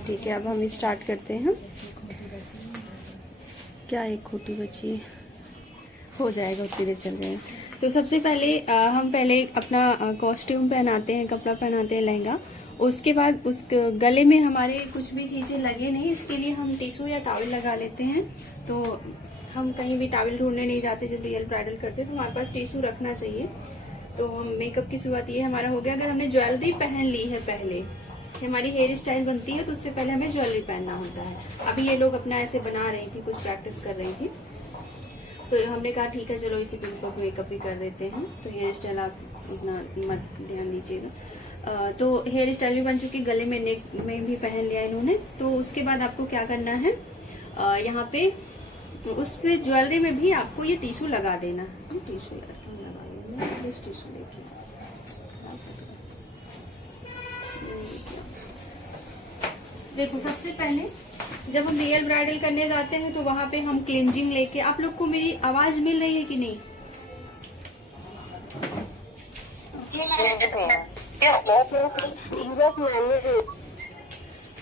चलो ठीक है, अब हम स्टार्ट करते हैं। क्या एक खोटी बची है, हो जाएगा, उतनी देर चल रहे हैं। तो सबसे पहले हम पहले अपना कॉस्ट्यूम पहनाते हैं, कपड़ा पहनाते हैं, लहंगा। उसके बाद उस गले में हमारे कुछ भी चीजें लगे नहीं, इसके लिए हम टिश्यू या टॉवल लगा लेते हैं। तो हम कहीं भी टॉवल ढूंढने नहीं जाते जब रियल ब्राइडल करते, तो हमारे पास टिश्यू रखना चाहिए। तो मेकअप की शुरुआत ये हमारा हो गया। अगर हमने ज्वेलरी पहन ली है, पहले हमारी हेयर स्टाइल बनती है, तो उससे पहले हमें ज्वेलरी पहनना होता है। अभी ये लोग अपना ऐसे बना रही थी, कुछ प्रैक्टिस कर रही थी, तो हमने कहा ठीक है चलो इसी पे इनको मेकअप भी कर देते हैं। तो हेयर स्टाइल आप उतना मत ध्यान दीजिएगा। तो हेयर स्टाइल भी बन चुकी, गले में, नेक में भी पहन लिया इन्होंने। तो उसके बाद आपको क्या करना है, यहाँ पे उस पे ज्वेलरी में भी आपको ये टिश्यू लगा देना। टिश्यू लगा, टिश्यू देखिए, देखो सबसे पहले जब हम रियल ब्राइडल करने जाते हैं तो वहां पे हम क्लींजिंग लेके, आप लोग को मेरी आवाज मिल रही है कि नहीं?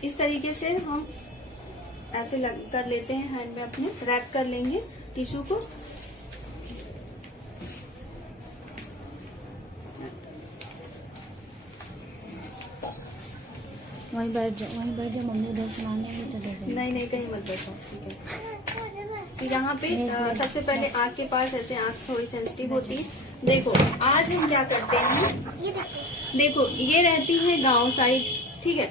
इस तरीके से हम ऐसे कर लेते हैं, हैंड में अपने रैप कर लेंगे टिश्यू को। वहीं बैठ जाओ, मम्मी उधर से मांगेंगे तो दे देंगे। नहीं कहीं मत बैठो, ठीक है। तो यहाँ पे सबसे पहले आँख के पास, ऐसे आँख थोड़ी सेंसिटिव होती है। देखो आज हम क्या करते हैं, देखो ये रहती है गांव साइड, ठीक है।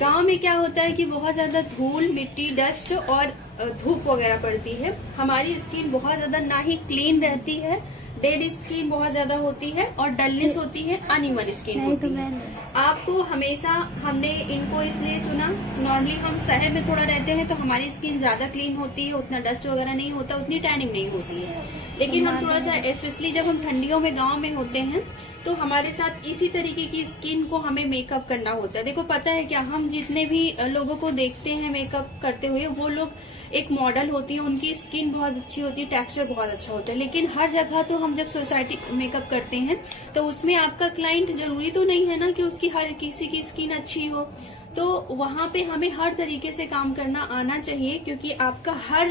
गांव में क्या होता है कि बहुत ज्यादा धूल, मिट्टी, डस्ट और धूप वगैरह पड़ती है। हमारी स्किन बहुत ज्यादा ना ही क्लीन रहती है, डेड स्किन बहुत ज्यादा होती है और डलनेस होती है, अनइवन स्किन होती है। आपको हमेशा, हमने इनको इसलिए चुना, नॉर्मली हम शहर में थोड़ा रहते हैं तो हमारी स्किन ज्यादा क्लीन होती है, उतना डस्ट वगैरह नहीं होता, उतनी टैनिंग नहीं होती है। लेकिन हम थोड़ा सा, स्पेशली जब हम ठंडियों में गांव में होते हैं, तो हमारे साथ इसी तरीके की स्किन को हमें मेकअप करना होता है। देखो पता है क्या, हम जितने भी लोगों को देखते हैं मेकअप करते हुए, वो लोग एक मॉडल होती है, उनकी स्किन बहुत अच्छी होती है, टेक्सचर बहुत अच्छा होता है। लेकिन हर जगह तो हम जब सोसाइटी मेकअप करते हैं तो उसमें आपका क्लाइंट जरूरी तो नहीं है ना कि उसकी हर किसी की स्किन अच्छी हो। तो वहाँ पे हमें हर तरीके से काम करना आना चाहिए, क्योंकि आपका हर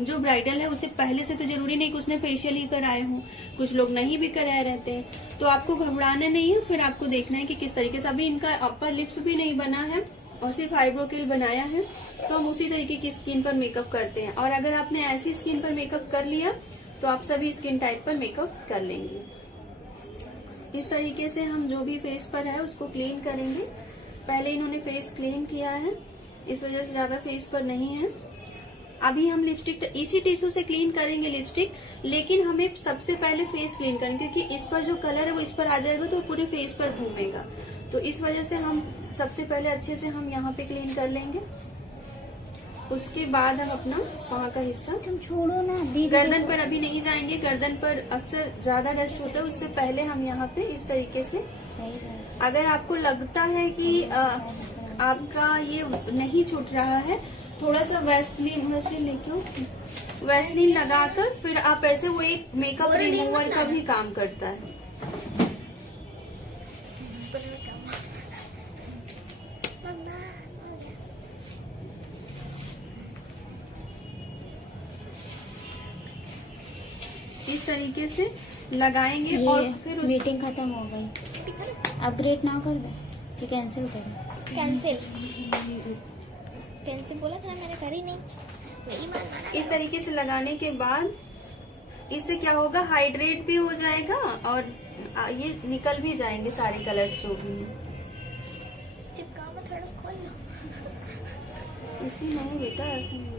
जो ब्राइडल है उसे पहले से तो जरूरी नहीं कि उसने फेशियल ही कराए हो, कुछ लोग नहीं भी कराए रहते हैं। तो आपको घबराना नहीं है, फिर आपको देखना है कि किस तरीके से। अभी इनका अपर लिप्स भी नहीं बना है और सिर्फ आईब्रो किल बनाया है, तो हम उसी तरीके की स्किन पर मेकअप करते हैं। और अगर आपने ऐसी स्किन पर मेकअप कर लिया तो आप सभी स्किन टाइप पर मेकअप कर लेंगे। इस तरीके से हम जो भी फेस पर है उसको क्लीन करेंगे। पहले इन्होंने फेस क्लीन किया है, इस वजह से ज्यादा फेस पर नहीं है। अभी हम लिपस्टिक इसी टिश्यू से क्लीन करेंगे लिपस्टिक, लेकिन हमें सबसे पहले फेस क्लीन करेंगे, क्योंकि इस पर जो कलर है वो इस पर आ जाएगा तो पूरे फेस पर घूमेगा। तो इस वजह से हम सबसे पहले अच्छे से हम यहाँ पे क्लीन कर लेंगे। उसके बाद हम अपना वहाँ का हिस्सा, तुम छोड़ो ना दीदी, गर्दन पर अभी नहीं जाएंगे, गर्दन पर अक्सर ज्यादा डस्ट होता है। उससे पहले हम यहाँ पे इस तरीके से, अगर आपको लगता है कि आपका ये नहीं छूट रहा है, थोड़ा सा वैसलीन लेके वैसलीन लगाकर फिर आप ऐसे, वो एक मेकअप रिमूवर का भी काम करता है। इस तरीके से लगाएंगे और फिर मीटिंग खत्म हो गई, अपग्रेड ना कर दो कि कैंसिल करो। कैंसिल बोला था मैंने, करी नहीं। इस तरीके से लगाने के बाद इससे क्या होगा, हाइड्रेट भी हो जाएगा और ये निकल भी जाएंगे सारे कलर्स जो भी हैं। चिपका मत, थोड़ा सा खोल लो। इसी नहीं बेटा, ऐसे नहीं।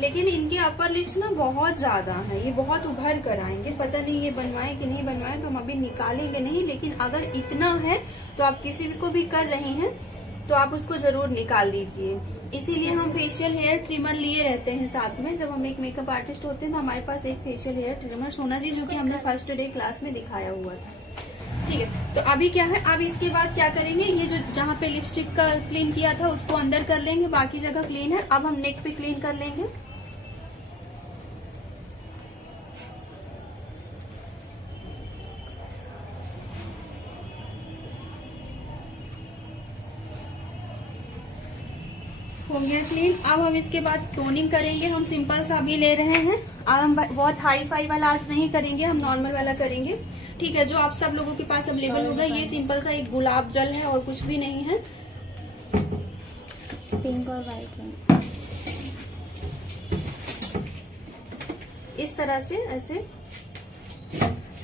लेकिन इनके अपर लिप्स ना बहुत ज्यादा है, ये बहुत उभर कर आएंगे। पता नहीं ये बनवाए कि नहीं बनवाए, तो हम अभी निकालेंगे नहीं। लेकिन अगर इतना है तो आप किसी भी को भी कर रहे हैं तो आप उसको जरूर निकाल दीजिए। इसीलिए हम फेशियल हेयर ट्रिमर लिए रहते हैं साथ में। जब हम एक मेकअप आर्टिस्ट होते हैं तो हमारे पास एक फेशियल हेयर ट्रिमर होना चाहिए, जो कि हमने फर्स्ट डे क्लास में दिखाया हुआ था। ठीक है, तो अभी क्या है, अब इसके बाद क्या करेंगे, ये जो जहाँ पे लिपस्टिक का क्लीन किया था उसको अंदर कर लेंगे, बाकी जगह क्लीन है। अब हम नेक पे क्लीन कर लेंगे। हो गया क्लीन। अब हम इसके बाद टोनिंग करेंगे। हम सिंपल सा भी ले रहे हैं। अब हम बहुत हाई फाई वाला आज नहीं करेंगे, हम नॉर्मल वाला करेंगे। ठीक है, जो आप सब लोगों के पास अवेलेबल होगा। ये सिंपल सा एक गुलाब जल है और कुछ भी नहीं है। पिंक और व्हाइट में इस तरह से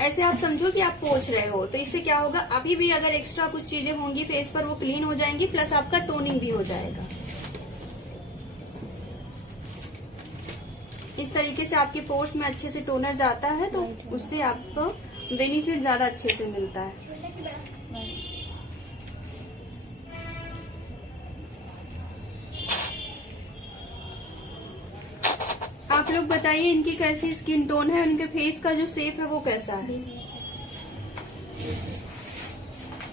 ऐसे आप समझो कि आप पोंछ रहे हो। तो इससे क्या होगा, अभी भी अगर एक्स्ट्रा कुछ चीजें होंगी फेस पर वो क्लीन हो जाएंगी, प्लस आपका टोनिंग भी हो जाएगा। इस तरीके से आपके पोर्स में अच्छे से टोनर जाता है, तो उससे आपको बेनिफिट ज्यादा अच्छे से मिलता है। आप लोग बताइए इनकी कैसी स्किन टोन है, उनके फेस का जो शेप है वो कैसा है,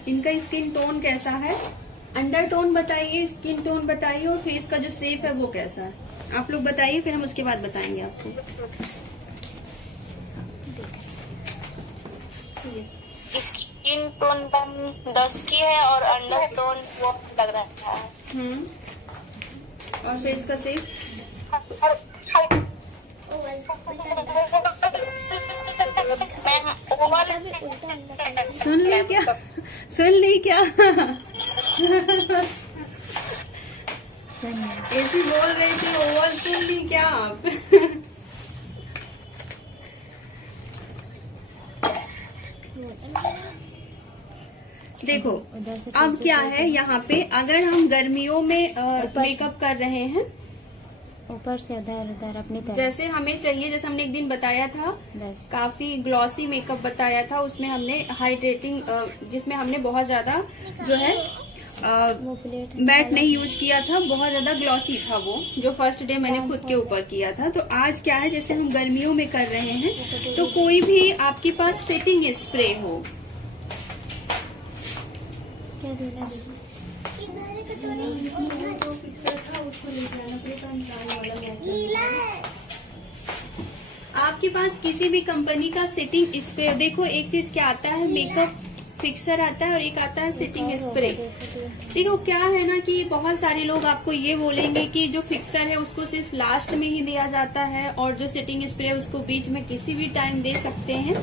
इनका स्किन टोन कैसा है। अंडर टोन बताइए, स्किन टोन बताइए और फेस का जो शेप है वो कैसा है। आप लोग बताइए, फिर हम उसके बाद बताएंगे आपको। स्किन टोन 10 की है और अंडर टोन वो लग रहा है। और फेस का शेप सुन ली क्या, सुन ली क्या? ऐसी बोल रही थी ओवल, सुन ली क्या आप? देखो अब क्या है यहाँ पे, अगर हम गर्मियों में मेकअप कर रहे हैं, ऊपर से उधर उधर अपनी तरफ जैसे हमें चाहिए, जैसे हमने एक दिन बताया था, बस काफी ग्लॉसी मेकअप बताया था, उसमें हमने हाइड्रेटिंग, जिसमें हमने बहुत ज्यादा जो है वो प्लेट मैट नहीं यूज किया था, बहुत ज्यादा ग्लॉसी था वो, जो फर्स्ट डे मैंने खुद के ऊपर किया था। तो आज क्या है, जैसे हम गर्मियों में कर रहे हैं, तो कोई भी आपके पास सेटिंग स्प्रे हो, क्या देना आपके पास किसी भी कंपनी का सेटिंग स्प्रे। देखो एक चीज क्या आता है, मेकअप फिक्सर आता है और एक आता है सेटिंग स्प्रे। देखो क्या है ना कि बहुत सारे लोग आपको ये बोलेंगे कि जो फिक्सर है उसको सिर्फ लास्ट में ही दिया जाता है और जो सेटिंग स्प्रे है उसको बीच में किसी भी टाइम दे सकते हैं।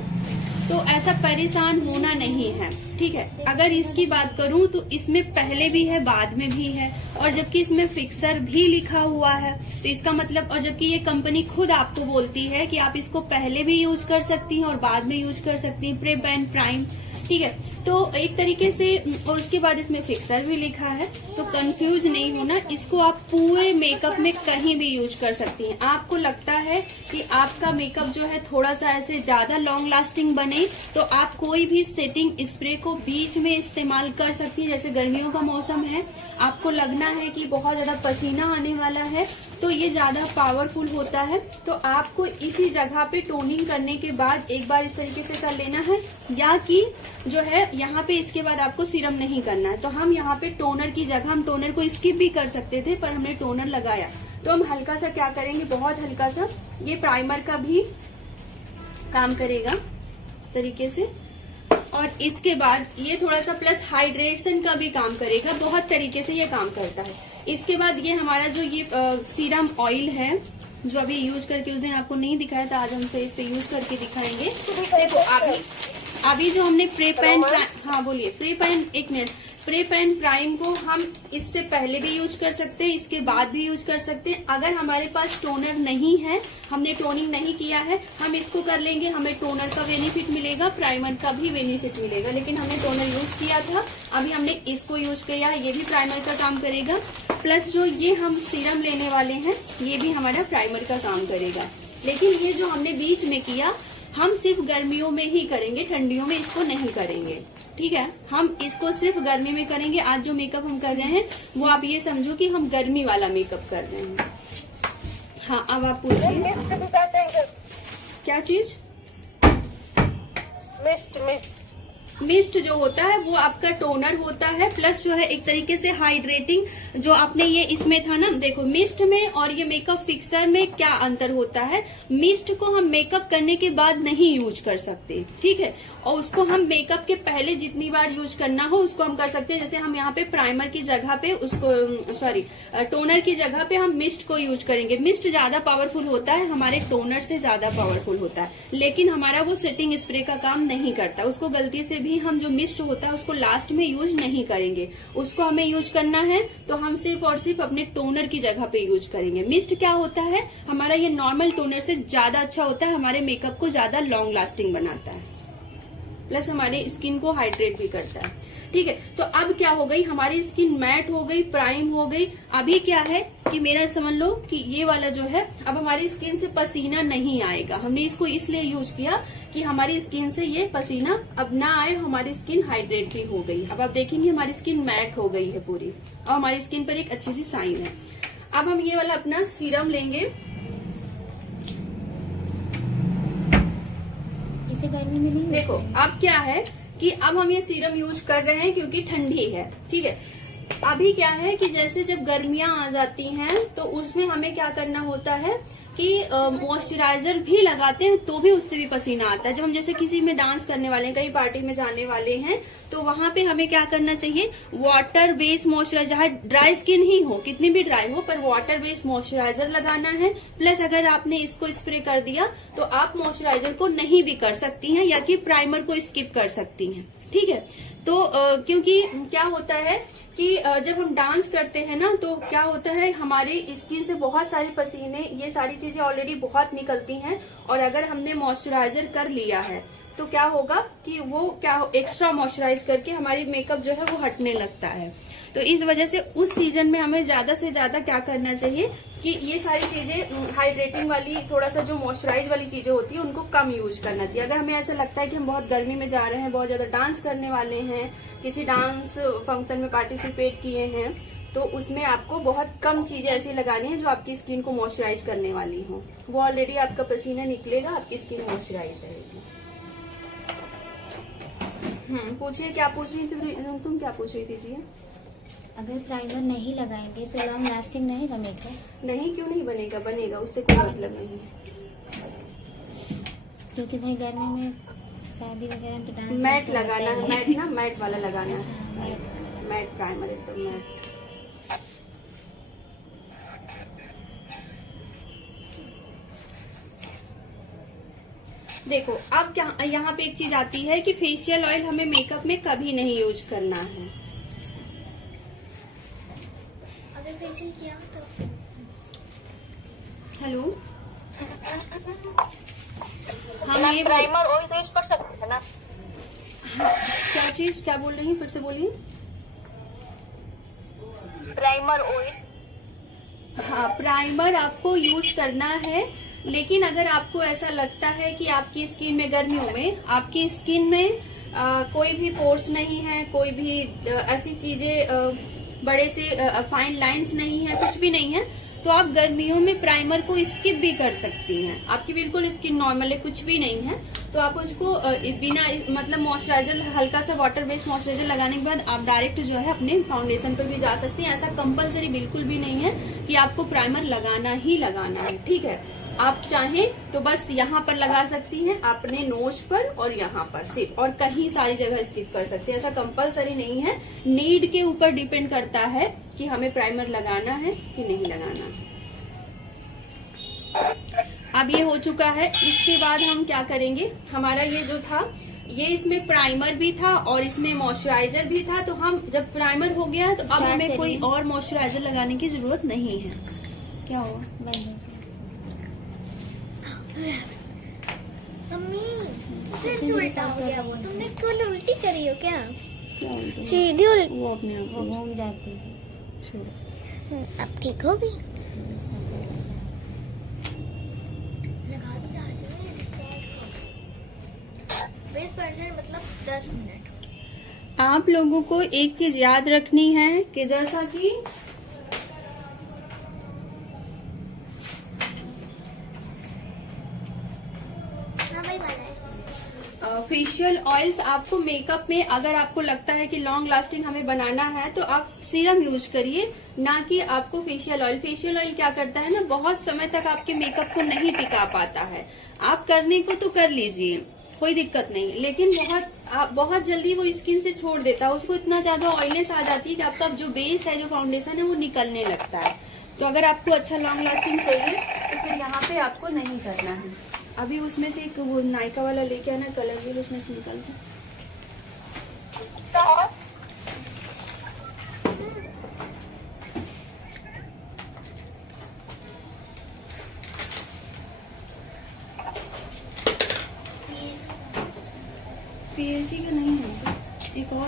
तो ऐसा परेशान होना नहीं है, ठीक है। अगर इसकी बात करूं तो इसमें पहले भी है, बाद में भी है, और जबकि इसमें फिक्सर भी लिखा हुआ है, तो इसका मतलब, और जबकि ये कंपनी खुद आपको बोलती है कि आप इसको पहले भी यूज कर सकती हैं और बाद में यूज कर सकती हैं, प्रेप एंड प्राइम, ठीक है। तो एक तरीके से, और उसके बाद इसमें फिक्सर भी लिखा है, तो कंफ्यूज नहीं होना। इसको आप पूरे मेकअप में कहीं भी यूज कर सकती हैं। आपको लगता है कि आपका मेकअप जो है थोड़ा सा ऐसे ज्यादा लॉन्ग लास्टिंग बने, तो आप कोई भी सेटिंग स्प्रे को बीच में इस्तेमाल कर सकती हैं। जैसे गर्मियों का मौसम है, आपको लगना है कि बहुत ज्यादा पसीना आने वाला है, तो ये ज्यादा पावरफुल होता है, तो आपको इसी जगह पे टोनिंग करने के बाद एक बार इस तरीके से कर लेना है, या कि जो है यहाँ पे इसके बाद आपको सीरम नहीं करना है। तो हम यहाँ पे टोनर की जगह, हम टोनर को स्किप भी कर सकते थे, पर हमने टोनर लगाया, तो हम हल्का सा क्या करेंगे, बहुत हल्का सा, ये प्राइमर का भी काम करेगा तरीके से, और इसके बाद ये थोड़ा सा प्लस हाइड्रेशन का भी काम करेगा, बहुत तरीके से ये काम करता है। इसके बाद ये हमारा जो ये सीरम ऑयल है, जो अभी यूज करके उस दिन आपको नहीं दिखाया था, आज हम फेस पे यूज करके दिखाएंगे। देखो अभी जो हमने प्रेप एंड प्राइम, हाँ बोलिए, प्रेप एंड, एक मिनट, प्रेप एंड प्राइम को हम इससे पहले भी यूज कर सकते हैं, इसके बाद भी यूज कर सकते हैं। अगर हमारे पास टोनर नहीं है, हमने टोनिंग नहीं किया है, हम इसको कर लेंगे, हमें टोनर का बेनिफिट मिलेगा, प्राइमर का भी बेनिफिट मिलेगा। लेकिन हमने टोनर यूज किया था, अभी हमने इसको यूज किया, ये भी प्राइमर का काम करेगा, प्लस जो ये हम सीरम लेने वाले हैं, ये भी हमारा प्राइमर का काम करेगा। लेकिन ये जो हमने बीच में किया, हम सिर्फ गर्मियों में ही करेंगे, ठंडियों में इसको नहीं करेंगे, ठीक है। हम इसको सिर्फ गर्मी में करेंगे। आज जो मेकअप हम कर रहे हैं वो आप ये समझो कि हम गर्मी वाला मेकअप कर रहे हैं। हाँ, अब आप पूछिए क्या चीज। मिस्ट जो होता है वो आपका टोनर होता है, प्लस जो है एक तरीके से हाइड्रेटिंग। जो आपने ये इसमें था ना, देखो मिस्ट में और ये मेकअप फिक्सर में क्या अंतर होता है। मिस्ट को हम मेकअप करने के बाद नहीं यूज कर सकते, ठीक है, और उसको हम मेकअप के पहले जितनी बार यूज करना हो उसको हम कर सकते हैं। जैसे हम यहाँ पे प्राइमर की जगह पे उसको टोनर की जगह पे हम मिस्ट को यूज करेंगे। मिस्ट ज्यादा पावरफुल होता है, हमारे टोनर से ज्यादा पावरफुल होता है, लेकिन हमारा वो सेटिंग स्प्रे का काम नहीं करता। उसको गलती से भी हम जो मिस्ट होता है उसको लास्ट में यूज नहीं करेंगे। उसको हमें यूज करना है तो हम सिर्फ और सिर्फ अपने टोनर की जगह पे यूज करेंगे। मिस्ट क्या होता है, हमारा ये नॉर्मल टोनर से ज्यादा अच्छा होता है, हमारे मेकअप को ज्यादा लॉन्ग लास्टिंग बनाता है, प्लस हमारे स्किन को हाइड्रेट भी करता है, ठीक है। तो अब क्या हो गई, हमारी स्किन मैट हो गई, प्राइम हो गई। अभी क्या है कि मेरा समझ लो कि ये वाला जो है, अब हमारी स्किन से पसीना नहीं आएगा। हमने इसको इसलिए यूज किया कि हमारी स्किन से ये पसीना अब ना आए, हमारी स्किन हाइड्रेट भी हो गई। अब आप देखेंगे हमारी स्किन मैट हो गई है पूरी, और हमारी स्किन पर एक अच्छी सी साइन है। अब हम ये वाला अपना सीरम लेंगे। इसे गर्मी में नहीं, देखो अब क्या है कि अब हम ये सीरम यूज कर रहे हैं क्योंकि ठंडी है, ठीक है। अभी क्या है कि जैसे जब गर्मियां आ जाती हैं तो उसमें हमें क्या करना होता है कि मॉइस्चराइजर भी लगाते हैं तो भी उससे भी पसीना आता है। जब हम जैसे किसी में डांस करने वाले हैं, कहीं पार्टी में जाने वाले हैं, तो वहां पे हमें क्या करना चाहिए, वाटर बेस्ड मॉइस्चराइजर, चाहे ड्राई स्किन ही हो, कितनी भी ड्राई हो, पर वाटर बेस्ड मॉइस्चराइजर लगाना है। प्लस अगर आपने इसको स्प्रे कर दिया तो आप मॉइस्चराइजर को नहीं भी कर सकती हैं, या कि प्राइमर को स्किप कर सकती हैं, ठीक है। तो क्योंकि क्या होता है कि जब हम डांस करते हैं ना, तो क्या होता है हमारी स्किन से बहुत सारे पसीने, ये सारी चीजें ऑलरेडी बहुत निकलती हैं, और अगर हमने मॉइस्चराइजर कर लिया है तो क्या होगा कि वो क्या एक्स्ट्रा मॉइस्चराइज करके हमारी मेकअप जो है वो हटने लगता है। तो इस वजह से उस सीजन में हमें ज्यादा से ज्यादा क्या करना चाहिए कि ये सारी चीजें हाइड्रेटिंग वाली, थोड़ा सा जो मॉइस्चराइज वाली चीजें होती है उनको कम यूज करना चाहिए। अगर हमें ऐसा लगता है कि हम बहुत गर्मी में जा रहे हैं, बहुत ज्यादा डांस करने वाले हैं, किसी डांस फंक्शन में पार्टिसिपेट किए हैं, तो उसमें आपको बहुत कम चीजें ऐसी लगानी है जो आपकी स्किन को मॉइस्चराइज करने वाली हो। वो ऑलरेडी आपका पसीना निकलेगा, आपकी स्किन मॉइस्चराइज रहेगी। पूछिए क्या पूछ रही थी तुम क्या पूछ रही थी जी? अगर प्राइमर नहीं लगाएंगे तो लॉन्ग लास्टिंग नहीं बनेगा? नहीं, क्यों नहीं बनेगा, बनेगा, उससे कोई मतलब नहीं है। क्योंकि भाई गर्मी में शादी वगैरह में तो डांस मैट लगाना है, मैट ना, मैट वाला लगाना है, अच्छा, मैट प्राइमर एकदम मैट। देखो अब क्या, यहाँ पे एक चीज आती है कि फेशियल ऑयल हमें मेकअप में कभी नहीं यूज करना है। अगर फेशियल किया तो हेलो, हम ये प्राइमर ऑयल तो यूज कर सकते हैं ना? क्या चीज, क्या बोल रही हैं, फिर से बोलिए। प्राइमर ऑयल, हाँ प्राइमर आपको यूज करना है, लेकिन अगर आपको ऐसा लगता है कि आपकी स्किन में, गर्मियों में आपकी स्किन में कोई भी पोर्स नहीं है, कोई भी ऐसी चीजें बड़े से फाइन लाइंस नहीं है, कुछ भी नहीं है, तो आप गर्मियों में प्राइमर को स्किप भी कर सकती हैं। आपकी बिल्कुल स्किन नॉर्मल है, कुछ भी नहीं है, तो आप उसको बिना मतलब मॉइस्चराइजर, हल्का सा वाटर बेस्ड मॉइस्चराइजर लगाने के बाद आप डायरेक्ट जो है अपने फाउंडेशन पर भी जा सकती हैं। ऐसा कंपलसरी बिल्कुल भी नहीं है कि आपको प्राइमर लगाना ही लगाना है, ठीक है। आप चाहें तो बस यहाँ पर लगा सकती हैं, अपने नोज पर और यहाँ पर सिर्फ, और कहीं सारी जगह स्किप कर सकते हैं। ऐसा कंपलसरी नहीं है, नीड के ऊपर डिपेंड करता है कि हमें प्राइमर लगाना है कि नहीं लगाना है। अब ये हो चुका है, इसके बाद हम क्या करेंगे, हमारा ये जो था, ये इसमें प्राइमर भी था और इसमें मॉइस्चराइजर भी था, तो हम जब प्राइमर हो गया तो अब हमें कोई और मॉइस्चराइजर लगाने की जरूरत नहीं है। क्या हुआ? बंद हो गया। मम्मी फिर से उल्टा हो गया वो, तुमने कल उल्टी करी हो क्या? क्या उल्टा? सीधी उल्टी। वो अपने आप वो घूम जाती है। छोड़ो। अब ठीक हो गई? लगा तो जाती हूँ 20% मतलब 10 मिनट। आप लोगों को एक चीज याद रखनी है कि जैसा कि फेशियल ऑयल्स आपको मेकअप में अगर आपको लगता है कि लॉन्ग लास्टिंग हमें बनाना है तो आप सीरम यूज करिए, ना कि आपको फेशियल ऑयल। फेशियल ऑयल क्या करता है ना, बहुत समय तक आपके मेकअप को नहीं टिका पाता है। आप करने को तो कर लीजिए, कोई दिक्कत नहीं, लेकिन बहुत जल्दी वो स्किन से छोड़ देता है, उसको इतना ज्यादा ऑयलनेस आ जाती है कि आपका जो बेस है, जो फाउंडेशन है, वो निकलने लगता है। तो अगर आपको अच्छा लॉन्ग लास्टिंग चाहिए तो फिर यहाँ पे आपको नहीं करना है। अभी उसमें से एक वो नायका वाला लेके आना, कलर भी उसमें से निकल के। पीएसी का नहीं है, एक और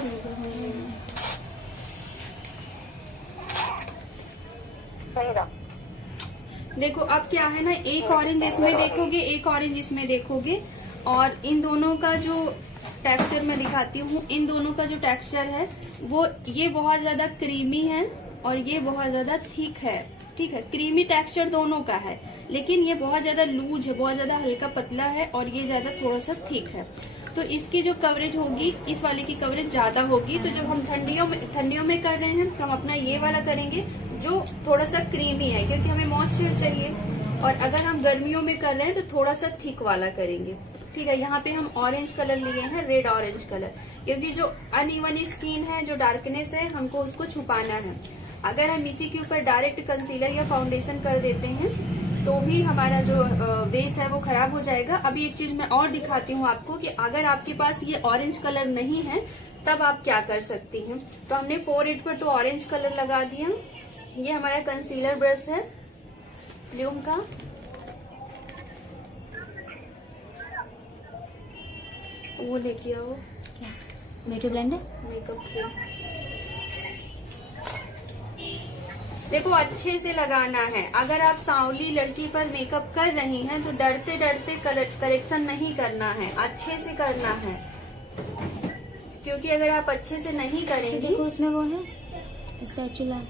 होगा। देखो अब क्या है ना, एक ऑरेंज इसमें देखोगे, एक ऑरेंज इसमें देखोगे, और इन दोनों का जो टेक्सचर मैं दिखाती हूँ, इन दोनों का जो टेक्सचर है वो ये बहुत ज्यादा क्रीमी है और ये बहुत ज्यादा थिक है। ठीक है, क्रीमी टेक्सचर दोनों का है, लेकिन ये बहुत ज्यादा लूज है, बहुत ज्यादा हल्का पतला है, और ये ज्यादा थोड़ा सा थिक है। तो इसकी जो कवरेज होगी, इस वाले की कवरेज ज्यादा होगी। तो जब हम ठंडियों में कर रहे हैं तो हम अपना ये वाला करेंगे जो थोड़ा सा क्रीमी है, क्योंकि हमें मॉइस्चर चाहिए। और अगर हम गर्मियों में कर रहे हैं तो थोड़ा सा थिक वाला करेंगे। ठीक है, यहाँ पे हम ऑरेंज कलर लिए हैं, रेड ऑरेंज कलर, क्योंकि जो अनइवन स्किन है, जो डार्कनेस है, हमको उसको छुपाना है। अगर हम इसी के ऊपर डायरेक्ट कंसीलर या फाउंडेशन कर देते हैं तो भी हमारा जो बेस है वो खराब हो जाएगा। अभी एक चीज मैं और दिखाती हूँ आपको कि अगर आपके पास ये ऑरेंज कलर नहीं है तब आप क्या कर सकती हैं। तो हमने 4-8 पर तो ऑरेंज कलर लगा दिया। ये हमारा कंसीलर ब्रश है ल्यूम का, वो लेके आओ, ब्यूटी ब्लेंडर, मेकअप क्रीम। देखो अच्छे से लगाना है। अगर आप सांवली लड़की पर मेकअप कर रही हैं तो डरते डरते करेक्शन नहीं करना है, अच्छे से करना है, क्योंकि अगर आप अच्छे से नहीं करेंगे। देखो उसमें वो है स्पैचुला,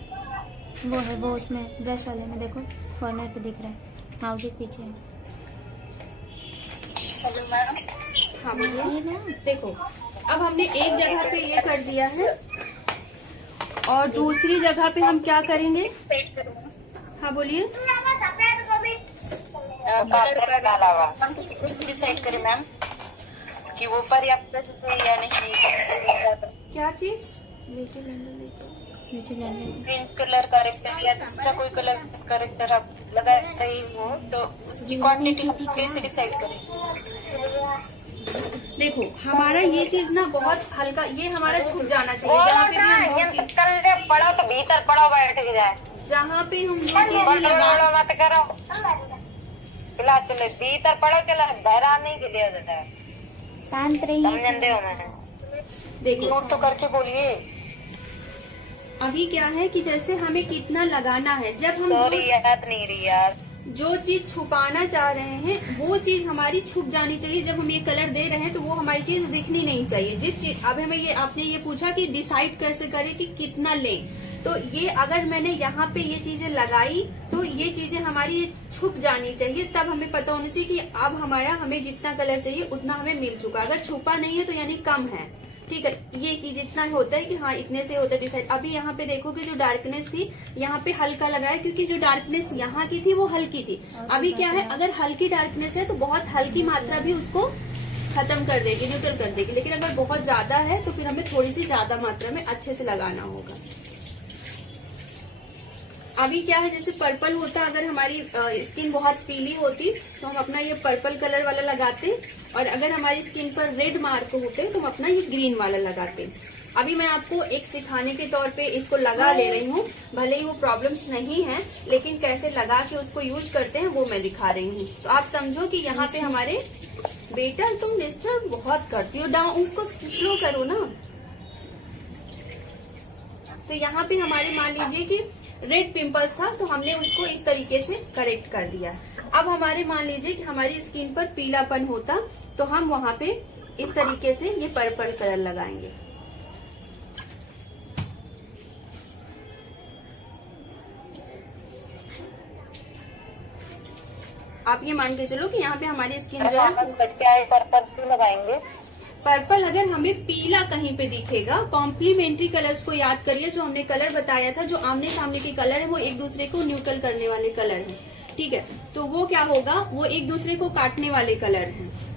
वो है, वो उसमें ब्रश वाले में देखो कॉर्नर पे दिख रहा है, हाँ उसी के पीछे है। Hello madam. हाँ बोलिए। देखो अब हमने एक जगह पे ये कर दिया है और दूसरी जगह पे हम क्या करेंगे। हाँ बोलिए। डिसाइड करें मैम कि वो पर्याप्त है या नहीं। क्या चीज? Beauty blender orange colour corrector या दूसरा कोई कलर करेक्टर आप लगा रही हो तो उसकी क्वांटिटी हम कैसे डिसाइड करें। देखो हमारा ये चीज ना बहुत हल्का, ये हमारा छुप जाना चाहिए। जहाँ पे भी हम वो चीज पढ़ो तो भीतर पढ़ो, बैठ के जाए। जहाँ पे हम वो चीजें लगा मत करो, क्लास चले भीतर पढ़ो, चला बहरा नहीं के लिए जाता है। शांत रहिए, समझन दे मैंने। देखो नोट तो करके बोलिए। अभी क्या है कि जैसे हमें कितना लगाना है, जब हम याद नहीं रही यार, जो चीज छुपाना चाह रहे हैं वो चीज हमारी छुप जानी चाहिए। जब हम ये कलर दे रहे हैं तो वो हमारी चीज दिखनी नहीं चाहिए। जिस चीज अब हमें ये आपने ये पूछा कि डिसाइड कैसे करें कि कितना लें, तो ये अगर मैंने यहाँ पे ये चीजें लगाई तो ये चीजें हमारी छुप जानी चाहिए। तब हमें पता होना चाहिए कि अब हमें जितना कलर चाहिए उतना हमें मिल चुका। अगर छुपा नहीं है तो यानी कम है। ठीक है, ये चीज इतना होता है कि हाँ इतने से होता है डिसाइड। अभी यहाँ पे देखोगे जो डार्कनेस थी यहाँ पे हल्का लगाया, क्योंकि जो डार्कनेस यहाँ की थी वो हल्की थी। अभी क्या है, अगर हल्की डार्कनेस है तो बहुत हल्की मात्रा भी उसको खत्म कर देगी, न्यूट्रल कर देगी। लेकिन अगर बहुत ज्यादा है तो फिर हमें थोड़ी सी ज्यादा मात्रा में अच्छे से लगाना होगा। अभी क्या है, जैसे पर्पल होता, अगर हमारी स्किन बहुत पीली होती तो हम अपना ये पर्पल कलर वाला लगाते, और अगर हमारी स्किन पर रेड मार्क होते तो हम अपना ये ग्रीन वाला लगाते। अभी मैं आपको एक सिखाने के तौर पे इसको लगा ले रही हूँ, भले ही वो प्रॉब्लम्स नहीं है, लेकिन कैसे लगा के उसको यूज करते हैं वो मैं दिखा रही हूँ। तो आप समझो कि यहाँ पे हमारे बेटा तुम डिस्टर्ब बहुत करती हो, डाउन उसको स्लो करो ना। तो यहाँ पे हमारे मान लीजिए कि रेड पिंपल्स था तो हमने उसको इस तरीके से करेक्ट कर दिया। अब हमारे मान लीजिए कि हमारी स्किन पर पीलापन होता तो हम वहाँ पे इस तरीके से ये पर्पल कलर लगाएंगे। आप ये मान के चलो कि यहाँ पे हमारी स्किन जो है बच्चे आए पर्पल क्यों लगाएंगे। पर्पल अगर हमें पीला कहीं पे दिखेगा, कॉम्प्लीमेंट्री कलर्स को याद करिए जो हमने कलर बताया था, जो आमने सामने के कलर है वो एक दूसरे को न्यूट्रल करने वाले कलर हैं, ठीक है। तो वो क्या होगा, वो एक दूसरे को काटने वाले कलर हैं।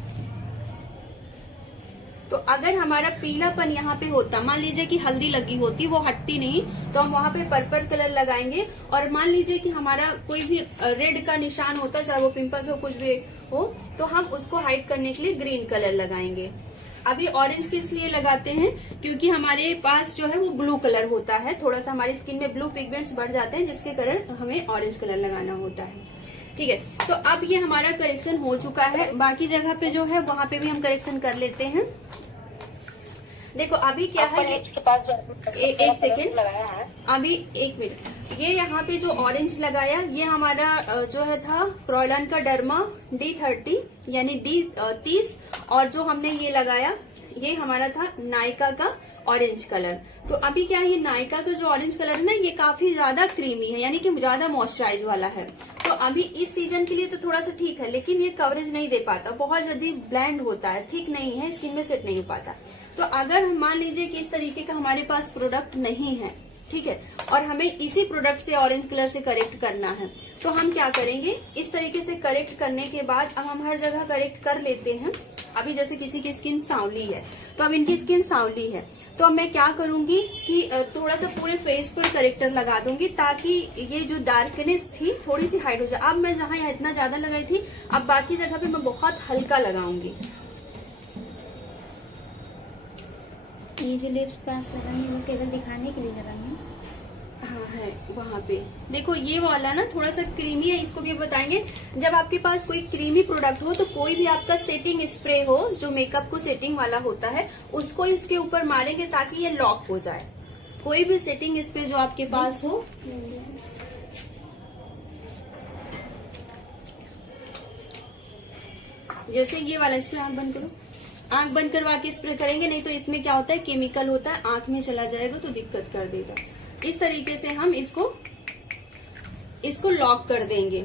तो अगर हमारा पीलापन यहाँ पे होता, मान लीजिए कि हल्दी लगी होती, वो हटती नहीं, तो हम वहां पे पर्पल कलर लगाएंगे। और मान लीजिए कि हमारा कोई भी रेड का निशान होता, चाहे वो पिंपल्स हो, कुछ भी हो, तो हम उसको हाइड करने के लिए ग्रीन कलर लगाएंगे। अभी ऑरेंज किस लिए लगाते हैं, क्योंकि हमारे पास जो है वो ब्लू कलर होता है, थोड़ा सा हमारी स्किन में ब्लू पिगमेंट्स बढ़ जाते हैं, जिसके कारण हमें ऑरेंज कलर लगाना होता है, ठीक है। तो अब ये हमारा करेक्शन हो चुका है। बाकी जगह पे जो है वहां पे भी हम करेक्शन कर लेते हैं। देखो अभी क्या है, के पास एक सेकेंड लगाया है, अभी 1 मिनट। ये यहाँ पे जो ऑरेंज लगाया, ये हमारा जो है था क्रॉयलन का डर्मा D30 यानी D30, और जो हमने ये लगाया ये हमारा था नायका का ऑरेंज कलर। तो अभी क्या है, ये नायका का जो ऑरेंज कलर है ना, ये काफी ज्यादा क्रीमी है, यानी कि ज्यादा मॉइस्चराइज वाला है। तो अभी इस सीजन के लिए तो थोड़ा सा ठीक है, लेकिन ये कवरेज नहीं दे पाता, बहुत जल्दी ब्लेंड होता है, ठीक नहीं है, स्किन में सेट नहीं हो पाता। तो अगर हम मान लीजिए कि इस तरीके का हमारे पास प्रोडक्ट नहीं है, ठीक है, और हमें इसी प्रोडक्ट से ऑरेंज कलर से करेक्ट करना है, तो हम क्या करेंगे, इस तरीके से करेक्ट करने के बाद अब हम हर जगह करेक्ट कर लेते हैं। अभी जैसे किसी की स्किन सांवली है, तो अब इनकी स्किन सांवली है, तो अब मैं क्या करूंगी कि थोड़ा सा पूरे फेस पर करेक्टर लगा दूंगी, ताकि ये जो डार्कनेस थी थोड़ी सी हाइड हो जाए। अब मैं जहाँ इतना ज्यादा लगाई थी, अब बाकी जगह पे मैं बहुत हल्का लगाऊंगी। ये जो लिप्स पास लगाई है वो केवल दिखाने के लिए लगाई है। हाँ है वहाँ पे देखो, ये वाला ना थोड़ा सा क्रीमी है, इसको भी बताएंगे। जब आपके पास कोई क्रीमी प्रोडक्ट हो, तो कोई भी आपका सेटिंग स्प्रे हो जो मेकअप को सेटिंग वाला होता है, उसको इसके ऊपर मारेंगे ताकि ये लॉक हो जाए। कोई भी सेटिंग स्प्रे जो आपके पास हो, जैसे ये वाला स्प्रे, आंख बंद करो, आंख बंद करवा के स्प्रे करेंगे, नहीं तो इसमें क्या होता है, केमिकल होता है, आंख में चला जाएगा तो दिक्कत कर देगा। इस तरीके से हम इसको लॉक कर देंगे।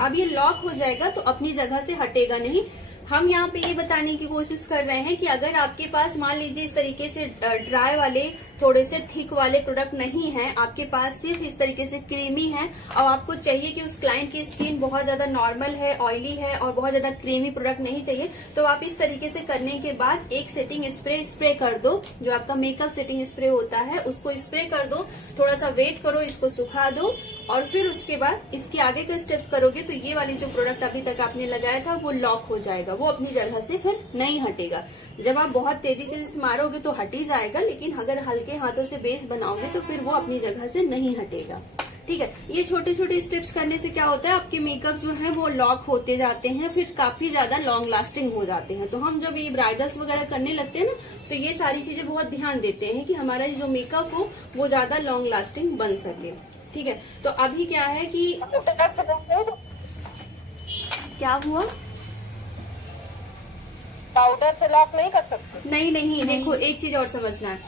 अब ये लॉक हो जाएगा तो अपनी जगह से हटेगा नहीं। हम यहाँ पे ये बताने की कोशिश कर रहे हैं कि अगर आपके पास मान लीजिए इस तरीके से ड्राई वाले, थोड़े से थिक वाले प्रोडक्ट नहीं है, आपके पास सिर्फ इस तरीके से क्रीमी है, और आपको चाहिए कि उस क्लाइंट की स्किन बहुत ज्यादा नॉर्मल है, ऑयली है, और बहुत ज्यादा क्रीमी प्रोडक्ट नहीं चाहिए, तो आप इस तरीके से करने के बाद एक सेटिंग स्प्रे कर दो, जो आपका मेकअप सेटिंग स्प्रे होता है उसको स्प्रे कर दो, थोड़ा सा वेट करो, इसको सुखा दो, और फिर उसके बाद इसके आगे के स्टेप्स करोगे तो ये वाली जो प्रोडक्ट अभी तक आपने लगाया था वो लॉक हो जाएगा, वो अपनी जगह से फिर नहीं हटेगा। जब आप बहुत तेजी से मारोगे तो हट ही जाएगा, लेकिन अगर हल्के हाथों से बेस बनाओगे तो फिर वो अपनी जगह से नहीं हटेगा, ठीक है। ये छोटे छोटे स्टेप्स करने से क्या होता है, आपके मेकअप जो है वो लॉक होते जाते हैं, फिर काफी ज्यादा लॉन्ग लास्टिंग हो जाते हैं। तो हम जब ये ब्राइडल्स वगैरह करने लगते हैं ना, तो ये सारी चीजें बहुत ध्यान देते हैं कि हमारा जो मेकअप हो वो ज्यादा लॉन्ग लास्टिंग बन सके, ठीक है। तो अभी क्या है कि क्या हुआ, पाउडर से लॉक नहीं कर सकते? नहीं, देखो एक चीज और समझना है,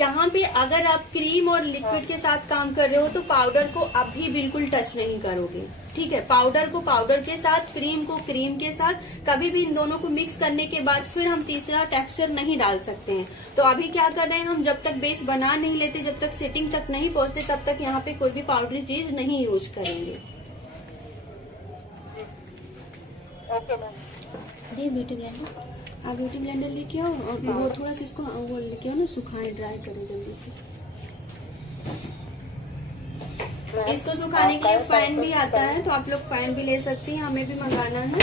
यहाँ पे अगर आप क्रीम और लिक्विड के साथ काम कर रहे हो तो पाउडर को अभी बिल्कुल टच नहीं करोगे, ठीक है। पाउडर को पाउडर के साथ, क्रीम को क्रीम के साथ, कभी भी इन दोनों को मिक्स करने के बाद फिर हम तीसरा टेक्सचर नहीं डाल सकते हैं। तो अभी क्या कर रहे हैं हम, जब तक बेस बना नहीं लेते, जब तक सेटिंग तक नहीं पहुंचते, तब तक यहाँ पे कोई भी पाउडरी चीज नहीं यूज करेंगे। Okay ma'am. ये ब्यूटी ब्लेंडर, आप ब्यूटी ब्लेंडर लेके आओ, और वो थोड़ा सा इसको वो लेके आओ ना, सुखाए, ड्राई करें जल्दी से। इसको सुखाने के लिए फैन भी आता है, तो आप लोग फैन भी ले सकती हैं, हमें भी मंगाना है,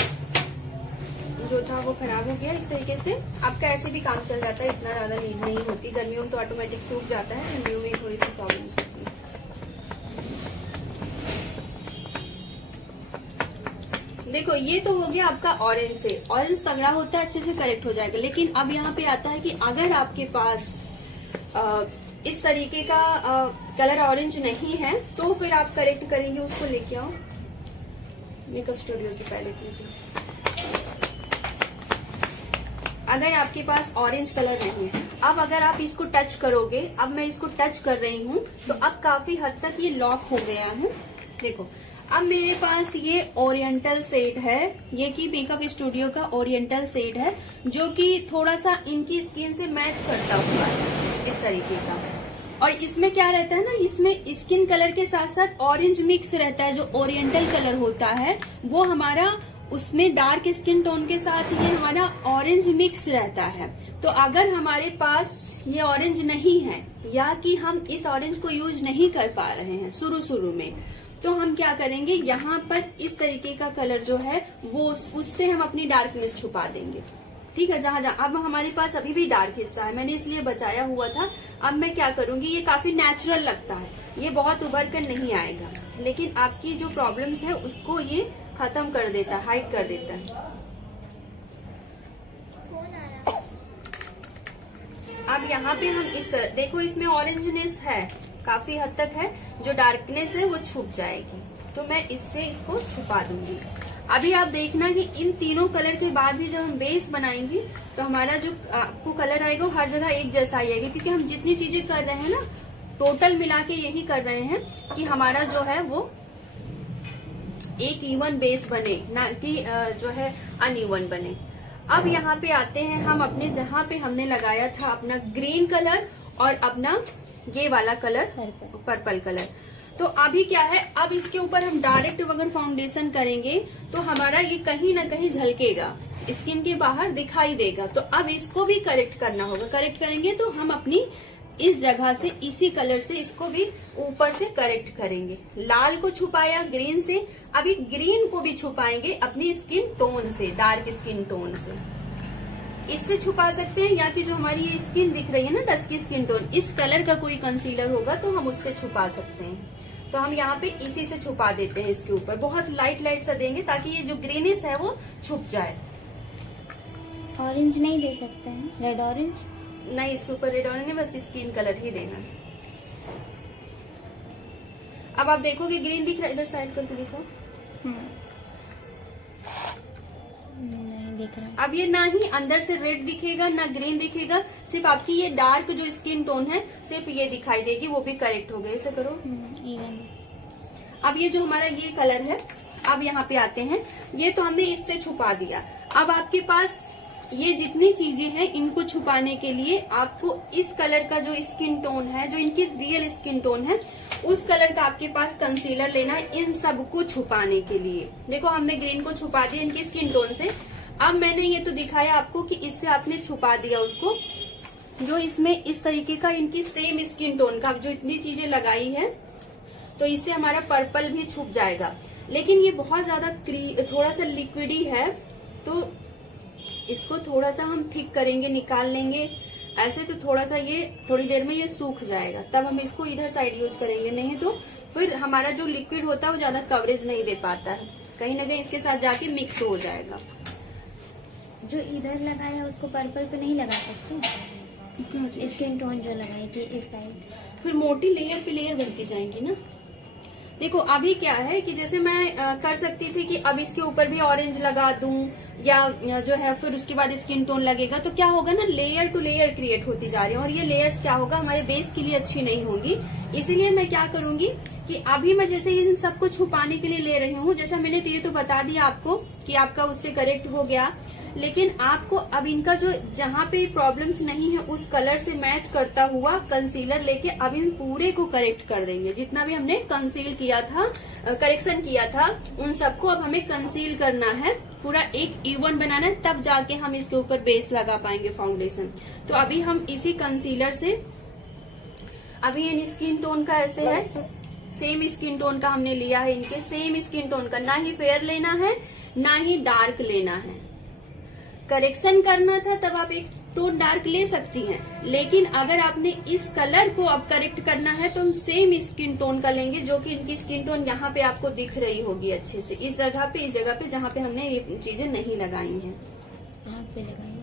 जो था वो खराब हो गया। इस तरीके से आपका ऐसे भी काम चल जाता है, इतना ज्यादा नीड नहीं होती। गर्मियों में तो ऑटोमेटिक सूख जाता है, ठंडियों में थोड़ी सी प्रॉब्लम होती है। देखो ये तो हो गया आपका ऑरेंज से, ऑरेंज तगड़ा होता है, अच्छे से करेक्ट हो जाएगा। लेकिन अब यहाँ पे आता है कि अगर आपके पास इस तरीके का कलर ऑरेंज नहीं है, तो फिर आप करेक्ट करेंगे, उसको लेके आओ मेकअप स्टूडियो की पैलेट में। अगर आपके पास ऑरेंज कलर नहीं है, अब अगर आप इसको टच करोगे, अब मैं इसको टच कर रही हूँ, तो अब काफी हद तक ये लॉक हो गया है, देखो अब मेरे पास ये ओरिएंटल शेड है, ये की मेकअप स्टूडियो का ओरिएंटल शेड है, जो कि थोड़ा सा इनकी स्किन से मैच करता हुआ है इस तरीके का। और इसमें क्या रहता है ना, इसमें स्किन कलर के साथ साथ ऑरेंज मिक्स रहता है। जो ओरिएंटल कलर होता है वो हमारा उसमें डार्क स्किन टोन के साथ ये हमारा ऑरेंज मिक्स रहता है। तो अगर हमारे पास ये ऑरेंज नहीं है या कि हम इस ऑरेंज को यूज नहीं कर पा रहे हैं शुरू में, तो हम क्या करेंगे, यहाँ पर इस तरीके का कलर जो है वो उससे हम अपनी डार्कनेस छुपा देंगे। ठीक है, जहाँ अब हमारे पास अभी भी डार्क हिस्सा है, मैंने इसलिए बचाया हुआ था। अब मैं क्या करूंगी, ये काफी नेचुरल लगता है, ये बहुत उभर कर नहीं आएगा, लेकिन आपकी जो प्रॉब्लम्स है उसको ये खत्म कर देता है, हाइड कर देता है। अब यहाँ पे हम इस तरह देखो, इसमें ऑरेंजनेस है काफी हद तक है, जो डार्कनेस है वो छुप जाएगी। तो मैं इससे इसको छुपा दूंगी। अभी आप देखना कि इन तीनों कलर के बाद भी जब हम बेस बनाएंगे तो हमारा जो आपको कलर आएगा वो हर जगह एक जैसा आएगा, क्योंकि हम जितनी चीजें कर रहे हैं ना, टोटल मिला के यही कर रहे हैं कि हमारा जो है वो एक इवन बेस बने, ना कि जो है अनइवन बने। अब यहाँ पे आते हैं हम अपने, जहाँ पे हमने लगाया था अपना ग्रीन कलर और अपना ये वाला कलर पर्पल कलर। तो अभी क्या है, अब इसके ऊपर हम डायरेक्ट अगर फाउंडेशन करेंगे तो हमारा ये कहीं ना कहीं झलकेगा, स्किन के बाहर दिखाई देगा। तो अब इसको भी करेक्ट करना होगा। करेक्ट करेंगे तो हम अपनी इस जगह से इसी कलर से इसको भी ऊपर से करेक्ट करेंगे। लाल को छुपाया ग्रीन से, अभी ग्रीन को भी छुपाएंगे अपनी स्किन टोन से, डार्क स्किन टोन से। इससे छुपा सकते हैं, या कि जो हमारी ये स्किन दिख रही है ना, डस्की स्किन टोन, इस कलर का कोई कंसीलर होगा तो हम उससे छुपा सकते हैं। तो हम यहाँ पे इसी से छुपा देते हैं, इसके ऊपर बहुत लाइट लाइट सा देंगे ताकि ये जो ग्रीनिश है वो छुप जाए। ऑरेंज नहीं दे सकते हैं, रेड ऑरेंज नहीं, इसके ऊपर रेड ऑरेंज नहीं, बस स्किन कलर ही देना। अब आप देखोगे ग्रीन दिख रहा है, इधर साइड करके देखो। नहीं दिख रहा है। अब ये ना ही अंदर से रेड दिखेगा ना ग्रीन दिखेगा, सिर्फ आपकी ये डार्क जो स्किन टोन है सिर्फ ये दिखाई देगी, वो भी करेक्ट हो गए। ऐसे करो। अब ये जो हमारा ये कलर है, अब यहाँ पे आते हैं, ये तो हमने इससे छुपा दिया। अब आपके पास ये जितनी चीजें हैं इनको छुपाने के लिए आपको इस कलर का जो स्किन टोन है, जो इनकी रियल स्किन टोन है, उस कलर का आपके पास कंसीलर लेना है इन सब को छुपाने के लिए। देखो हमने ग्रीन को छुपा दिया इनकी स्किन टोन से। अब मैंने ये तो दिखाया आपको कि इससे आपने छुपा दिया उसको, जो इसमें इस तरीके का इनकी सेम स्किन टोन का जो इतनी चीजें लगाई है, तो इससे हमारा पर्पल भी छुप जाएगा। लेकिन ये बहुत ज्यादा थोड़ा सा लिक्विडी है, तो इसको थोड़ा सा हम थिक करेंगे, निकाल लेंगे ऐसे, तो थोड़ा सा ये थोड़ी देर में ये सूख जाएगा, तब हम इसको इधर साइड यूज करेंगे। नहीं तो फिर हमारा जो लिक्विड होता है वो ज्यादा कवरेज नहीं दे पाता है, कहीं ना कहीं इसके साथ जाके मिक्स हो जाएगा। जो इधर लगाया उसको पर्पल पे नहीं लगा सकते, स्किन टोन जो लगाई थी इस साइड, फिर मोटी लेयर पे लेयर बनती जाएंगी ना। देखो अभी क्या है कि जैसे मैं कर सकती थी कि अब इसके ऊपर भी ऑरेंज लगा दूं, या जो है फिर उसके बाद स्किन टोन लगेगा, तो क्या होगा ना, लेयर टू लेयर क्रिएट होती जा रही है, और ये लेयर्स क्या होगा हमारे बेस के लिए अच्छी नहीं होंगी। इसीलिए मैं क्या करूंगी कि अभी मैं जैसे इन सबको छुपाने के लिए ले रही हूँ, जैसा मैंने तो ये तो बता दिया आपको कि आपका उससे करेक्ट हो गया, लेकिन आपको अब इनका जो जहाँ पे प्रॉब्लम्स नहीं है उस कलर से मैच करता हुआ कंसीलर लेके अब इन पूरे को करेक्ट कर देंगे। जितना भी हमने कंसील किया था, करेक्शन किया था, उन सबको अब हमें कंसील करना है, पूरा एक इवन बनाना है, तब जाके हम इसके ऊपर बेस लगा पाएंगे फाउंडेशन। तो अभी हम इसी कंसीलर से, अभी इन स्किन टोन का ऐसे है, सेम स्किन टोन का हमने लिया है, इनके सेम स्किन टोन का, ना ही फेयर लेना है ना ही डार्क लेना है। करेक्शन करना था तब आप एक टोन डार्क ले सकती हैं, लेकिन अगर आपने इस कलर को अब करेक्ट करना है तो हम सेम स्किन टोन का लेंगे, जो कि इनकी स्किन टोन यहाँ पे आपको दिख रही होगी अच्छे से, इस जगह पे जहाँ पे हमने ये चीजें नहीं लगाई हैं। आँख पे लगाइए।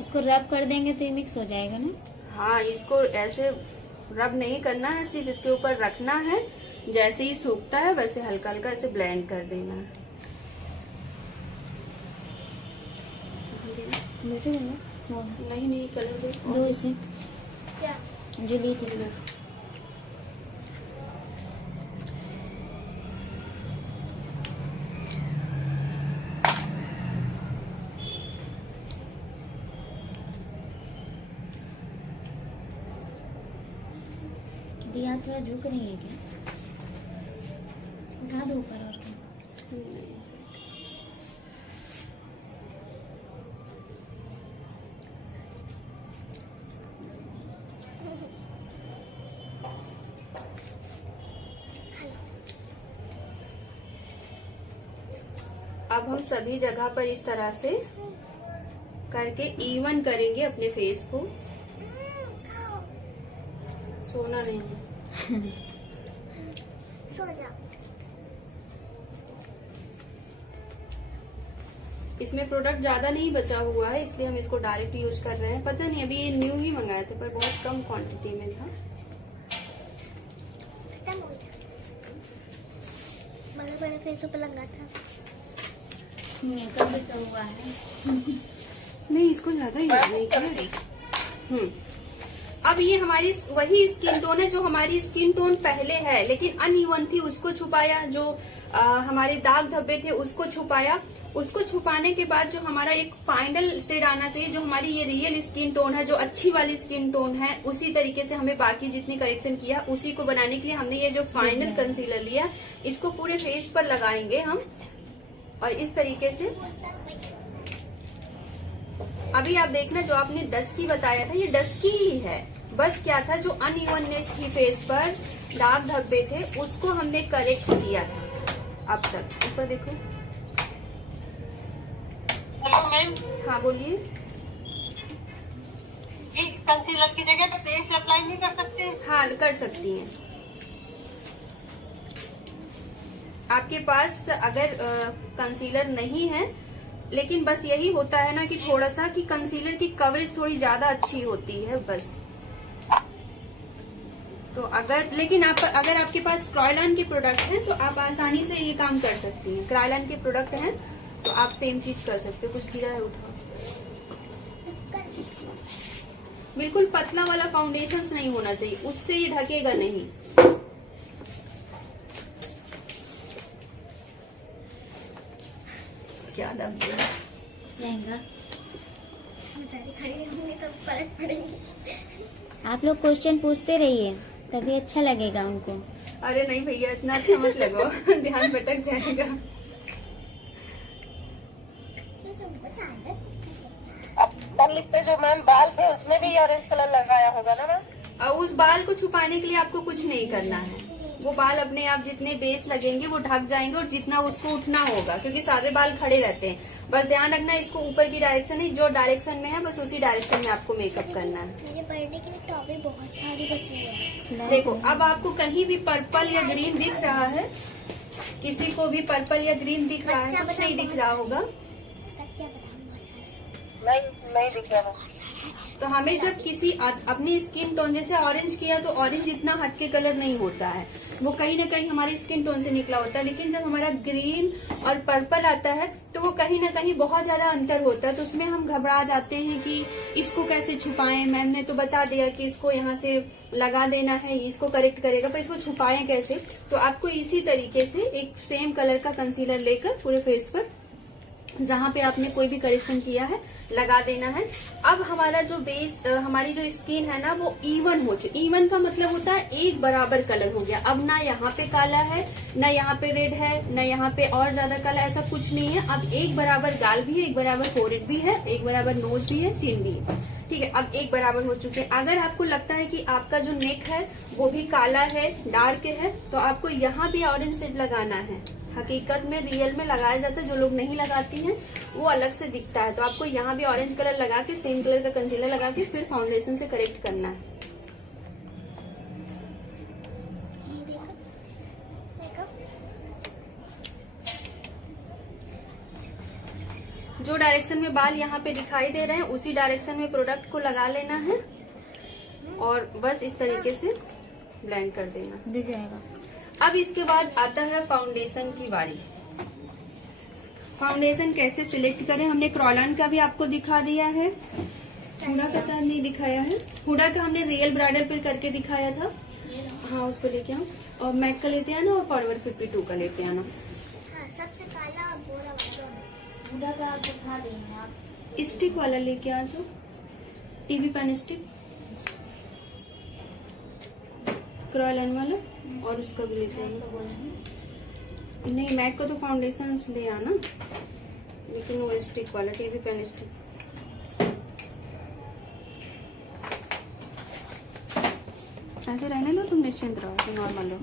इसको रब कर देंगे तो ये मिक्स हो जाएगा ना। हाँ, इसको ऐसे रब नहीं करना है, सिर्फ इसके ऊपर रखना है, जैसे ही सूखता है वैसे हल्का हल्का ऐसे ब्लेंड कर देना है। बेटे देंगे वो नहीं कलर दो इसे क्या जो ली थी। दिया थोड़ा झुक रही है क्या? उठा दो ऊपर और अब हम सभी जगह पर इस तरह से करके इवन करेंगे अपने फेस को। खाओ सोना नहीं है। सो जाओ। इसमें प्रोडक्ट ज्यादा नहीं बचा हुआ है, इसलिए हम इसको डायरेक्ट यूज कर रहे हैं। पता नहीं, अभी ये न्यू ही मंगाए थे पर बहुत कम क्वांटिटी में था। खत्म हो गया। बड़े बड़े फेसों पे लगा था। मेकअप भी तो हुआ है। नहीं, इसको ज्यादा यूज नहीं किया। अब ये हमारी वही स्किन टोन है जो हमारी स्किन टोन पहले है, लेकिन अनइवन थी, उसको छुपाया। जो हमारे दाग धब्बे थे उसको छुपाया। उसको छुपाने के बाद जो हमारा एक फाइनल शेड आना चाहिए, जो हमारी ये रियल स्किन टोन है, जो अच्छी वाली स्किन टोन है, उसी तरीके से हमें बाकी जितनी करेक्शन किया उसी को बनाने के लिए हमने ये जो फाइनल कंसीलर लिया, इसको पूरे फेस पर लगाएंगे हम। और इस तरीके से अभी आप देखना, जो आपने डस्की बताया था ये डस्की ही है। बस क्या था, जो अनइवननेस थी फेस पर, दाग धब्बे थे, उसको हमने करेक्ट किया था। अब तक ऊपर देखो। हेलो मैम, हाँ बोलिए। ये कंसीलर की जगह पे फेस अप्लाई नहीं कर सकते? हाँ कर सकती हैं। आपके पास अगर कंसीलर नहीं है, लेकिन बस यही होता है ना कि थोड़ा सा कि कंसीलर की कवरेज थोड़ी ज्यादा अच्छी होती है बस। तो अगर अगर आपके पास क्रायोलान के प्रोडक्ट हैं तो आप आसानी से ये काम कर सकती हैं। क्रायोलान के प्रोडक्ट हैं तो आप सेम चीज कर सकते हो। कुछ गिरा है, उठाओ। बिल्कुल पतला वाला फाउंडेशन नहीं होना चाहिए, उससे ये ढकेगा नहीं। क्या दम लहंगा। बेचारी खड़ी रहेंगी तो पलट पड़ेंगी। आप लोग क्वेश्चन पूछते रहिए, तभी अच्छा लगेगा उनको। अरे नहीं भैया, इतना अच्छा मत लगो ध्यान भटक जाएगा। अपर लिप पे जो मैम बाल थे उसमें भी ऑरेंज कलर लगाया होगा ना मैम? और उस बाल को छुपाने के लिए आपको कुछ नहीं करना है। वो बाल अपने आप जितने बेस लगेंगे वो ढक जाएंगे, और जितना उसको उठना होगा, क्योंकि सारे बाल खड़े रहते हैं। बस ध्यान रखना, इसको ऊपर की डायरेक्शन नहीं, जो डायरेक्शन में है बस उसी डायरेक्शन में आपको मेकअप करना है। मेरे बर्थडे के लिए टॉपे बहुत सारी बची है। देखो, अब आपको कहीं भी पर्पल या ग्रीन दिख रहा है? किसी को भी पर्पल या ग्रीन दिख रहा है? कुछ नहीं दिख रहा होगा। कच्चा बादाम बहुत सारा है। नहीं दिख रहा। तो हमें जब किसी अपनी स्किन टोन, जैसे ऑरेंज किया तो ऑरेंज इतना हटके कलर नहीं होता है, वो कहीं ना कहीं हमारी स्किन टोन से निकला होता है। लेकिन जब हमारा ग्रीन और पर्पल आता है तो वो कहीं ना कहीं बहुत ज्यादा अंतर होता है। तो उसमें हम घबरा जाते हैं कि इसको कैसे छुपाएं। मैम ने तो बता दिया कि इसको यहाँ से लगा देना है, इसको करेक्ट करेगा, पर इसको छुपाएं कैसे? तो आपको इसी तरीके से एक सेम कलर का कंसीलर लेकर पूरे फेस पर जहाँ पे आपने कोई भी करेक्शन किया है लगा देना है। अब हमारा जो बेस, हमारी जो स्किन है ना वो इवन हो चुकी। इवन का मतलब होता है एक बराबर कलर हो गया। अब ना यहाँ पे काला है, ना यहाँ पे रेड है, ना यहाँ पे और ज्यादा काला, ऐसा कुछ नहीं है। अब एक बराबर गाल भी है, एक बराबर फोrehead भी है, एक बराबर नोज भी है, चिन भी है। ठीक है, अब एक बराबर हो चुके हैं। अगर आपको लगता है कि आपका जो नेक है वो भी काला है, डार्क है, तो आपको यहाँ भी ऑरेंज शेड लगाना है। हकीकत में रियल में लगाया जाता है, जो लोग नहीं लगाती हैं वो अलग से दिखता है। तो आपको यहाँ भी ऑरेंज कलर लगा के, सेम कलर का कंसीलर लगा के फिर फाउंडेशन से करेक्ट करना है। ये देखो, देखो। जो डायरेक्शन में बाल यहाँ पे दिखाई दे रहे हैं उसी डायरेक्शन में प्रोडक्ट को लगा लेना है और बस इस तरीके से ब्लेंड कर देना। डूब जाएगा। अब इसके बाद आता है फाउंडेशन की बारी। फाउंडेशन कैसे सिलेक्ट करें, हमने क्रॉलन का भी आपको दिखा दिया है, हुडा का साथ नहीं दिखाया है। हुडा का हमने रियल ब्राइडल पे करके दिखाया था। हाँ उसको लेके आओ, और मैक का लेते आना और फॉरवर्ड 52 का लेते आना। हाँ, सबसे काला और गोरा वाला। पूरा का आप दिखा देंगे आप। स्टिक वाला लेके आ जाओ, टीवी पेन स्टिक, क्रॉलन वाला, और उसका भी लेते आना। नहीं मैक का तो फाउंडेशन ले आना, लेकिन वो स्टिक वाला टीवी पेन स्टिक। ऐसे रहने दो, तुम निश्चिंत रहो, नॉर्मल लो।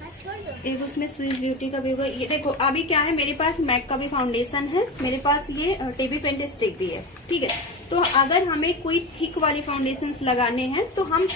हाँ, छोड़ दो। एक उसमें स्विस ब्यूटी का भी होगा। ये देखो अभी क्या है, मेरे पास मैक का भी फाउंडेशन है, मेरे पास ये टीवी पेंट स्टिक भी है, ठीक है। तो अगर हमें कोई थिक वाली फाउंडेशंस लगाने हैं तो हम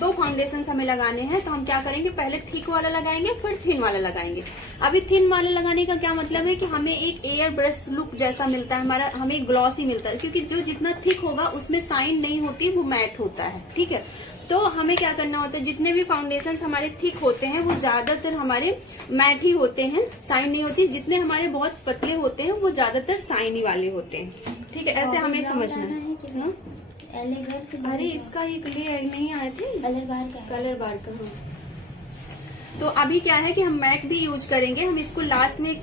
2 फाउंडेशंस हमें लगाने हैं, तो हम क्या करेंगे, पहले थिक वाला लगाएंगे फिर थिन वाला लगाएंगे। अभी थिन वाला लगाने का क्या मतलब है कि हमें एक एयर ब्रश लुक जैसा मिलता है, हमारा हमें ग्लॉसी मिलता है, क्योंकि जो जितना थिक होगा उसमें शाइन नहीं होती, वो मैट होता है, ठीक है। तो हमें क्या करना होता है, जितने भी फाउंडेशंस हमारे थिक होते हैं वो ज्यादातर हमारे मैट ही होते हैं, शाइन नहीं होती। जितने हमारे बहुत पतले होते हैं वो ज्यादातर शाइनी वाले होते हैं, ठीक है। ऐसे हमें समझना है। हाँ? अरे इसका एक ले नहीं आए थे कलर बार का। कलर बार का। हाँ। तो अभी क्या है कि हम मैट भी यूज करेंगे, हम इसको लास्ट में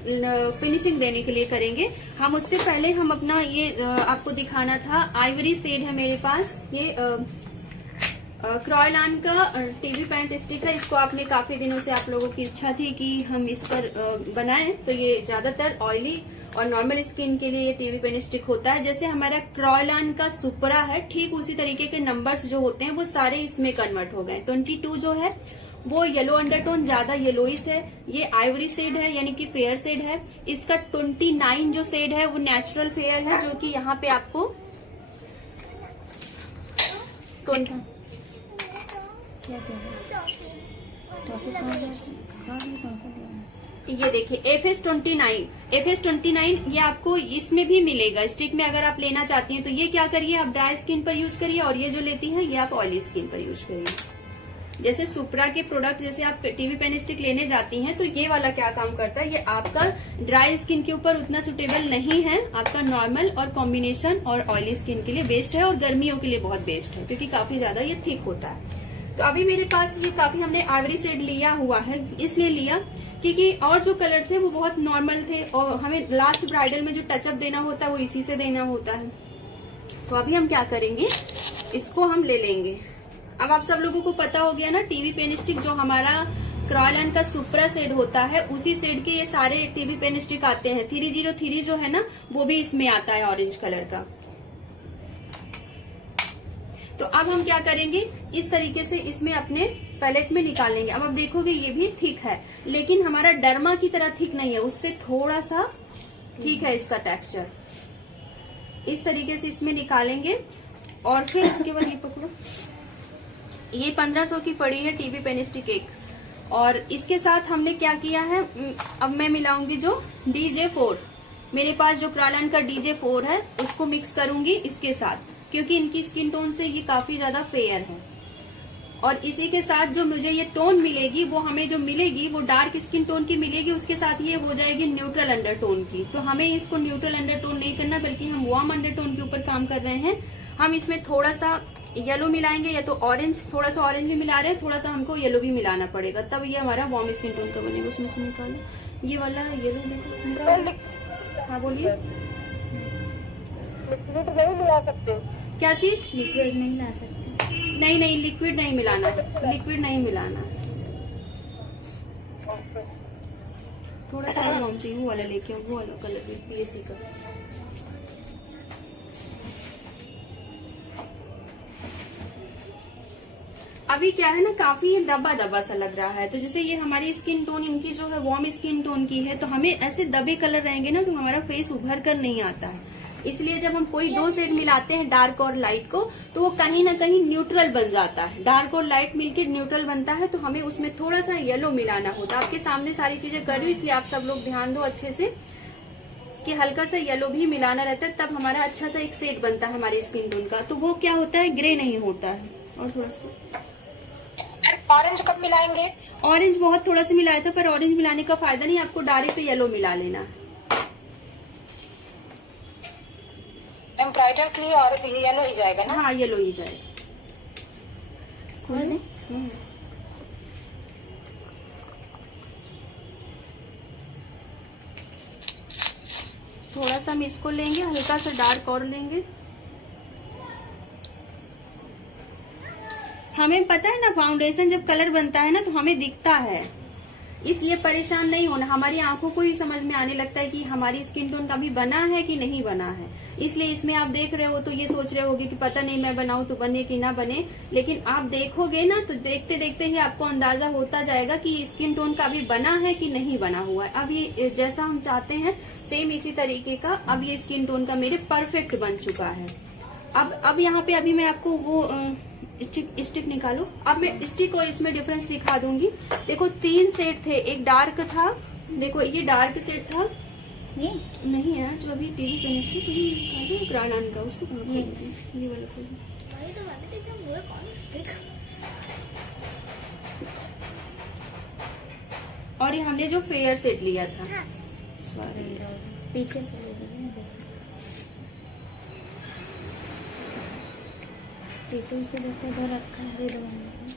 फिनिशिंग देने के लिए करेंगे। हम उससे पहले हम अपना ये आपको दिखाना था, आइवरी शेड है मेरे पास, ये क्रॉयलान का टीवी पेंट स्टिक है। इसको आपने काफी दिनों से आप लोगों की इच्छा थी कि हम इस पर बनाएं, तो ये ज्यादातर ऑयली और नॉर्मल स्किन के लिए ये टीवी पेंट स्टिक होता है। जैसे हमारा क्रॉयलान का सुपरा है, ठीक उसी तरीके के नंबर्स जो होते हैं वो सारे इसमें कन्वर्ट हो गए। 22 जो है वो येलो अंडरटोन, ज्यादा येलोइस है। ये आइवरी शेड है यानी कि फेयर शेड है। इसका 29 जो शेड है वो नेचुरल फेयर है, जो कि यहाँ पे आपको ये देखिए FS29 ये आपको इसमें भी मिलेगा स्टिक में। अगर आप लेना चाहती हैं तो ये क्या करिए, आप ड्राई स्किन पर यूज करिए, और ये जो लेती हैं ये आप ऑयली स्किन पर यूज करिए। जैसे सुप्रा के प्रोडक्ट जैसे आप टीवी पेन स्टिक लेने जाती हैं तो ये वाला क्या काम करता है, ये आपका ड्राई स्किन के ऊपर उतना सुटेबल नहीं है, आपका नॉर्मल और कॉम्बिनेशन और ऑयली स्किन के लिए बेस्ट है, और गर्मियों के लिए बहुत बेस्ट है क्योंकि काफी ज्यादा ये थिक होता है। तो अभी मेरे पास ये काफी हमने आइवरी शेड लिया हुआ है, इसलिए लिया क्योंकि और जो कलर थे वो बहुत नॉर्मल थे, और हमें लास्ट ब्राइडल में जो टचअप देना होता है वो इसी से देना होता है। तो अभी हम क्या करेंगे, इसको हम ले लेंगे। अब आप सब लोगों को पता हो गया ना, टीवी पेन स्टिक जो हमारा क्रॉयलान का सुप्रा शेड होता है उसी शेड के ये सारे टीवी पेन स्टिक आते हैं। 303 जो है ना वो भी इसमें आता है ऑरेंज कलर का। तो अब हम क्या करेंगे, इस तरीके से इसमें अपने पैलेट में निकालेंगे। अब आप देखोगे ये भी थिक है, लेकिन हमारा डर्मा की तरह थिक नहीं है, उससे थोड़ा सा ठीक है इसका टेक्सचर। इस तरीके से इसमें निकालेंगे, और फिर उसके बाद ये पकड़ो, ये 1500 की पड़ी है टीवी पेन स्टिक एक। और इसके साथ हमने क्या किया है, अब मैं मिलाऊंगी जो DJ4, मेरे पास जो क्रॉयलान का DJ4 है उसको मिक्स करूंगी इसके साथ, क्योंकि इनकी स्किन टोन से ये काफी ज्यादा फेयर है। और इसी के साथ जो मुझे ये टोन मिलेगी वो हमें जो मिलेगी वो डार्क स्किन टोन की मिलेगी, उसके साथ ये हो जाएगी न्यूट्रल अंडरटोन की। तो हमें इसको न्यूट्रल अंडरटोन नहीं करना, बल्कि हम वार्म अंडरटोन के ऊपर काम कर रहे हैं। हम इसमें थोड़ा सा येलो मिलाएंगे, या तो ऑरेंज, थोड़ा सा ऑरेंज भी मिला रहे हैं, थोड़ा सा हमको येलो भी मिलाना पड़ेगा, तब ये हमारा वार्म स्किन टोन का बनेगा। उसमें से निकालो ये वाला येलो, देखो। हाँ बोलिए, लिक्विड नहीं मिला सकते? क्या चीज? लिक्विड नहीं ला सकते। नहीं लिक्विड नहीं मिलाना है, लिक्विड नहीं मिलाना है। थोड़ा सा वार्म चाहिए, वो वाला लेके आओ, वो वाला कलर भी PSC का। अभी क्या है ना, काफी दबा दबा सा लग रहा है, तो जैसे ये हमारी स्किन टोन इनकी जो है वार्म स्किन टोन की है, तो हमें ऐसे दबे कलर रहेंगे ना तो हमारा फेस उभर कर नहीं आता है। इसलिए जब हम कोई 2 शेड मिलाते हैं डार्क और लाइट को, तो वो कहीं ना कहीं न्यूट्रल बन जाता है। डार्क और लाइट मिलके न्यूट्रल बनता है, तो हमें उसमें थोड़ा सा येलो मिलाना होता है। आपके सामने सारी चीजें कर रही हूँ, इसलिए आप सब लोग ध्यान दो अच्छे से कि हल्का सा येलो भी मिलाना रहता है, तब हमारा अच्छा सा एक शेड बनता है हमारे स्किन टोन का। तो वो क्या होता है, ग्रे नहीं होता है। और थोड़ा सा ऑरेंज कब मिलाएंगे? ऑरेंज बहुत थोड़ा सा मिलाया था, पर ऑरेंज मिलाने का फायदा नहीं, आपको डायरेक्ट येलो मिला लेना। ब्राइडल के लिए और येलो ही जाएगा ना? हाँ येलो ही जाएगा। खोल दे। थोड़ा सा हम इसको लेंगे, हल्का सा डार्क और लेंगे। हमें पता है ना फाउंडेशन जब कलर बनता है ना तो हमें दिखता है, इसलिए परेशान नहीं होना। हमारी आंखों को ही समझ में आने लगता है कि हमारी स्किन टोन कभी बना है कि नहीं बना है। इसलिए इसमें आप देख रहे हो तो ये सोच रहे होगे कि पता नहीं मैं बनाऊं तो बने कि ना बने, लेकिन आप देखोगे ना तो देखते देखते ही आपको अंदाजा होता जाएगा कि स्किन टोन का अभी बना है कि नहीं बना हुआ है। अब ये जैसा हम चाहते हैं सेम इसी तरीके का अब ये स्किन टोन का मेरे परफेक्ट बन चुका है। अब यहाँ पे अभी मैं आपको वो स्टिक निकालो। अब मैं स्टिक और इसमें डिफरेंस दिखा दूंगी। देखो 3 सेट थे, एक डार्क था, देखो ये डार्क सेट था, ये नहीं है जो अभी टीवी पे स्टिक ग्रानान का, उसको ये वाला खोलो। भाई तो मैंने देखा मुझे कौन स्टिक। और ये हमने जो फेयर सेट लिया था, हाँ। सॉरी पीछे से ले लीजिए, इधर से। टिश्यू से देखो इधर रखा है, दे दो मम्मी।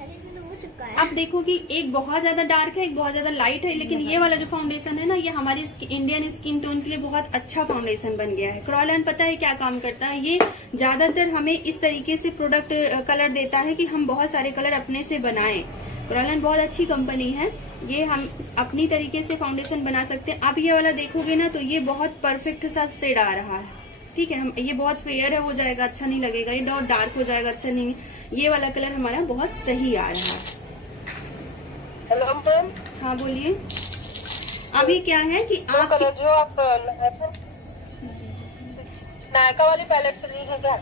अरे इसमें तो वो चिपका है। आप देखो कि एक बहुत ज्यादा डार्क है, एक बहुत ज्यादा लाइट है, लेकिन ये वाला जो फाउंडेशन है ना ये हमारी इंडियन स्किन टोन के लिए बहुत अच्छा फाउंडेशन बन गया है। क्रॉलन पता है क्या काम करता है, ये ज्यादातर हमें इस तरीके से प्रोडक्ट कलर देता है कि हम बहुत सारे कलर अपने से बनाएं। क्रॉलन बहुत अच्छी कंपनी है, ये हम अपनी तरीके से फाउंडेशन बना सकते हैं। आप ये वाला देखोगे ना तो ये बहुत परफेक्ट सा शेड आ रहा है, ठीक है। हम ये बहुत फेयर है, हो जाएगा अच्छा नहीं लगेगा, ये बहुत डार्क हो जाएगा अच्छा नहीं। ये वाला कलर हमारा बहुत सही आ रहा है। Hello ma'am. हाँ बोलिए। अभी क्या है कि आप कलर जो आप नायका वाली पैलेट से ली है क्या?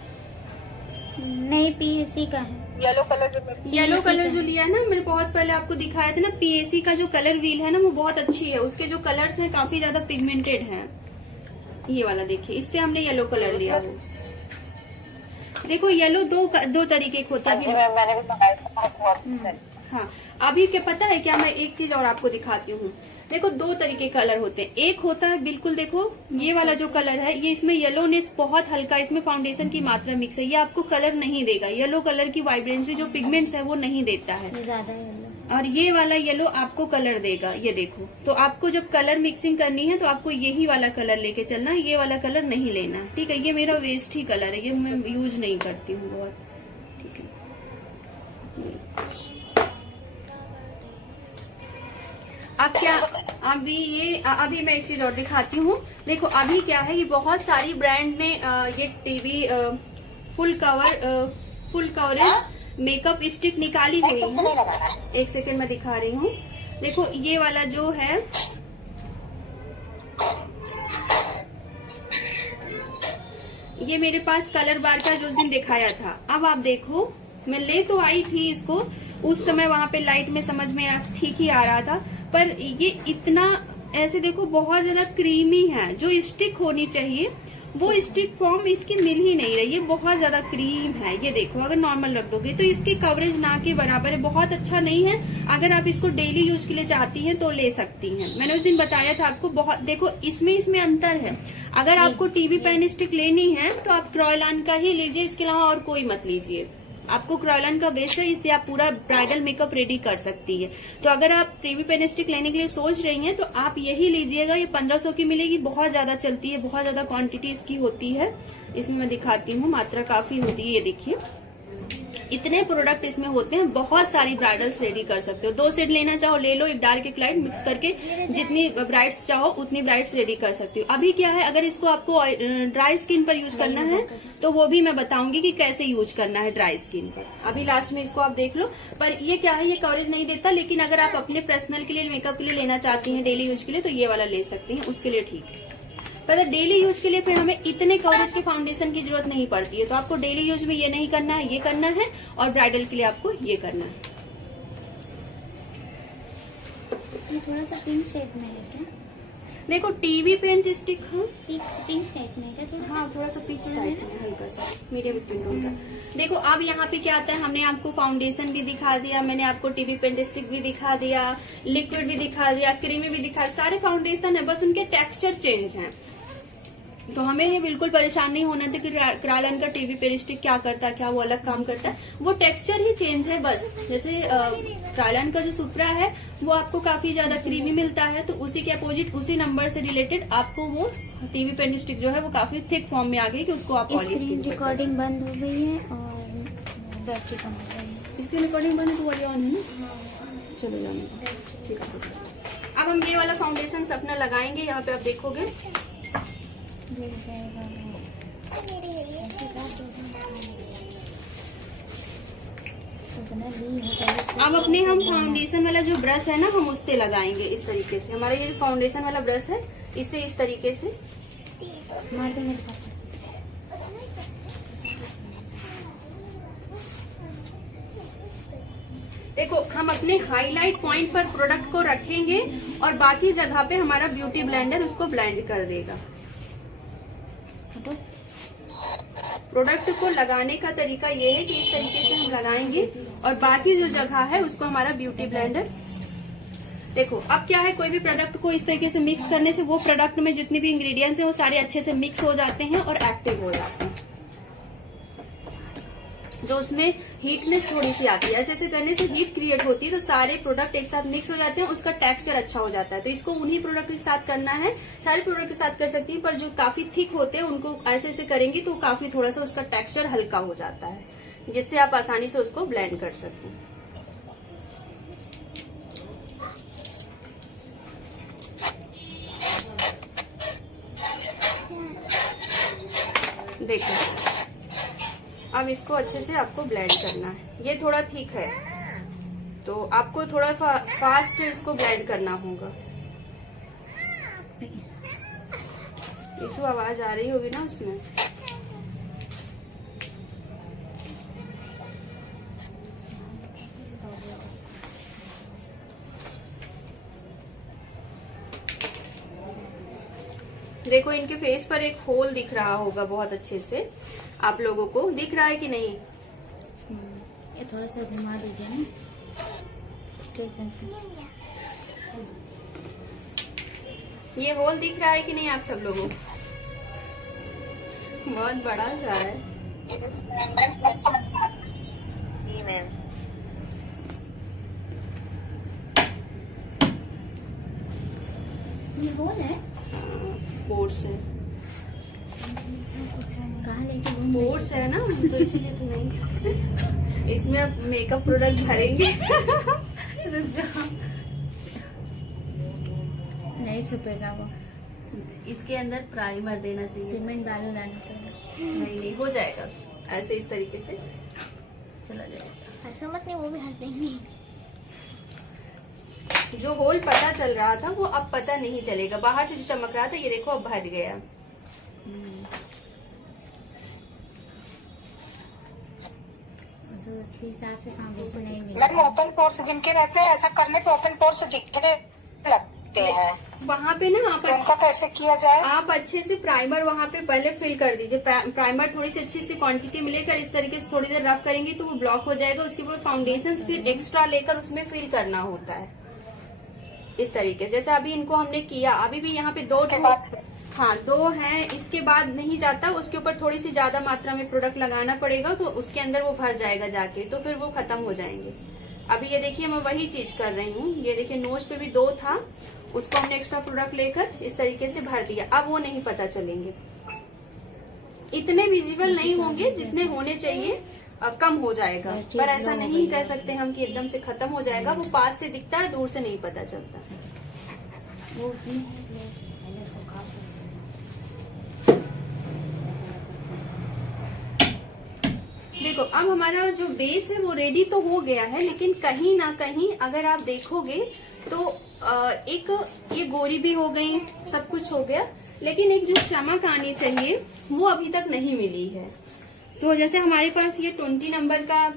नहीं, पीएससी का है। येलो कलर जो येलो कलर जो लिया है ना, मैंने बहुत पहले आपको दिखाया था ना, पीएसी का जो कलर व्हील है ना वो बहुत अच्छी है, उसके जो कलर्स हैं काफी ज्यादा पिगमेंटेड हैं। ये वाला देखिए, इससे हमने येलो कलर लिया वो। देखो येलो दो तरीके के होता है। मैंने भी मंगाया था बहुत। हाँ अभी क्या पता है क्या, मैं एक चीज और आपको दिखाती हूँ। देखो 2 तरीके कलर होते हैं, एक होता है बिल्कुल देखो ये वाला जो कलर है ये इसमें येलोनेस बहुत हल्का, इसमें फाउंडेशन की मात्रा मिक्स है, ये आपको कलर नहीं देगा। येलो कलर की वाइब्रेंसी जो पिगमेंट्स है वो नहीं देता है, ये ज्यादा येलो। और ये वाला येलो आपको कलर देगा। ये देखो, तो आपको जब कलर मिक्सिंग करनी है तो आपको यही वाला कलर लेके चलना है, ये वाला कलर नहीं लेना, ठीक है। ये मेरा वेस्ट ही कलर है, ये मैं यूज नहीं करती हूँ बहुत, ठीक है। अब क्या, अभी मैं एक चीज और दिखाती हूँ। देखो अभी क्या है, ये बहुत सारी ब्रांड ने ये TV full coverage makeup stick निकाली हुई है। एक सेकंड में दिखा रही हूँ। देखो ये वाला जो है ये मेरे पास कलर बार का जो उस दिन दिखाया था। अब आप देखो, मैं ले तो आई थी इसको, उस समय वहां पे लाइट में समझ में ठीक ही आ रहा था, पर ये इतना ऐसे देखो बहुत ज्यादा क्रीमी है। जो स्टिक होनी चाहिए वो स्टिक फॉर्म इसकी मिल ही नहीं रही है, बहुत ज्यादा क्रीम है। ये देखो, अगर नॉर्मल रख दोगे तो इसकी कवरेज ना के बराबर है, बहुत अच्छा नहीं है। अगर आप इसको डेली यूज के लिए चाहती हैं तो ले सकती हैं। मैंने उस दिन बताया था आपको, बहुत देखो इसमें अंतर है। अगर आपको टीवी पेन स्टिक लेनी है तो आप क्रॉयलान का ही लीजिए, इसके अलावा और कोई मत लीजिए। आपको क्रॉयलान का बेस्ट है, इससे आप पूरा ब्राइडल मेकअप रेडी कर सकती है। तो अगर आप टीवी पेन स्टिक लेने के लिए सोच रही हैं तो आप यही लीजिएगा। ये 1500 की मिलेगी, बहुत ज्यादा चलती है, बहुत ज्यादा क्वांटिटी इसकी होती है। इसमें मैं दिखाती हूँ, मात्रा काफी होती है। ये देखिए इतने प्रोडक्ट इसमें होते हैं, बहुत सारी ब्राइडल्स रेडी कर सकते हो। 2 सेट लेना चाहो ले लो, एक डार्क एक लाइट मिक्स करके जितनी ब्राइड्स चाहो उतनी ब्राइड्स रेडी कर सकती हो। अभी क्या है, अगर इसको आपको ड्राई स्किन पर यूज करना है तो वो भी मैं बताऊंगी कि कैसे यूज करना है ड्राई स्किन पर। अभी लास्ट में इसको आप देख लो। पर ये क्या है, ये कवरेज नहीं देता, लेकिन अगर आप अपने पर्सनल के लिए मेकअप के लिए लेना चाहती हैं डेली यूज के लिए तो ये वाला ले सकती हैं, उसके लिए ठीक है। पर डेली यूज के लिए फिर हमें इतने कवरेज के फाउंडेशन की जरूरत नहीं पड़ती है, तो आपको डेली यूज में ये नहीं करना है, ये करना है, और ब्राइडल के लिए आपको ये करना है। ये थोड़ा सा पिंक शेड में है क्या? देखो टीवी पेंट स्टिक, हाँ पिंक शेड में है थोड़ा। हाँ थोड़ा सा पीच साइड में हल्का सा मीडियम स्किन टोन का। देखो अब यहाँ पे क्या आता है, हमने आपको फाउंडेशन भी दिखा दिया, मैंने आपको टीवी पेंट स्टिक भी दिखा दिया, लिक्विड भी दिखा दिया, क्रीमी भी दिखा, सारे फाउंडेशन है, बस उनके टेक्सचर चेंज हैं। तो हमें ये बिल्कुल परेशान नहीं होना था कि क्रायलन का टीवी फेयर स्टिक क्या करता है, क्या वो अलग काम करता है। वो टेक्सचर ही चेंज है बस। जैसे क्रायलन का जो सुप्रा है वो आपको काफी ज्यादा क्रीमी मिलता है, तो उसी के अपोजिट उसी नंबर से रिलेटेड आपको वो टीवी पेन स्टिक जो है वो काफी थिक फॉर्म में आ गई कि उसको आप पॉलिश स्क्रीन रिकॉर्डिंग बंद हो गई है और बैटरी कम हो गई है। इसकी रिकॉर्डिंग बंद है तो वाली ऑन है ना। चलो जाने ठीक है। अब हम ये वाला फाउंडेशन अपना लगाएंगे। यहाँ पे आप देखोगे गिर जाएगा वो। ऐसे कर दो। उतना ली है पहले। अब अपने हम फाउंडेशन वाला जो ब्रश है ना हम उससे लगाएंगे इस तरीके से। हमारा ये फाउंडेशन वाला ब्रश है, इसे इस तरीके से मार दे मेरे पास। देखो हम अपने हाईलाइट पॉइंट पर प्रोडक्ट को रखेंगे और बाकी जगह पे हमारा ब्यूटी ब्लेंडर उसको ब्लेंड कर देगा। प्रोडक्ट को लगाने का तरीका ये है कि इस तरीके से हम लगाएंगे और बाकी जो जगह है उसको हमारा ब्यूटी ब्लेंडर। देखो अब क्या है, कोई भी प्रोडक्ट को इस तरीके से मिक्स करने से वो प्रोडक्ट में जितने भी इंग्रेडिएंट्स हैं वो सारे अच्छे से मिक्स हो जाते हैं और एक्टिव हो जाते हैं। जो उसमें हीटनेस थोड़ी सी आती है, ऐसे ऐसे करने से हीट क्रिएट होती है तो सारे प्रोडक्ट एक साथ मिक्स हो जाते हैं, उसका टेक्सचर अच्छा हो जाता है। तो इसको उन्हीं प्रोडक्ट के साथ करना है। सारे प्रोडक्ट के साथ कर सकती हैं, पर जो काफी थिक होते हैं उनको ऐसे ऐसे करेंगी तो काफी थोड़ा सा उसका टेक्सचर हल्का हो जाता है, जिससे आप आसानी से उसको ब्लेंड कर सकते हैं। देखो अब इसको अच्छे से आपको ब्लेंड करना है। ये थोड़ा थिक है तो आपको थोड़ा फास्ट इसको ब्लेंड करना होगा। इसको आवाज आ रही होगी ना उसमें। देखो इनके फेस पर एक होल दिख रहा होगा बहुत अच्छे से। आप लोगों को दिख रहा है कि नहीं? ये थोड़ा सा घुमा दीजिए ना। ये होल दिख रहा है कि नहीं आप सब लोगों को? बहुत बड़ा सा है। ये होल है पोर्स है। कहाँ लेके घूम रही पोर्स है ना तो इसीलिए तो नहीं। इसमें अब मेकअप प्रोडक्ट भरेंगे। रुक जाओ। नहीं छुपेगा वो। इसके अंदर प्राइमर देना चाहिए। सीमेंट बालू लाना पड़ेगा। नहीं हो जाएगा ऐसे इस तरीके से चला जाएगा। ऐसा मत नहीं, वो भी हंस देंगे। जो होल पता चल रहा था वो अब पता नहीं चलेगा। बाहर से जो चमक रहा था ये देखो अब भर गया। तो उसके हिसाब से फाउंडेशन नहीं मिलेगा। मैम ओपन पोर्स जिनके रहते हैं ऐसा करने पे ओपन पोर्स दिखने लगते हैं। वहाँ पे ना आप उनका कैसे किया जाए? आप अच्छे से प्राइमर वहाँ पे पहले फिल कर दीजिए। प्राइमर थोड़ी सी अच्छी सी क्वांटिटी में लेकर इस तरीके से थोड़ी देर रफ करेंगे तो वो ब्लॉक हो जाएगा। उसके बाद फाउंडेशन फिर एक्स्ट्रा लेकर उसमें फिल करना होता है इस तरीके से। जैसे अभी इनको हमने किया, अभी भी यहाँ पे दो हैं। इसके बाद नहीं जाता, उसके ऊपर थोड़ी सी ज्यादा मात्रा में प्रोडक्ट लगाना पड़ेगा तो उसके अंदर वो भर जाएगा जाके, तो फिर वो खत्म हो जाएंगे। अभी ये देखिए मैं वही चीज कर रही हूँ। ये देखिए नोज पे भी 2 था, उसको हमने एक्स्ट्रा प्रोडक्ट लेकर इस तरीके से भर दिया। अब वो नहीं पता चलेंगे, इतने विजिबल नहीं होंगे जितने होने चाहिए। कम हो जाएगा, पर ऐसा नहीं कह सकते हम कि एकदम से खत्म हो जाएगा। वो पास से दिखता है, दूर से नहीं पता चलता। वो उसमें देखो अब हमारा जो बेस है वो रेडी तो हो गया है, लेकिन कहीं ना कहीं अगर आप देखोगे तो एक ये गोरी भी हो गई, सब कुछ हो गया, लेकिन एक जो चमक आनी चाहिए वो अभी तक नहीं मिली है। तो जैसे हमारे पास ये 20 नंबर का,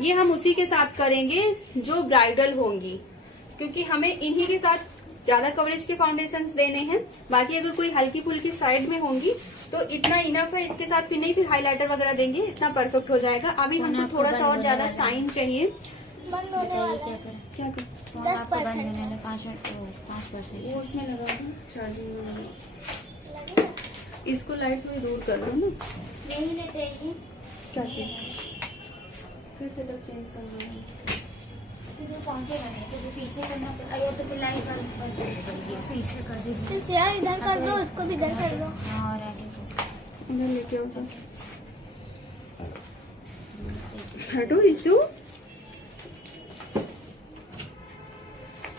ये हम उसी के साथ करेंगे जो ब्राइडल होंगी, क्योंकि हमें इन्हीं के साथ ज्यादा कवरेज के फाउंडेशंस देने हैं। बाकी अगर कोई हल्की फुल्की साइड में होंगी तो इतना इनफ है। इसके साथ फिर नहीं, फिर हाइलाइटर वगैरह देंगे, इतना परफेक्ट हो जाएगा। अभी हमको थोड़ा सा और ज्यादा साइन चाहिए। बंद होने वाला है। क्या कर? 10% 5%। वो उसमें लगा दो, चार्जिंग में लगा। इसको लाइट में दूर कर लो ना। यही लेते हैं। क्या चीज? फिर सेटअप चेंज करना है। तो पहुंचेगा नहीं तो पीछे करना पड़ेगा। अरे तो फिर लाइट बंद पीछे कर दीजिए। तो यार इधर कर दो, उसको भी इधर कर दो। हाँ और आगे को इधर लेके आओ सर। हटो इशू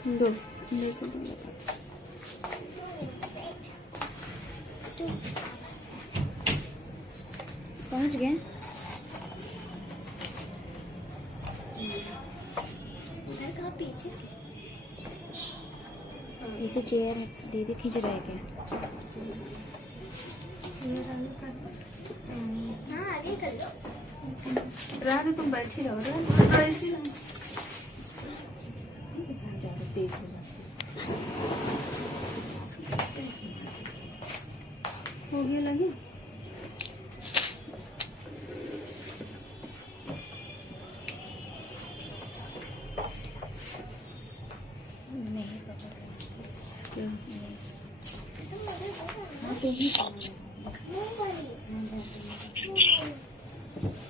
दो इधर से दो। पहुंच गए। इधर कहाँ पीछे से? इसे चेयर दीदी खींच रहा है क्या? चेयर आगे कर दो। हाँ आगे कर लो। रहा तो तुम बैठी रहो। रहा ऐसी ज्यादा तेज हो जाती हो गया लगे। नहीं पकड़ क्या?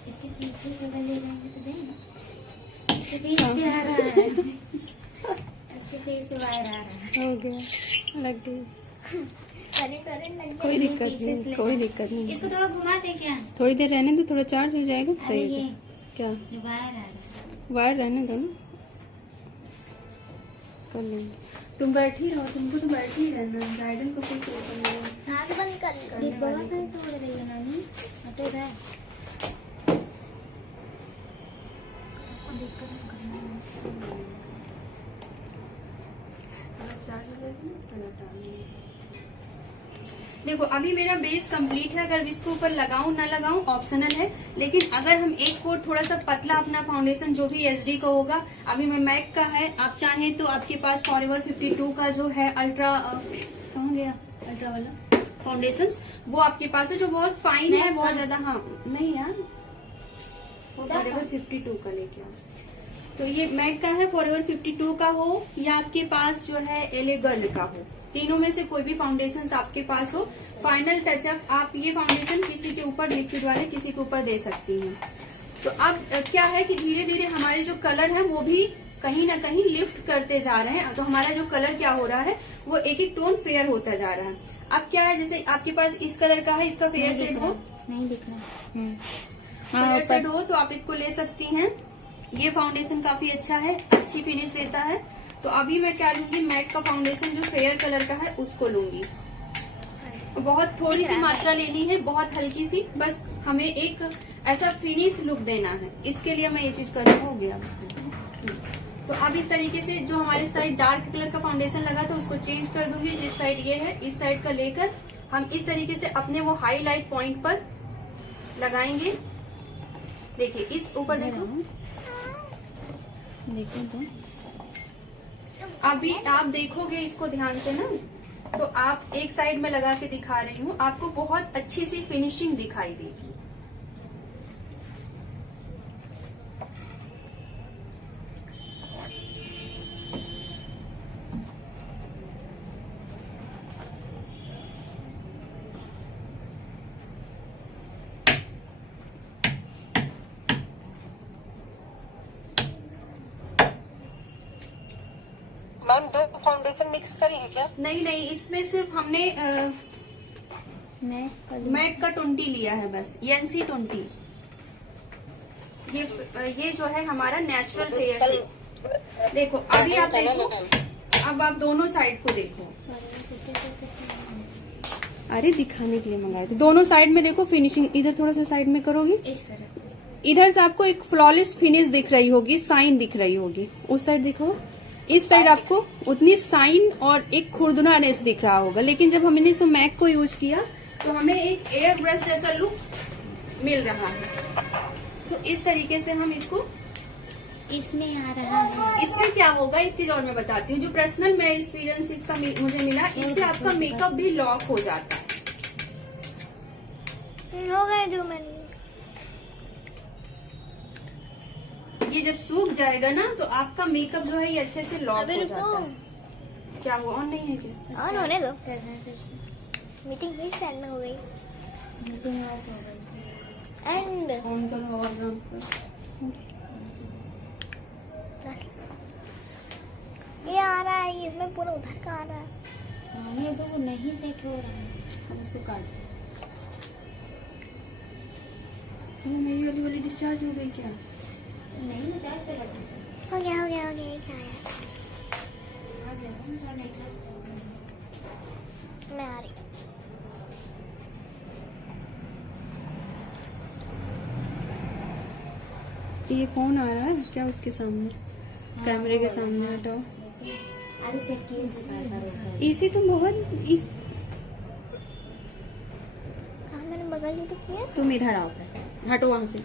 इसके पीछे से अगर ले जाएंगे तो देना। इसके पीछे भी आ रहा है। इसके फेस से वायर आ रहा है। हो गया लग गई। अरे करंट लग कोई गया। दिक्कत पीछे से नहीं, ले कोई जाओ। दिक्कत नहीं। इसको थोड़ा घुमा दे क्या? थोड़ी देर रहने दो, थोड़ा चार्ज हो जाएगा अरे सही ये से। क्या? जो वायर आ रहा है। वायर रहने दो ना, कर लेंगे। तुम बैठी रहो, तुमको तो बैठी ही रहना है। गार्डन को कोई टेंशन नहीं है। हाथ बंद कर लो। ये बहुत है तोड़ रही है नानी। हटो जाए। दिक्कत नहीं करना है। बस चार्ज हो जाएगी ना, तो लौटा लेंगे। देखो अभी मेरा बेस कंप्लीट है। अगर इसको ऊपर लगाऊं ना लगाऊं ऑप्शनल है, लेकिन अगर हम एक कोट थोड़ा सा पतला अपना फाउंडेशन जो भी एचडी का होगा, अभी मैं मैक का है, आप चाहें तो आपके पास फॉरएवर 52 का जो है अल्ट्रा कहाँ गया अल्ट्रा वाला फाउंडेशन, वो आपके पास है जो बहुत फाइन है, बहुत ज्यादा। हाँ नहीं यार, वो फॉरएवर 52 का लेके आओ। तो ये मैक का है, फॉरएवर 52 का हो या आपके पास जो है एलेगन का हो, तीनों में से कोई भी फाउंडेशन आपके पास हो, फाइनल टचअप आप ये फाउंडेशन किसी के ऊपर लिक्विड वाले किसी के ऊपर दे सकती हैं। तो अब क्या है कि धीरे धीरे हमारे जो कलर है वो भी कहीं ना कहीं लिफ्ट करते जा रहे हैं। तो हमारा जो कलर क्या हो रहा है वो एक एक टोन फेयर होता जा रहा है। अब क्या है, जैसे आपके पास इस कलर का है, इसका फेयर सेट हो, नहीं दिख रहा। फेयर सेट हो तो आप इसको ले सकती हैं। ये फाउंडेशन काफी अच्छा है, अच्छी फिनिश देता है। तो अभी मैं क्या लूंगी, मैक का फाउंडेशन जो फेयर कलर का है उसको लूंगी। बहुत थोड़ी सी मात्रा लेनी है, बहुत हल्की सी, बस हमें एक ऐसा फिनिश लुक देना है, इसके लिए मैं ये चीज कर हो गया उसको। तो अब इस तरीके से जो हमारे साइड डार्क कलर का फाउंडेशन लगा था उसको चेंज कर दूंगी। जिस साइड ये है इस साइड का लेकर हम इस तरीके से अपने वो हाईलाइट पॉइंट पर लगाएंगे। देखिए इस ऊपर देखो, देखो तो अभी आप देखोगे इसको ध्यान से ना, तो आप एक साइड में लगा के दिखा रही हूँ, आपको बहुत अच्छी सी फिनिशिंग दिखाई देगी। मैम दो फाउंडेशन मिक्स करी है क्या? नहीं नहीं, इसमें सिर्फ हमने मैक का 20 लिया है बस, एनसी 20। ये जो है हमारा नेचुरल फेयर से। देखो अभी आप देखो, अब आप दोनों साइड को देखो। अरे दिखाने के लिए मंगाए थे। दोनों साइड में देखो फिनिशिंग, इधर थोड़ा सा साइड में करोगी, इस तरह इधर से आपको एक फ्लॉलेस फिनिश दिख रही होगी, साइन दिख रही होगी। उस साइड देखो, इस साइड आपको उतनी साइन और एक खुरदुनानेस दिख रहा होगा। लेकिन जब हमने इस मैक को यूज किया तो हमें एक एयर ब्रश जैसा लुक मिल रहा है। तो इस तरीके से हम इसको, इसमें आ रहा है। इससे क्या होगा एक चीज और मैं बताती हूँ, जो पर्सनल मैं एक्सपीरियंस इसका मुझे मिला, इससे आपका मेकअप भी लॉक हो जाता है। हो गए जो मैंने। ये जब सूख जाएगा ना तो आपका मेकअप जो है ये अच्छे से लॉक अबे हो रुको, जाता है। क्या हुआ, ऑन नहीं है क्या? ऑन होने दो। करना है फिर से। मीटिंग भी स्टार्ट हो गई मीटिंग ऑफ हो गई। एंड ऑन करो और ऑन करो। ये आ रहा है, इसमें पूरा उधर का आ रहा है। हाँ, ये तो नहीं सेट हो रहा है। अब इसको काट दो। वो मेरी वाली डिस्चार्ज हो गई क्या? नहीं ना, चार्ज पे लगा। हो गया हो गया हो गया, ये क्या है? आ गया ना नेटवर्क। मैं आ रही। ये फोन आ रहा है क्या उसके सामने? कैमरे के सामने हटाओ। अरे सेट किए थे सारा। इसी तो बहुत हाँ मैंने बगल ही तो किया। तुम इधर आओ पहले। हटो वहां से।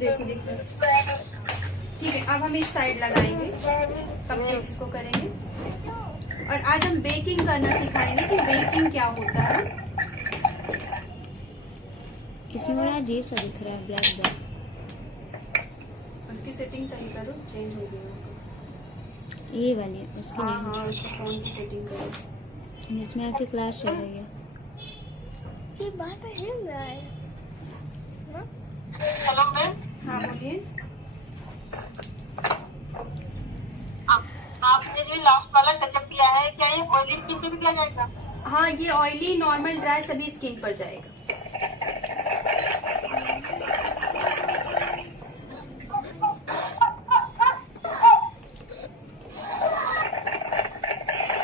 देखो देखो। ठीक है, अब हम इस साइड लगाएंगे, कंप्लीट इसको करेंगे। और आज हम बेकिंग करना सिखाएंगे कि बेकिंग क्या होता है। इसमें बड़ा अजीब सा दिख रहा है, ब्लैक ब्लैक। उसकी सेटिंग सही करो, चेंज हो गई। ये वाली उसकी हाँ नहीं। हाँ, उसको फोन की सेटिंग करो। जिसमें आपकी क्लास चल रही है। ये बार बार हिल रहा है ना? हेलो मैम, हाँ बोलिए। आपने जो लास्ट वाला टचअप किया है, क्या ये ऑयली स्किन पे भी किया जाएगा? हाँ, ये ऑयली, नॉर्मल, ड्राई सभी स्किन पर जाएगा।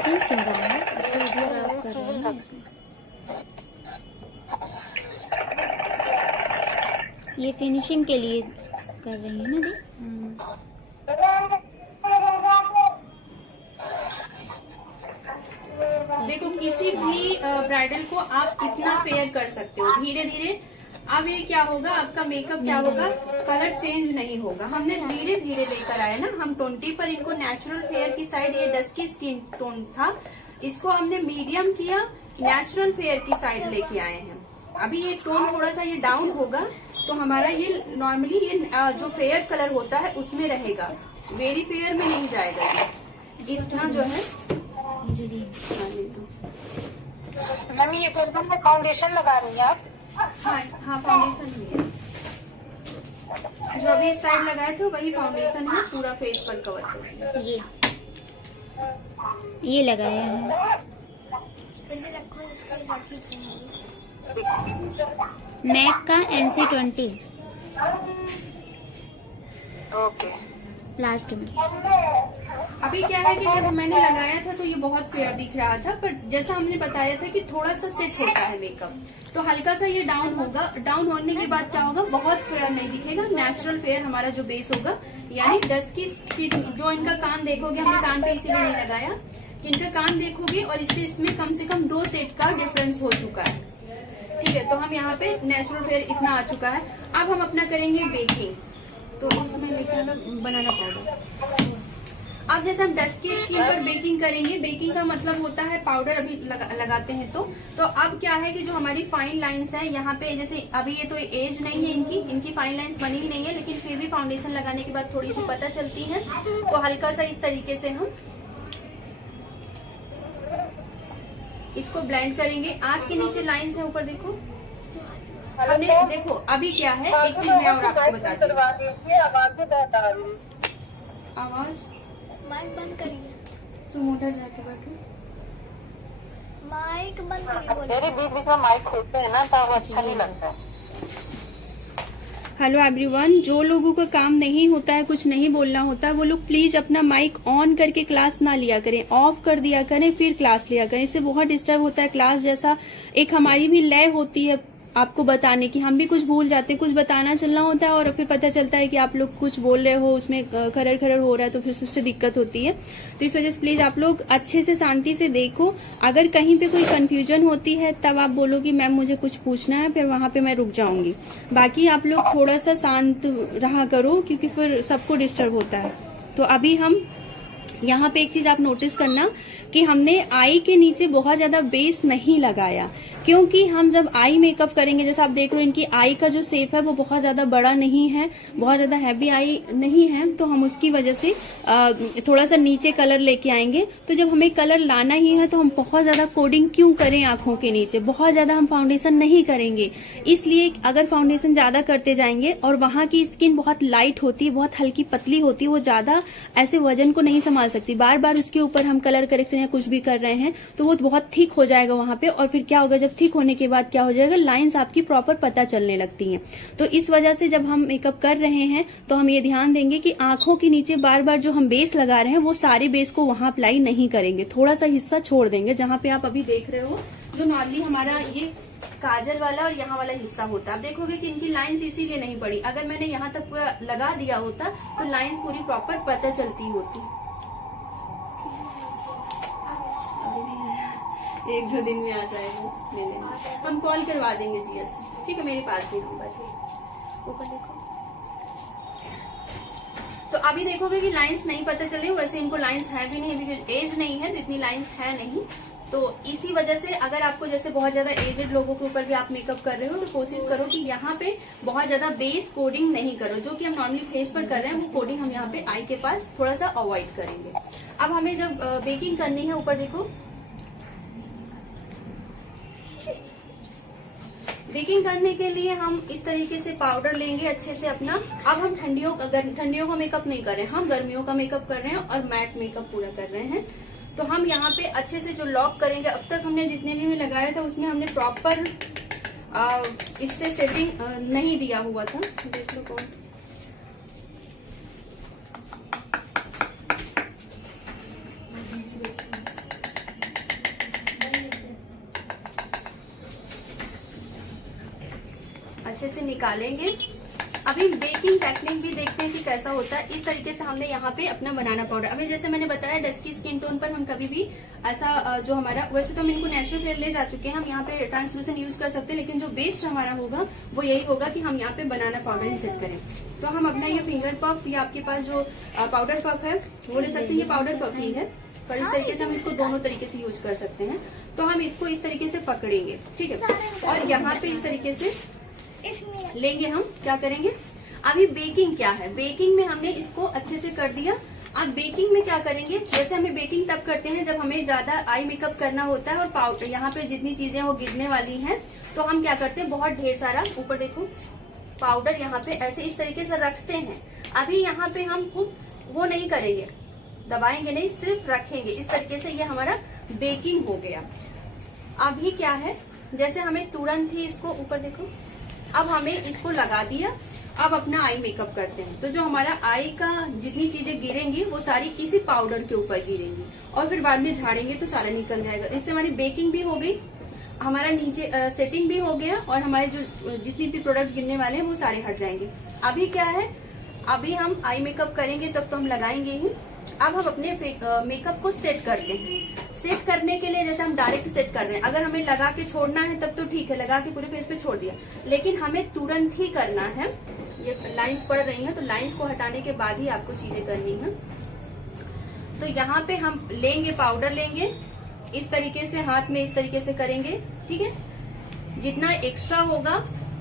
ये क्या रहा है? अच्छा इधर आप कर रहे हैं ना इसे। ये फिनिशिंग के लिए कर रही है ना दी? देखो, किसी भी ब्राइडल को आप इतना फेयर कर सकते हो धीरे धीरे। अब ये क्या होगा, आपका मेकअप क्या होगा, कलर चेंज नहीं होगा। हमने धीरे धीरे लेकर आए ना, हम 20 पर इनको नेचुरल फेयर की साइड, ये डस्की स्किन टोन था, इसको हमने मीडियम किया, नेचुरल फेयर की साइड लेके आए हैं। अभी ये टोन थोड़ा सा ये डाउन होगा तो हमारा ये नॉर्मली ये जो फेयर कलर होता है उसमें रहेगा, वेरी फेयर में नहीं जाएगा। ये इतना जो है ये जो दी मैम ये गर्दन में फाउंडेशन लगा रही हैं आप? हाँ हाँ, फाउंडेशन ही है। जो अभी इस साइड लगाए थे वही फाउंडेशन है, पूरा फेस पर कवर करेंगे। ये लगाया है। पहले रखो, इसके रखी चाहिए। मैक का NC20 ओके। लास्ट में। अभी क्या है कि जब मैंने लगाया था तो ये बहुत फेयर दिख रहा था, पर जैसा हमने बताया था कि थोड़ा सा सेट होता है मेकअप, तो हल्का सा ये डाउन होगा। डाउन होने के बाद क्या होगा, बहुत फेयर नहीं दिखेगा, नेचुरल फेयर हमारा जो बेस होगा। यानी डस्की स्किन, जो इनका कान देखोगे, हमने कान पे इसीलिए नहीं लगाया कि इनका कान देखोगे और इससे इसमें कम से कम 2 सेट का डिफरेंस हो चुका है। ठीक है, तो हम यहाँ पे नेचुरल फेयर इतना आ चुका है। अब हम अपना करेंगे बेकिंग, तो इसमें लेकर आना बनाना पाउडर। अब जैसे हम डस्की स्किन पर बेकिंग करेंगे, बेकिंग का मतलब होता है पाउडर अभी लगाते हैं तो अब क्या है कि जो हमारी फाइन लाइंस है यहाँ पे, जैसे अभी ये तो एज नहीं है इनकी फाइन लाइंस बनी ही नहीं है, लेकिन फिर भी फाउंडेशन लगाने के बाद थोड़ी सी पता चलती है। तो हल्का सा इस तरीके से हम इसको ब्लेंड करेंगे। आँख के नीचे लाइंस है, ऊपर देखो। हमने देखो अभी क्या है, एक चीज मैं और आपको बताती हूँ। आवाज माइक बंद करिए, तुम उधर जाके बैठो। माइक बंद करिए। मेरे बीच बीच में माइक खोलते हैं ना, तो अच्छा नहीं लगता। हेलो एवरीवन, जो लोगों का काम नहीं होता है, कुछ नहीं बोलना होता है, वो लोग प्लीज अपना माइक ऑन करके क्लास ना लिया करें, ऑफ कर दिया करें, फिर क्लास लिया करें। इससे बहुत डिस्टर्ब होता है क्लास जैसा। एक हमारी भी लय होती है आपको बताने की, हम भी कुछ भूल जाते हैं, कुछ बताना चलना होता है और फिर पता चलता है कि आप लोग कुछ बोल रहे हो, उसमें खरर खरर हो रहा है, तो फिर उससे दिक्कत होती है। तो इस वजह से प्लीज आप लोग अच्छे से शांति से देखो। अगर कहीं पे कोई कंफ्यूजन होती है तब आप बोलो कि मैम मुझे कुछ पूछना है, फिर वहां पे मैं रुक जाऊंगी। बाकी आप लोग थोड़ा सा शांत रहा करो, क्योंकि फिर सबको डिस्टर्ब होता है। तो अभी हम यहाँ पे एक चीज आप नोटिस करना कि हमने आई के नीचे बहुत ज्यादा बेस नहीं लगाया, क्योंकि हम जब आई मेकअप करेंगे, जैसे आप देख रहे हो इनकी आई का जो शेप है वो बहुत ज्यादा बड़ा नहीं है, बहुत ज्यादा हैवी आई नहीं है, तो हम उसकी वजह से थोड़ा सा नीचे कलर लेके आएंगे। तो जब हमें कलर लाना ही है तो हम बहुत ज्यादा कोडिंग क्यों करें आंखों के नीचे, बहुत ज्यादा हम फाउंडेशन नहीं करेंगे। इसलिए अगर फाउंडेशन ज्यादा करते जाएंगे और वहां की स्किन बहुत लाइट होती है, बहुत हल्की पतली होती है, वो ज्यादा ऐसे वजन को नहीं संभाल सकती, बार बार उसके ऊपर हम कलर करेक्शन या कुछ भी कर रहे हैं तो वो बहुत थिक हो जाएगा वहां पे। और फिर क्या होगा, जब थिक होने के बाद क्या हो जाएगा, लाइंस आपकी प्रॉपर पता चलने लगती हैं। तो इस वजह से जब हम मेकअप कर रहे हैं तो हम ये ध्यान देंगे कि आंखों के नीचे बार बार जो हम बेस लगा रहे हैं वो सारे बेस को वहां अप्लाई नहीं करेंगे, थोड़ा सा हिस्सा छोड़ देंगे। जहां पे आप अभी देख रहे हो जो नॉर्मली हमारा ये काजल वाला और यहाँ वाला हिस्सा होता है, आप देखोगे कि इनकी लाइंस इसीलिए नहीं पड़ी। अगर मैंने यहाँ तक पूरा लगा दिया होता तो लाइंस पूरी प्रॉपर पता चलती होती। एक दो दिन में आ जाएगा ले लेंगे, हम कॉल करवा देंगे जिया से, ठीक है, मेरे पास भी नंबर है, ऊपर देखो। तो अभी देखोगे कि लाइंस नहीं पता चले, वैसे इनको लाइंस है भी नहीं, बिकॉज एज नहीं है तो इतनी लाइंस है नहीं। तो इसी वजह से अगर आपको जैसे बहुत ज्यादा एजेड लोगों के ऊपर भी आप मेकअप कर रहे हो तो कोशिश करो कि यहाँ पे बहुत ज्यादा बेस कोडिंग नहीं करो, जो कि हम नॉर्मली फेस पर कर रहे हैं वो कोडिंग हम यहाँ पे आई के पास थोड़ा सा अवॉइड करेंगे। अब हमें जब बेकिंग करनी है, ऊपर देखो, बेकिंग करने के लिए हम इस तरीके से पाउडर लेंगे अच्छे से अपना। अब हम ठंडियों का मेकअप नहीं कर रहे हैं, हम गर्मियों का मेकअप कर रहे हैं और मैट मेकअप पूरा कर रहे हैं। तो हम यहाँ पे अच्छे से जो लॉक करेंगे, अब तक हमने जितने भी में लगाया था उसमें हमने प्रॉपर इससे सेटिंग नहीं दिया हुआ था, देख लो कौन। अच्छे से निकालेंगे। अभी बेकिंग टेक्निक भी देखते हैं कि कैसा होता है। इस तरीके से हमने यहाँ पे अपना बनाना पाउडर, अभी जैसे मैंने बताया डस्की स्किन टोन पर हम कभी भी ऐसा जो हमारा, वैसे तो हम इनको नेचुरल फेयर ले जा चुके हैं, हम यहाँ पे ट्रांसलूसेंट यूज कर सकते हैं, लेकिन जो बेस्ट हमारा होगा वो यही होगा कि हम यहाँ पे बनाना पाउडर ही सेट करें। तो हम अपना ये फिंगर पफ या आपके पास जो पाउडर पफ है वो ले सकते हैं, ये पाउडर पफ ही है, पर इस तरीके से हम इसको दोनों तरीके से यूज कर सकते हैं। तो हम इसको इस तरीके से पकड़ेंगे, ठीक है, और यहाँ पे इस तरीके से लेंगे। हम क्या करेंगे, अभी बेकिंग क्या है, बेकिंग में हमने इसको अच्छे से कर दिया। अब बेकिंग में क्या करेंगे, जैसे हमें बेकिंग तब करते हैं जब हमें ज्यादा आई मेकअप करना होता है और पाउडर यहाँ पे जितनी चीजें वो गिरने वाली हैं, तो हम क्या करते हैं, बहुत ढेर सारा ऊपर देखो पाउडर यहाँ पे ऐसे इस तरीके से रखते हैं। अभी यहाँ पे हम वो नहीं करेंगे, दबाएंगे नहीं, सिर्फ रखेंगे इस तरीके से, ये हमारा बेकिंग हो गया। अभी क्या है, जैसे हमें तुरंत ही इसको ऊपर देखो, अब हमें इसको लगा दिया, अब अपना आई मेकअप करते हैं। तो जो हमारा आई का जितनी चीजें गिरेंगी वो सारी इसी पाउडर के ऊपर गिरेंगी और फिर बाद में झाड़ेंगे तो सारा निकल जाएगा। इससे हमारी बेकिंग भी हो गई, हमारा नीचे सेटिंग भी हो गया और हमारे जो जितनी भी प्रोडक्ट गिरने वाले हैं वो सारे हट जाएंगे। अभी क्या है, अभी हम आई मेकअप करेंगे तब तो हम लगाएंगे ही। अब हम अपने मेकअप को सेट करते हैं। सेट करने के लिए जैसे हम डायरेक्ट सेट कर रहे हैं, अगर हमें लगा के छोड़ना है तब तो ठीक है, लगा के पूरे फेस पे छोड़ दिया, लेकिन हमें तुरंत ही करना है। ये लाइंस पड़ रही हैं तो लाइंस को हटाने के बाद ही आपको चीजें करनी है। तो यहाँ पे हम लेंगे, पाउडर लेंगे, इस तरीके से हाथ में इस तरीके से करेंगे, ठीक है। जितना एक्स्ट्रा होगा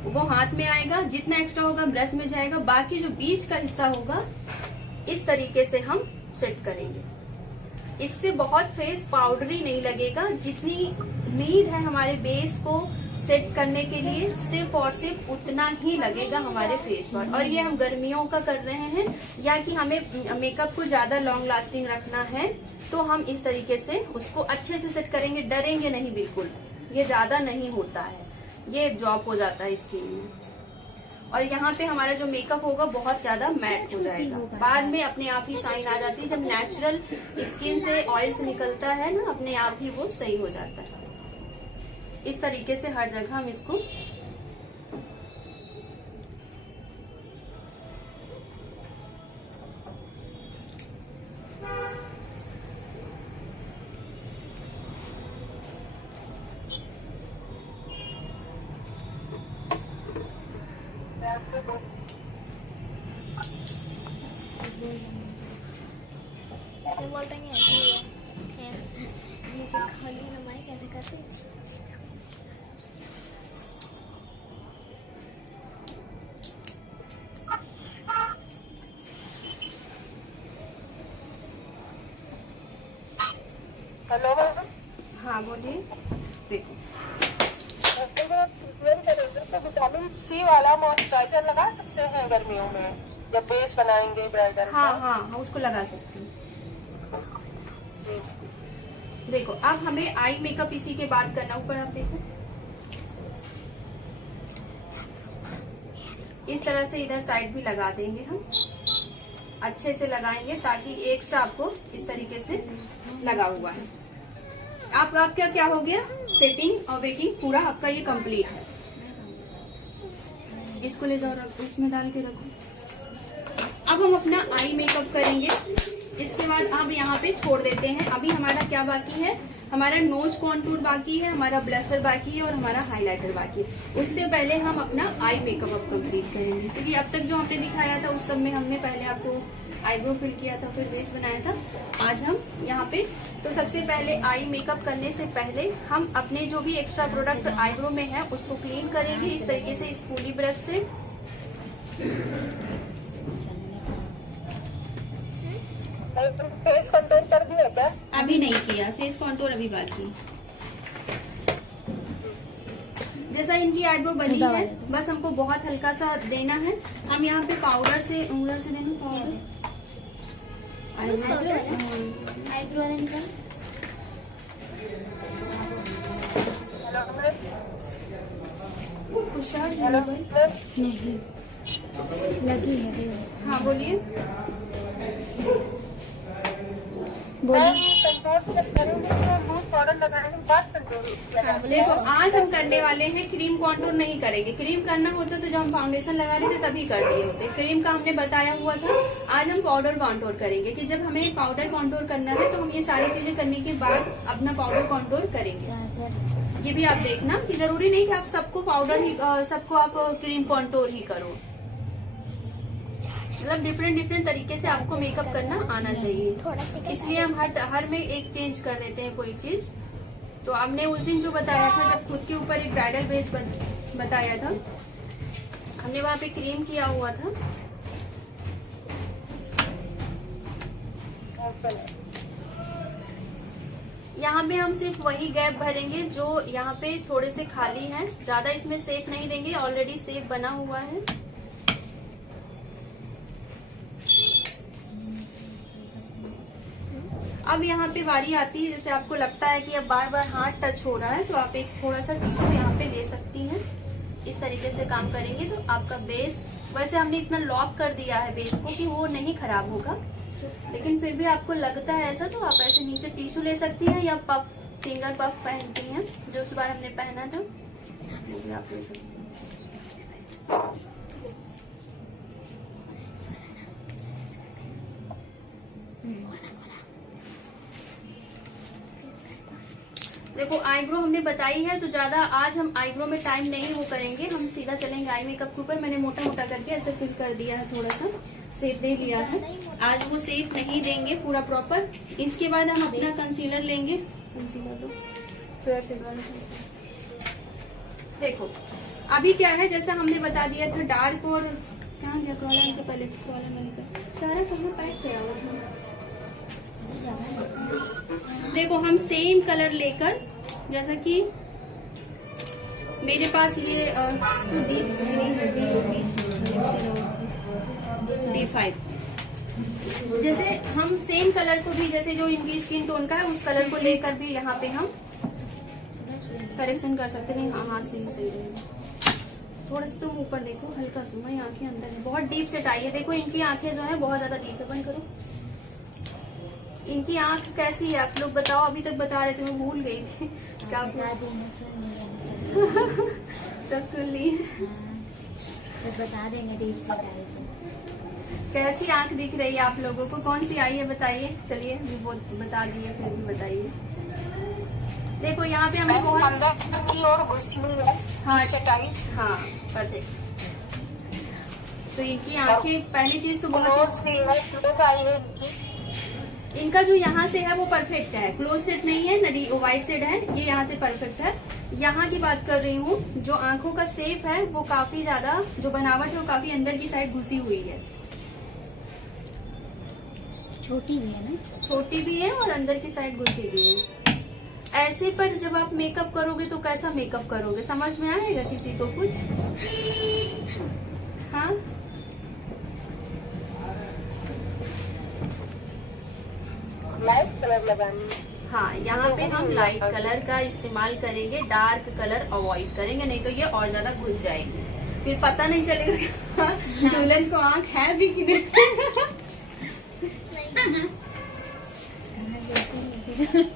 वो हाथ में आएगा, जितना एक्स्ट्रा होगा ब्रश में जाएगा, बाकी जो बीच का हिस्सा होगा इस तरीके से हम सेट करेंगे। इससे बहुत फेस पाउडरी नहीं लगेगा, जितनी नीड है हमारे बेस को सेट करने के लिए सिर्फ और सिर्फ उतना ही लगेगा हमारे फेस पर। और ये हम गर्मियों का कर रहे हैं या कि हमें मेकअप को ज्यादा लॉन्ग लास्टिंग रखना है तो हम इस तरीके से उसको अच्छे से सेट करेंगे, डरेंगे नहीं बिल्कुल। ये ज्यादा नहीं होता है, ये जॉब हो जाता है स्किन में। और यहाँ पे हमारा जो मेकअप होगा बहुत ज्यादा मैट हो जाएगा, बाद में अपने आप ही शाइन आ जाती है। जब नेचुरल स्किन से ऑयल से निकलता है ना, अपने आप ही वो सही हो जाता है। इस तरीके से हर जगह हम इसको ऐसे बोल रही है नीचे खाली लंबाई कैसे करते हैं? Hello ma'am. हाँ बोलिए। देखो तो विटामिन सी वाला मॉइस्चराइजर लगा सकते हैं गर्मियों में जब बेस बनाएंगे ब्राइडल का। हाँ हाँ हाँ, उसको लगा सकते हैं। देखो अब हमें आई मेकअप इसी के बाद करना। ऊपर आप देखो, इस तरह से इधर साइड भी लगा देंगे हम, अच्छे से लगाएंगे ताकि एक्स्ट्रा आपको इस तरीके से लगा हुआ है। आपका क्या हो गया, सेटिंग और बेकिंग पूरा आपका ये कंप्लीट है। इसको ले जाओ, रख उसमें डाल के रखो। अब हम अपना आई मेकअप करेंगे। इसके बाद अब यहाँ पे छोड़ देते हैं। अभी हमारा क्या बाकी है, हमारा नोज कॉन्टूर बाकी है, हमारा ब्लशर बाकी है और हमारा हाइलाइटर बाकी है। उससे पहले हम अपना आई मेकअप अब कंप्लीट करेंगे, क्योंकि अब तक जो हमने दिखाया था उस सब में हमने पहले आपको आईब्रो फिल किया था, फिर बेस बनाया था। आज हम यहाँ पे तो सबसे पहले आई मेकअप करने से पहले हम अपने जो भी एक्स्ट्रा प्रोडक्ट आईब्रो में है उसको क्लीन करेंगे इस तरीके से स्पूली ब्रश से। फेस कंट्रोल कर दिया क्या? अभी नहीं किया, फेस कॉन्टूर अभी बाकी। जैसा इनकी आईब्रो बनी है बस हमको बहुत हल्का सा देना है। हम यहाँ पे पाउडर से उंगली से देना पाउडर, आईब्रो वाला निकाल। कुछ शर्ट नहीं लगी है। हाँ बोलिए। देखो आज हम करने वाले हैं क्रीम कॉन्टूर नहीं करेंगे। क्रीम करना होता तो जब हम फाउंडेशन लगा रहे थे तभी कर दिए होते। क्रीम का हमने बताया हुआ था। आज हम पाउडर कॉन्टूर करेंगे कि जब हमें पाउडर कॉन्टूर करना है तो हम ये सारी चीजें करने के बाद अपना पाउडर कॉन्टूर करेंगे। ये भी आप देखना कि जरूरी नहीं कि आप सबको पाउडर ही सबको आप क्रीम कॉन्टूर ही करो। मतलब डिफरेंट तरीके से आपको मेकअप करना आना चाहिए। इसलिए हम हर में एक चेंज कर देते हैं कोई चीज। तो हमने उस दिन जो बताया था, जब खुद के ऊपर एक ब्राइडल बेस बताया था, हमने वहाँ पे क्रीम किया हुआ था। यहाँ पे हम सिर्फ वही गैप भरेंगे जो यहाँ पे थोड़े से खाली हैं, ज्यादा इसमें शेप नहीं देंगे, ऑलरेडी शेप बना हुआ है। अब यहाँ पे बारी आती है, जैसे आपको लगता है कि अब बार बार हाथ टच हो रहा है तो आप एक थोड़ा सा टिश्यू यहाँ पे ले सकती हैं। इस तरीके से काम करेंगे तो आपका बेस, वैसे हमने इतना लॉक कर दिया है बेस को कि वो नहीं खराब होगा, लेकिन फिर भी आपको लगता है ऐसा तो आप ऐसे नीचे टिश्यू ले सकती हैं या पफ, फिंगर पफ पहनती हैं जो उस बार हमने पहना था, वो भी आप ले सकती हैं। देखो आईब्रो हमने बताई है तो ज्यादा आज हम आईब्रो में टाइम नहीं वो करेंगे, हम सीधा चलेंगे आई मेकअप के ऊपर। मैंने मोटा मोटा करके ऐसे फिल कर दिया है, थोड़ा सा शेप दे लिया है। आज वो शेप नहीं देंगे पूरा प्रॉपर। इसके बाद हम अपना कंसीलर लेंगे। कंसीलर दो, फेयर से देखो अभी क्या है, जैसा हमने बता दिया था डार्क और कहाँ गया कॉलर के पहले कॉलर मैंने का सारा कहाँ पैक किया हुआ था। देखो हम सेम कलर लेकर, जैसा कि मेरे पास ये D5, जैसे हम सेम कलर को भी, जैसे जो इनकी स्किन टोन का है उस कलर को लेकर भी यहाँ पे हम करेक्शन कर सकते हैं। हाँ से ही सही रहेगा। थोड़ा सा तुम ऊपर देखो, हल्का सा, मैं आंखें अंदर है, बहुत डीप सेट आई है। देखो इनकी आंखें जो है बहुत ज्यादा डीप है। बंद करो। इनकी आंख कैसी है आप लोग बताओ, अभी तक बता रहे थे मैं भूल गई थी। क्या सब सुन ली, सब बता देंगे डीप से डाई से। कैसी आंख दिख रही है आप लोगों को, कौन सी आई है बताइए। चलिए बता दिए, फिर भी बताइए। देखो यहाँ पे हमें बहुत की और हाँ हाँ परफेक्ट। तो इनकी आंखें, पहली चीज तो बहुत आई है इनकी, इनका जो यहाँ से है वो परफेक्ट है, क्लोज सेट नहीं है, नडी वाइट सेट है, ये यहाँ से परफेक्ट है। यहाँ की बात कर रही हूँ, जो आंखों का शेप है वो काफी ज्यादा, जो बनावट है वो काफी अंदर की साइड घुसी हुई है। छोटी भी है ना? छोटी भी है और अंदर की साइड घुसी भी है। ऐसे पर जब आप मेकअप करोगे तो कैसा मेकअप करोगे, समझ में आएगा किसी को कुछ? हाँ, लाइट कलर लगानी। हाँ, यहाँ पे हम लाइट कलर का इस्तेमाल करेंगे, डार्क कलर अवॉइड करेंगे, नहीं तो ये और ज्यादा घुस जाएगी, फिर पता नहीं चलेगा दुल्हन को आंख है भी कि नहीं।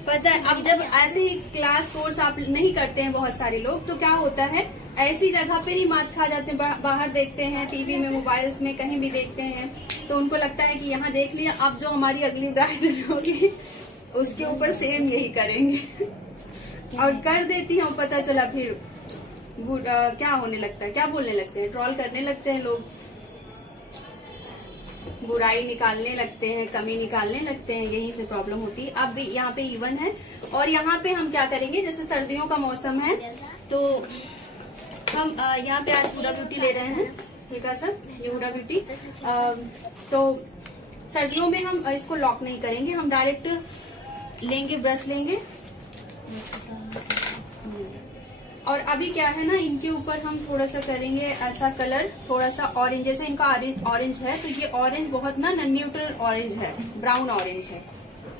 पता है, अब जब ऐसे क्लास कोर्स आप नहीं करते हैं बहुत सारे लोग, तो क्या होता है, ऐसी जगह पे ही मात खा जाते हैं, बाहर देखते हैं, टीवी में, मोबाइल्स में, कहीं भी देखते हैं, तो उनको लगता है कि यहाँ देख लिया, अब जो हमारी अगली ब्राइडल होगी उसके ऊपर सेम यही करेंगे। और कर देती हूँ, पता चला फिर क्या होने लगता है, क्या बोलने लगते हैं, ट्रोल करने लगते हैं लोग, बुराई निकालने लगते हैं, कमी निकालने लगते हैं, यही से प्रॉब्लम होती है। अब भी यहाँ पे इवन है। और यहाँ पे हम क्या करेंगे, जैसे सर्दियों का मौसम है तो हम यहाँ पे आज हुडा ब्यूटी ले रहे हैं, ठीक है सर, ये हुडा ब्यूटी। तो सर्दियों में हम इसको लॉक नहीं करेंगे, हम डायरेक्ट लेंगे, ब्रश लेंगे। और अभी क्या है ना, इनके ऊपर हम थोड़ा सा करेंगे ऐसा कलर, थोड़ा सा ऑरेंज, जैसे इनका ऑरेंज है तो ये ऑरेंज बहुत ना न्यूट्रल ऑरेंज है, ब्राउन ऑरेंज है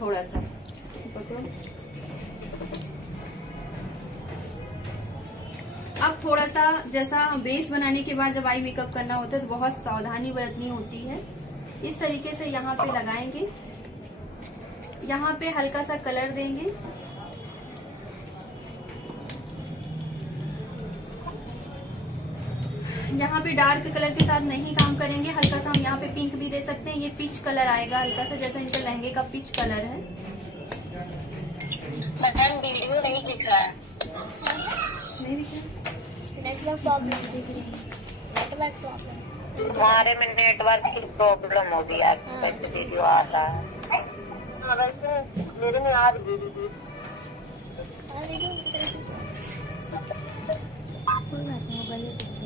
थोड़ा सा। पकड़ो। अब थोड़ा सा जैसा बेस बनाने के बाद जब आई मेकअप करना होता है तो बहुत सावधानी बरतनी होती है। इस तरीके से यहाँ पे लगाएंगे, यहाँ पे हल्का सा कलर देंगे, यहाँ पे डार्क कलर के साथ नहीं काम करेंगे, हल्का सा हम यहाँ पे पिंक भी दे सकते हैं, ये पिच कलर आएगा हल्का सा, जैसा इनके लहंगे का पिच कलर है। मैम वीडियो नहीं दिख रहा है। नहीं दिख रहा? नेटवर्क प्रॉब्लम दिख रही है, नेटवर्क प्रॉब्लम। तुम्हारे में नेटवर्क की प्रॉब्लम हो गई, आज वीडियो आता है। वैसे मेरे में आ रही है। कोई बात नहीं, होगा ये देखिए।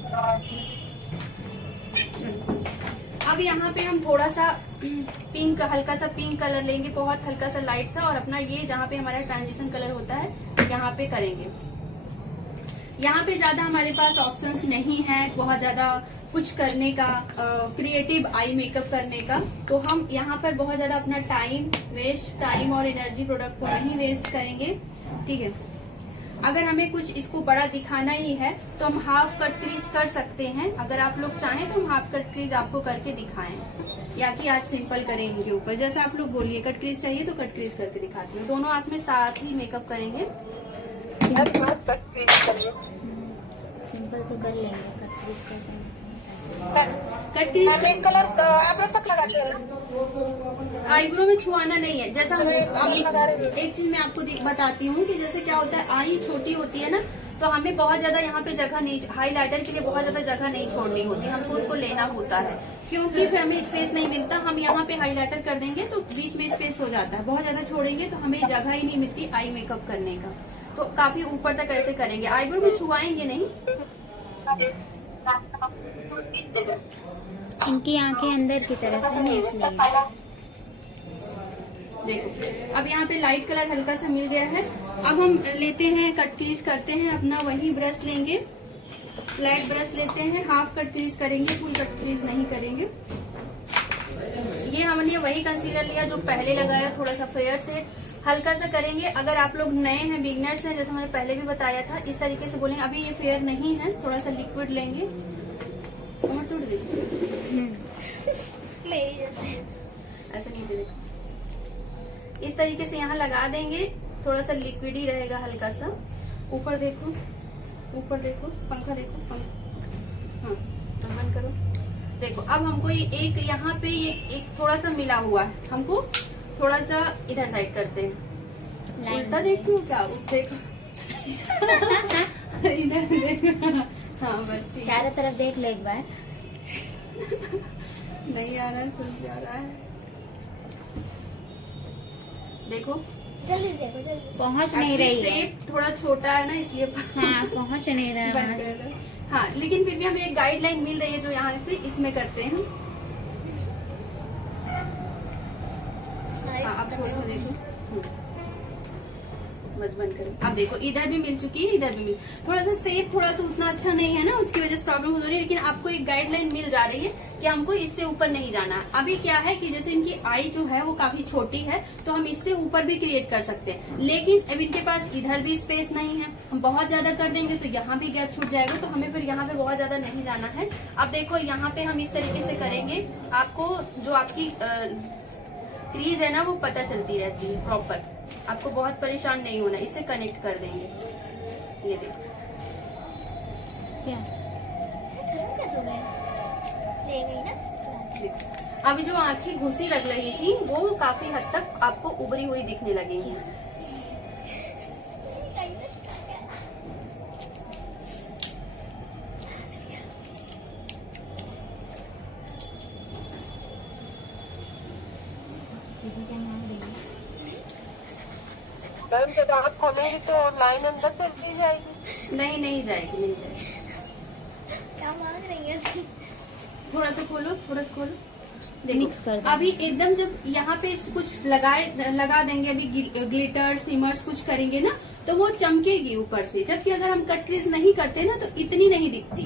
अब यहाँ पे हम थोड़ा सा पिंक, हल्का सा पिंक कलर लेंगे, बहुत हल्का सा लाइट सा, और अपना ये जहाँ पे हमारा ट्रांजिशन कलर होता है यहाँ पे करेंगे। यहाँ पे ज्यादा हमारे पास ऑप्शंस नहीं है बहुत ज्यादा कुछ करने का, क्रिएटिव आई मेकअप करने का, तो हम यहाँ पर बहुत ज्यादा अपना टाइम और एनर्जी प्रोडक्ट को नहीं वेस्ट करेंगे, ठीक है। अगर हमें कुछ इसको बड़ा दिखाना ही है तो हम हाफ कट क्रीज कर सकते हैं, अगर आप लोग चाहें तो हम हाफ कट क्रीज आपको करके दिखाएं, या कि आज सिंपल करें इनके ऊपर, जैसा आप लोग बोलिए। कट क्रीज चाहिए तो कट क्रीज करके दिखाती हूँ। दोनों आंख में साथ ही मेकअप करेंगे। सिंपल तो कर लेंगे, कट क्रीज कर देंगे। कट क्रीज कलर आईब्रो तक लगाते हैं, आईब्रो में छुआना नहीं है। जैसा एक चीज मैं आपको बताती हूँ कि जैसे क्या होता है, आई छोटी होती है ना, तो हमें बहुत ज्यादा यहाँ पे जगह नहीं, हाईलाइटर के लिए बहुत ज्यादा जगह नहीं छोड़नी होती, हमको उसको लेना होता है, क्योंकि फिर हमें स्पेस नहीं मिलता। हम यहाँ पे हाईलाइटर कर देंगे तो बीच में स्पेस हो जाता है, बहुत ज्यादा छोड़ेंगे तो हमें जगह ही नहीं मिलती आई मेकअप करने का, तो काफी ऊपर तक ऐसे करेंगे। आईब्रो में छुआएंगे नहीं। इनकी आंखें अंदर की तरफ है ना, इसलिए। देखो अब यहाँ पे लाइट कलर हल्का सा मिल गया है। अब हम लेते हैं, कट क्रीज करते हैं, अपना वही ब्रश लेंगे, लाइट ब्रश लेते हैं, हाफ कट क्रीज करेंगे, फुल कट क्रीज नहीं करेंगे। ये हमने वही कंसीलर लिया जो पहले लगाया, थोड़ा सा फेयर से हल्का सा करेंगे। अगर आप लोग नए हैं, बिगनर्स हैं, जैसे मैंने पहले भी बताया था, इस तरीके से बोलेंगे। अभी ये फेयर नहीं है, थोड़ा सा लिक्विड लेंगे, और थोड़ी देखो ऐसे नीचे देखो, इस तरीके से यहाँ लगा देंगे, थोड़ा सा लिक्विड ही रहेगा हल्का सा। ऊपर देखो, ऊपर देखो, पंखा देखो, पंखा, हाँ बंद करो। देखो अब हमको ये एक यहाँ पे ये एक थोड़ा सा मिला हुआ है, हमको थोड़ा सा इधर साइड करते हैं। उल्टा देखती हूँ क्या, देखो इधर देखो, हाँ बस चारों तरफ देख लो एक बार। नहीं आ रहा है, खुल जा रहा है, देखो जल्दी देखो, जल्दी। पहुंच नहीं रही है, शेप थोड़ा छोटा है ना, इसलिए हाँ पहुंच नहीं रहा बंद है। कर दो। हाँ, लेकिन फिर भी हमें एक गाइडलाइन मिल रही है जो यहाँ से इसमें करते हैं। छोड़ दो, देखो बस बंद करें। अब देखो इधर भी मिल चुकी है, इधर भी मिल, थोड़ा सा सेप थोड़ा सा उतना अच्छा नहीं है ना, उसकी वजह से प्रॉब्लम हो रही है, लेकिन आपको एक गाइडलाइन मिल जा रही है कि हमको इससे ऊपर नहीं जाना है। अभी क्या है कि जैसे इनकी आई जो है वो काफी छोटी है, तो हम इससे ऊपर भी क्रिएट कर सकते हैं, लेकिन अब इनके पास इधर भी स्पेस नहीं है। हम बहुत ज्यादा कर देंगे तो यहाँ भी गैप छूट जाएगा, तो हमें फिर यहाँ पे बहुत ज्यादा नहीं जाना है। अब देखो यहाँ पे हम इस तरीके से करेंगे, आपको जो आपकी क्रीज है ना वो पता चलती रहती है प्रॉपर, आपको बहुत परेशान नहीं होना। इसे कनेक्ट कर देंगे, ये देखो क्या कैसे हो गया, ले गई ना। अभी जो आंखें घुसी लग रही थी वो काफी हद तक आपको उभरी हुई दिखने लगेंगी। क्या नाम देंगे? मैम जब आप खोलेंगी तो लाइन अंदर चली जाएगी। नहीं नहीं जाएगी, नहीं जाएगी। क्या मांग रही है? थोड़ा सा खोलो, थोड़ा सा खोलो, मिक्स कर दो। अभी एकदम जब यहाँ पे कुछ लगा देंगे, अभी ग्लिटर सिमर्स कुछ करेंगे ना तो वो चमकेगी ऊपर से, जबकि अगर हम कट क्रीज नहीं करते ना तो इतनी नहीं दिखती।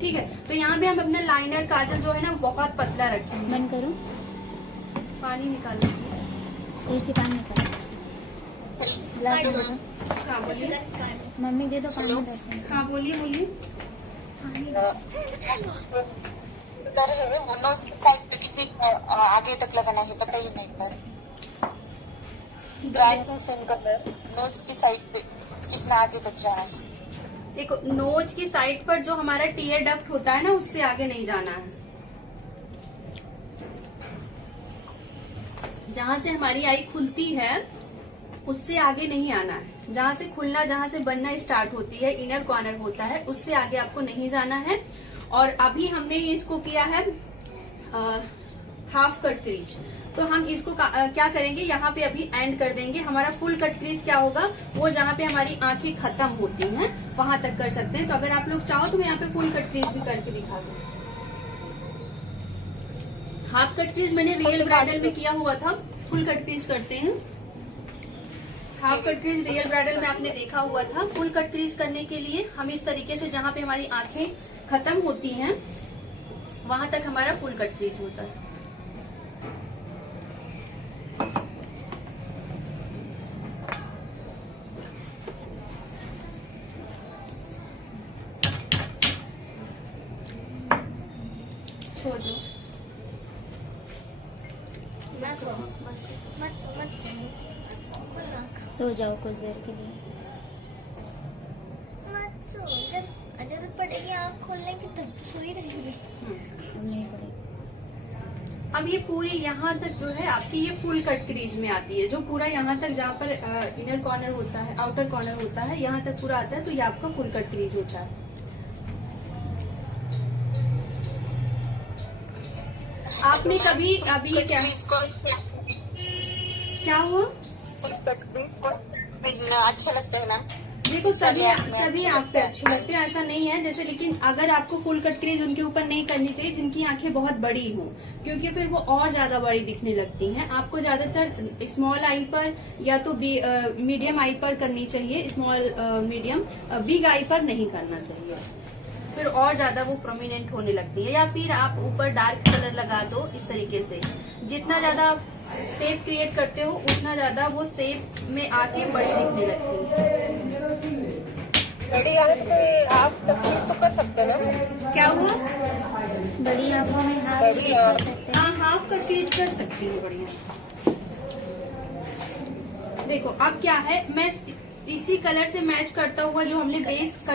ठीक है, तो यहाँ पे हम अपना लाइनर काजल जो है ना बहुत पतला रखेंगे। बंद करो, पानी निकालो, इसी पानी निकालो। गिलास दे दो। हाँ बोलिए, मम्मी दे दो पानी दर्शन। हाँ बोलिए बोलिए। वो नोज की साइड पे कितनी आगे तक लगाना है पता ही नहीं पर ट्रांजिशन कलर नोज की साइड पे कितना आगे तक जाना है। देखो नोज की साइड पर जो हमारा टीयर डक्ट होता है ना उससे आगे नहीं जाना है। जहाँ से हमारी आई खुलती है उससे आगे नहीं आना है। जहाँ से खुलना, जहाँ से बनना स्टार्ट होती है, इनर कॉर्नर होता है, उससे आगे आपको नहीं जाना है। और अभी हमने इसको किया है हाफ कट क्रीज, तो हम इसको क्या करेंगे, यहाँ पे अभी एंड कर देंगे। हमारा फुल कट क्रीज क्या होगा, वो जहाँ पे हमारी आंखें खत्म होती हैं वहां तक कर सकते हैं। तो अगर आप लोग चाहो तो मैं यहाँ पे फुल कट क्रीज भी करके दिखा सकती हूँ। हाफ कट क्रीज मैंने रियल ब्राइडल में किया हुआ था, फुल कट क्रीज करते हैं। Half cut crease real bridal में आपने देखा हुआ था। फुल कट क्रीज करने के लिए हम इस तरीके से जहाँ पे हमारी आंखें खत्म होती हैं वहां तक हमारा फुल कट क्रीज होता है। सो जाओ, सो जाओ कुछ देर के लिए। जरूरत पड़ेगी आँख खोलने की तब सोई रहेंगी। नहीं पड़ेगी। अब ये पूरी यहाँ तक जो है आपकी ये फुल कट क्रीज में आती है, जो पूरा यहाँ तक जहाँ पर इनर कॉर्नर होता है, आउटर कॉर्नर होता है, यहाँ तक पूरा आता है, तो ये आपका फुल कट क्रीज होता है। आपने कभी अभी क्या हुआ, अच्छा लगता है मैम। देखो सभी आंख पे अच्छे लगते हैं, ऐसा नहीं है जैसे, लेकिन अगर आपको फुल कट क्रीज उनके ऊपर नहीं करनी चाहिए जिनकी आंखें बहुत बड़ी हों, क्योंकि फिर वो और ज्यादा बड़ी दिखने लगती हैं। आपको ज्यादातर स्मॉल आई पर या तो मीडियम आई पर करनी चाहिए, स्मॉल मीडियम, बिग आई पर नहीं करना चाहिए, फिर और ज्यादा वो प्रोमिनेंट होने लगती है। या फिर आप ऊपर डार्क कलर लगा दो इस तरीके से, जितना ज्यादा आप शेप क्रिएट करते हो उतना ज्यादा वो शेप में आके बड़ी दिखने लगती है। बड़ी आंख में आप तो कर सकते हैं ना। क्या हुआ, बड़ी आंखों में हाफ बड़ी क्रीज कर सकते हैं। हाँ हाफ कट क्रीज कर सकती हूँ बढ़िया। देखो अब क्या है, मैं इसी कलर से मैच करता हुआ जो हमने बेस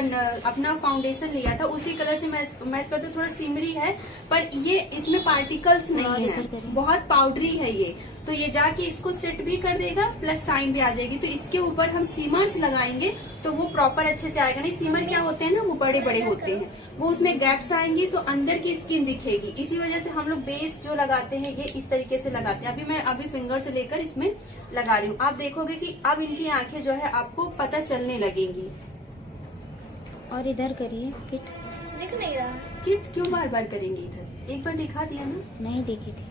अपना फाउंडेशन लिया था उसी कलर से मैच करते, थोड़ा सिमरी है पर ये इसमें पार्टिकल्स नहीं है, बहुत पाउडरी है ये, तो ये जाके इसको सेट भी कर देगा, प्लस साइन भी आ जाएगी। तो इसके ऊपर हम सीमर्स लगाएंगे तो वो प्रॉपर अच्छे से आएगा। नहीं, सीमर क्या होते हैं ना, वो बड़े बड़े होते हैं, वो उसमें गैप्स आएंगी तो अंदर की स्किन दिखेगी। इसी वजह से हम लोग बेस जो लगाते हैं ये इस तरीके से लगाते हैं। अभी फिंगर से लेकर इसमें लगा रही हूँ, आप देखोगे कि अब इनकी आंखें जो है आपको पता चलने लगेंगी। और इधर करिए किट। दिख नहीं रहा। किट क्यों बार बार करेंगे, इधर एक बार दिखा दिया ना। नहीं देखी थी।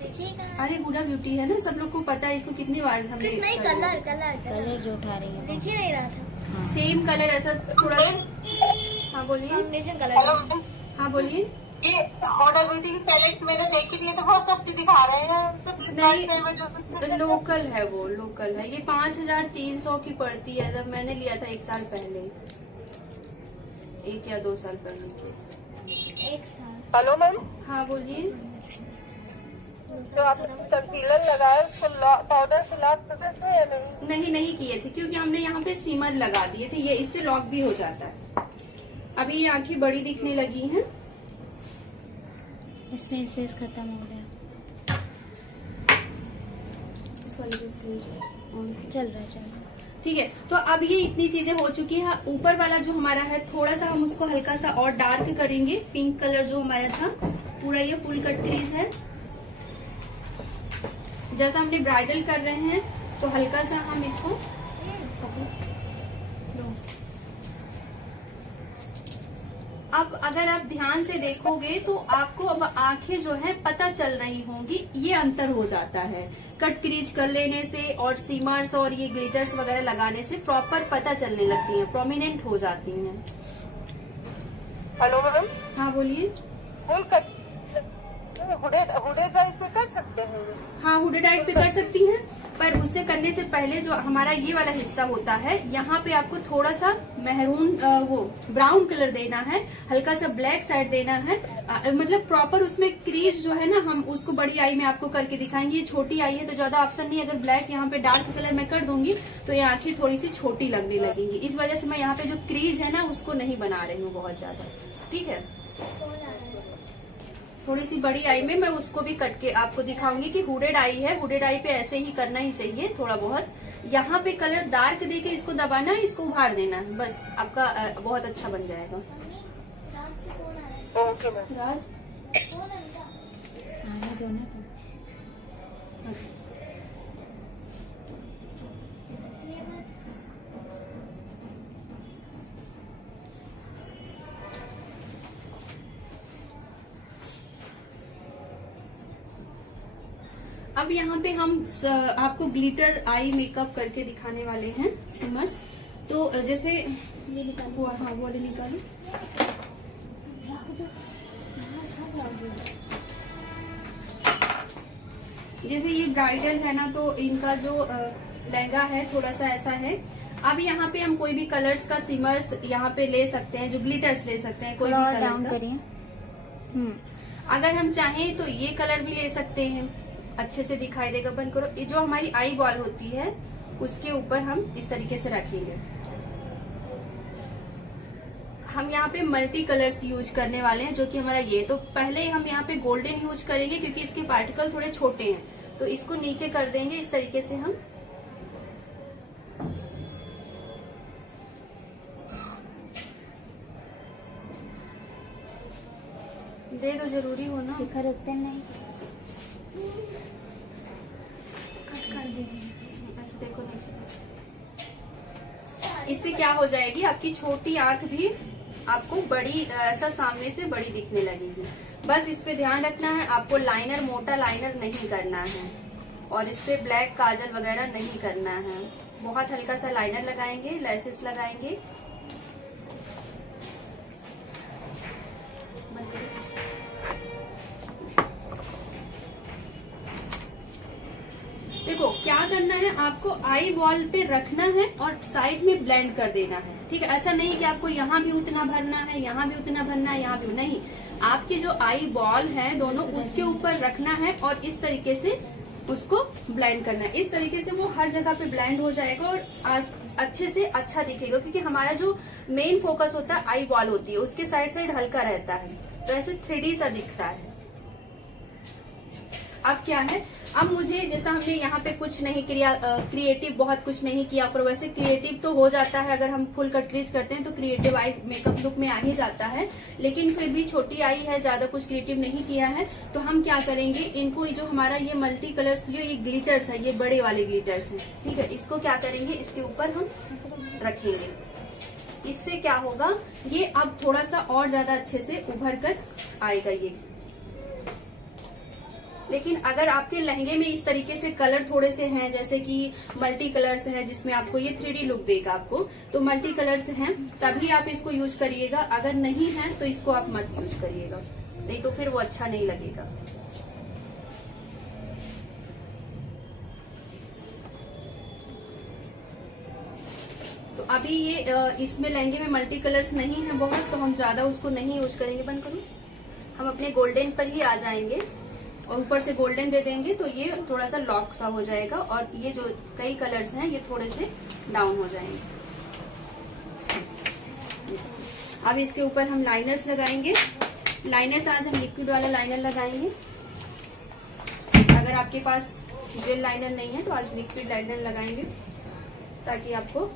देखिएगा अरे हुडा ब्यूटी है ना, सब लोग को पता है, इसको कितनी बार हमने नहीं, कलर कलर कलर जो उठा रही है देख ही नहीं रहा था। सेम कलर ऐसा थोड़ा। हाँ बोलिए। कॉम्बिनेशन हेलो कलर मैम, हाँ बोलिए। ये हुडा ब्यूटी की पैलेट मैंने देखी थी, तो बहुत सस्ती दिखा रहे हैं। तो नहीं, लोकल है, वो लोकल है। ये 5300 की पड़ती है। जब मैंने लिया था 1 साल पहले, 1 या 2 साल पहले की। एक साल। हेलो मैम, हाँ बोलिए। जो आपने कंसीलर लगाया उसको पाउडर से लॉक कर देते हैं या नहीं? नहीं किए थे, क्योंकि हमने यहाँ पे सीमर लगा दिए थे। ये इससे लॉक भी हो जाता है। अभी ये आंखें बड़ी दिखने लगी हैं। इसमें स्पेस खत्म हो गया। चल रहा है। ठीक है, तो अब ये इतनी चीजें हो चुकी है। ऊपर वाला जो हमारा है, थोड़ा सा हम उसको हल्का सा और डार्क करेंगे। पिंक कलर जो हमारा था, पूरा ये फुल कट क्रीज है। जैसा हमने ब्राइडल कर रहे हैं, तो हल्का सा हम इसको अब अगर आप ध्यान से देखोगे तो आपको अब आंखें जो है पता चल रही होंगी। ये अंतर हो जाता है कट क्रीज कर लेने से और सीमर्स और ये ग्लिटर्स वगैरह लगाने से प्रॉपर पता चलने लगती हैं, प्रोमिनेंट हो जाती हैं। हेलो मैम, हाँ बोलिए। फुल कट हुडे जाइज पे कर सकते हैं? हाँ, हुडेड आई पे कर सकती हैं, पर उससे करने से पहले जो हमारा ये वाला हिस्सा होता है, यहाँ पे आपको थोड़ा सा मेहरून वो ब्राउन कलर देना है, हल्का सा ब्लैक साइड देना है। मतलब प्रॉपर उसमें क्रीज जो है ना, हम उसको बड़ी आई में आपको करके दिखाएंगे। ये छोटी आई है तो ज्यादा ऑप्शन नहीं। अगर ब्लैक यहाँ पे डार्क कलर मैं कर दूंगी तो ये आंखें थोड़ी सी छोटी लगने लगेंगी। इस वजह से मैं यहाँ पे जो क्रीज है ना, उसको नहीं बना रही हूँ बहुत ज्यादा। ठीक है, थोड़ी सी बड़ी आई में मैं उसको भी कट के आपको दिखाऊंगी कि हुडेड आई है। हुडेड आई पे ऐसे ही करना ही चाहिए थोड़ा बहुत। यहाँ पे कलर डार्क देके इसको दबाना है, इसको उभार देना है, बस आपका बहुत अच्छा बन जाएगा। रात से कौन आ रहा है? Okay ma'am. राज, कौन है इनका? आने दो ना तुम। इसलिए मैं अब यहाँ पे हम आपको ग्लिटर आई मेकअप करके दिखाने वाले हैं, सिमर्स। तो जैसे ये निकालो, हाँ वो वाले निकालो। जैसे ये ब्राइडल है ना, तो इनका जो लहंगा है थोड़ा सा ऐसा है। अब यहाँ पे हम कोई भी कलर्स का सिमर्स यहाँ पे ले सकते हैं, जो ग्लिटर्स ले सकते हैं कोई भी थोड़ा कलर डाउन का। करिए। अगर हम चाहें तो ये कलर भी ले सकते हैं, अच्छे से दिखाई देगा। बंद करो। ये जो हमारी आई बॉल होती है, उसके ऊपर हम इस तरीके से रखेंगे। हम यहाँ पे मल्टी कलर्स यूज करने वाले हैं, जो कि हमारा ये। तो पहले हम यहाँ पे गोल्डन यूज करेंगे, क्योंकि इसके पार्टिकल थोड़े छोटे हैं। तो इसको नीचे कर देंगे इस तरीके से हम। दे दो, जरूरी हो ना। शिखर रुकते नहीं। कट कर दीजिए, ऐसे देखो नीचे। इससे क्या हो जाएगी, आपकी छोटी आंख भी आपको बड़ी ऐसा सामने से बड़ी दिखने लगेगी। बस इस पे ध्यान रखना है, आपको लाइनर, मोटा लाइनर नहीं करना है, और इस पे ब्लैक काजल वगैरह नहीं करना है। बहुत हल्का सा लाइनर लगाएंगे, लैसेस लगाएंगे। देखो क्या करना है, आपको आई बॉल पे रखना है और साइड में ब्लेंड कर देना है। ठीक है, ऐसा नहीं कि आपको यहाँ भी उतना भरना है, यहाँ भी उतना भरना है, यहाँ भी नहीं। आपकी जो आई बॉल है दोनों, उसके ऊपर रखना है और इस तरीके से उसको ब्लेंड करना है। इस तरीके से वो हर जगह पे ब्लेंड हो जाएगा और अच्छे से अच्छा दिखेगा, क्योंकि हमारा जो मेन फोकस होता है आई बॉल होती है, उसके साइड साइड हल्का रहता है, तो ऐसे 3D सा दिखता है। अब क्या है, अब मुझे जैसा हमने यहाँ पे कुछ नहीं किया, क्रिएटिव बहुत कुछ नहीं किया, पर वैसे क्रिएटिव तो हो जाता है। अगर हम फुल कट क्रीज करते हैं तो क्रिएटिव आई मेकअप लुक में आ ही जाता है, लेकिन फिर भी छोटी आई है, ज्यादा कुछ क्रिएटिव नहीं किया है। तो हम क्या करेंगे, इनको जो हमारा ये मल्टी कलर्स, जो ये ग्लिटर्स है, ये बड़े वाले ग्लिटर्स हैं, ठीक है, इसको क्या करेंगे, इसके ऊपर हम रखेंगे। इससे क्या होगा, ये अब थोड़ा सा और ज्यादा अच्छे से उभर कर आएगा। ये लेकिन अगर आपके लहंगे में इस तरीके से कलर थोड़े से हैं, जैसे कि मल्टी कलर्स हैं जिसमें आपको ये 3D लुक देगा आपको, तो मल्टी कलर्स हैं तभी आप इसको यूज करिएगा। अगर नहीं है तो इसको आप मत यूज करिएगा, नहीं तो फिर वो अच्छा नहीं लगेगा। तो अभी ये इसमें लहंगे में मल्टी कलर्स नहीं है बहुत, तो हम ज्यादा उसको नहीं यूज करेंगे। बंद करूं, हम अपने गोल्डन पर ही आ जाएंगे और ऊपर से गोल्डन दे देंगे, तो ये थोड़ा सा लॉक सा हो जाएगा और ये जो कई कलर्स हैं ये थोड़े से डाउन हो जाएंगे। अब इसके ऊपर हम लाइनर्स लगाएंगे। लाइनर्स आज हम लिक्विड वाला लाइनर लगाएंगे। अगर आपके पास जेल लाइनर नहीं है तो आज लिक्विड लाइनर लगाएंगे, ताकि आपको,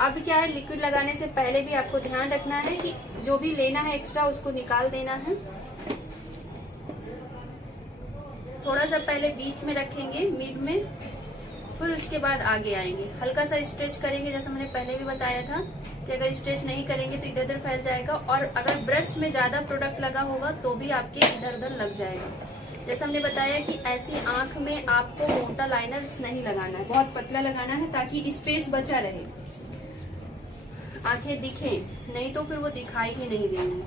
अब क्या है, लिक्विड लगाने से पहले भी आपको ध्यान रखना है कि जो भी लेना है एक्स्ट्रा उसको निकाल देना है। थोड़ा सा पहले बीच में रखेंगे, मिड में, फिर उसके बाद आगे आएंगे। हल्का सा स्ट्रेच करेंगे, जैसा मैंने पहले भी बताया था कि अगर स्ट्रेच नहीं करेंगे तो इधर उधर फैल जाएगा, और अगर ब्रश में ज्यादा प्रोडक्ट लगा होगा तो भी आपके इधर उधर लग जाएगा। जैसा हमने बताया कि ऐसी आंख में आपको मोटा लाइनर नहीं लगाना है, बहुत पतला लगाना है ताकि स्पेस बचा रहे, आंखें दिखें, नहीं तो फिर वो दिखाई ही नहीं देंगी।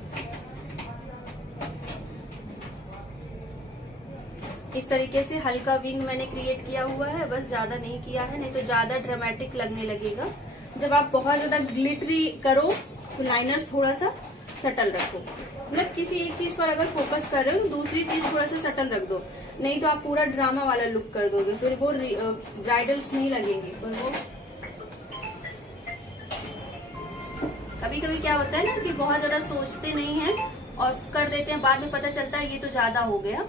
इस तरीके से हल्का विंग मैंने क्रिएट किया हुआ है, बस ज्यादा नहीं किया है, नहीं तो ज्यादा ड्रामेटिक लगने लगेगा। जब आप बहुत ज्यादा ग्लिटरी करो तो लाइनर्स थोड़ा सा सटल रखो, मतलब किसी एक चीज पर अगर फोकस कर रहे हो तो दूसरी चीज थोड़ा सा सटल रख दो, नहीं तो आप पूरा ड्रामा वाला लुक कर दोगे, फिर वो ब्राइडल्स नहीं लगेंगे। पर वो कभी कभी क्या होता है ना कि बहुत ज्यादा सोचते नहीं है और कर देते हैं, बाद में पता चलता है ये तो ज्यादा हो गया,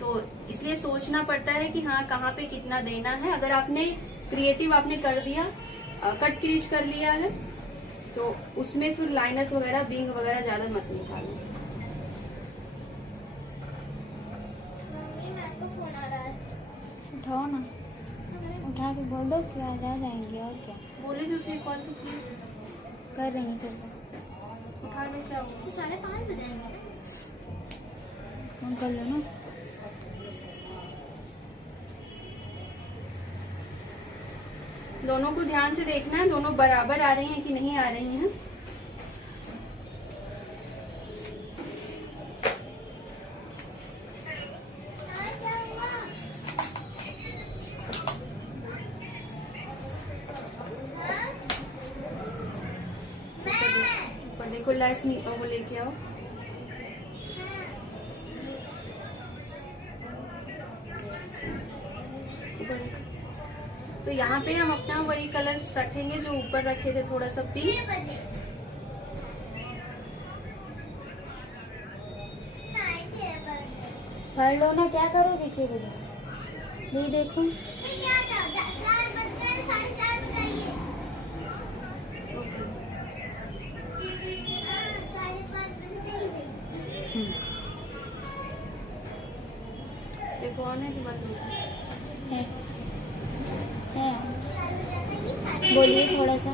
तो इसलिए सोचना पड़ता है कि हाँ कहाँ पे कितना देना है। अगर आपने क्रिएटिव आपने कर दिया, कट क्रीज कर लिया है, तो उसमें फिर लाइनर्स वगैरह, विंग वगैरह ज्यादा मत निकालना। मेरे को फोन आ रहा है। उठाओ ना, उठा के बोल दो कि आ जाएंगे, और क्या बोले तो थे, कॉल तो की, कर रही हैं फिर से, उठा लो, क्या हुआ? 5:30 बजाएंगे। फोन कर लो ना। दोनों को ध्यान से देखना है, दोनों बराबर आ रही हैं कि नहीं आ रही हैं। ऊपर देखो, लैस वो लेके आओ। तो यहाँ पे हम अपना वही कलर्स रखेंगे जो ऊपर रखे थे, थोड़ा सा पिंक, पढ़ लो ना, क्या करोगे 6 बजे? नहीं देखो, देखो ऑन है कि बंद है बोलिए थोड़ा सा।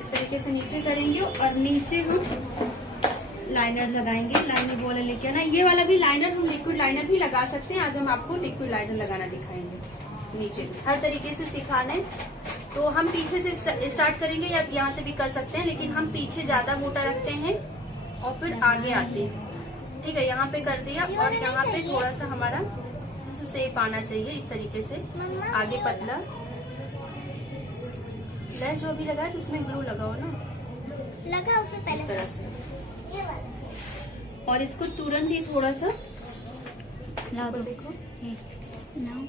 इस तरीके से नीचे करेंगे और नीचे हम लाइनर लगाएंगे। लाइनर वाला लेके आना, ये वाला भी लाइनर हम लिक्विड लाइनर भी लगा सकते हैं। आज हम आपको लिक्विड लाइनर लगाना दिखाएंगे। नीचे हर तरीके से सिखा दें, तो हम पीछे से स्टार्ट करेंगे या यहाँ से भी कर सकते हैं, लेकिन हम पीछे ज्यादा मोटा रखते हैं और फिर आगे आते हैं। ठीक है, यहाँ पे कर दिया और यहाँ पे थोड़ा सा हमारा शेप आना चाहिए इस तरीके से, आगे पतला। लैस जो भी लगा है तो उसमें ग्लू लगाओ ना, लगा उसमें इस पहले तरह से, ये वाला। और इसको तुरंत ही थोड़ा सा ला दो, देखो लाओ।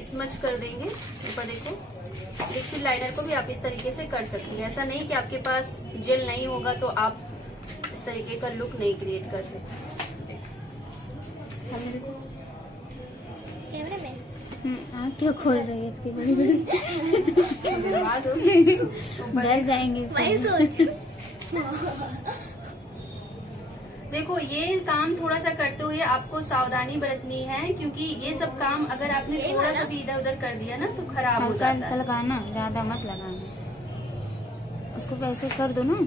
स्मच कर देंगे ऊपर। देखो, लिक्विड लाइनर को भी आप इस तरीके से कर सकती हैं। ऐसा नहीं कि आपके पास जेल नहीं होगा तो आप इस तरीके का लुक नहीं क्रिएट कर सकते। सामने देखो, कैमरे में आप क्यों खोल रही है इतनी बड़ी बड़ी? बर्बाद हो ऊपर डर जाएंगे वही सोच। देखो, ये काम थोड़ा सा करते हुए आपको सावधानी बरतनी है, क्योंकि ये सब काम अगर आपने थोड़ा सा भी इधर उधर कर दिया ना तो खराब हो हल्का जाता हल्का है। लगाना, ज्यादा मत लगाना। उसको वैसे कर दो ना,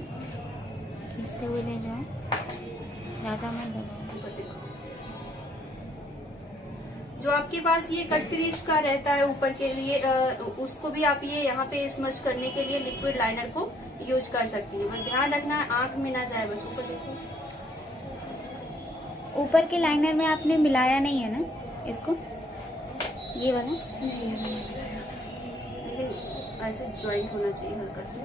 खींचते हुए ले जाओ, ज्यादा मत दबाओ। ऊपर देखो। जो आपके पास ये कट क्रीज का रहता है ऊपर के लिए, उसको भी आप ये यहाँ पे स्मच करने के लिए लिक्विड लाइनर को यूज कर सकती है। बस ध्यान रखना आंख में ना जाए। बस ऊपर देखो। ऊपर के लाइनर में आपने मिलाया नहीं है ना इसको, ये वाला? लेकिन ऐसे ज्वाइंट होना चाहिए हल्का से।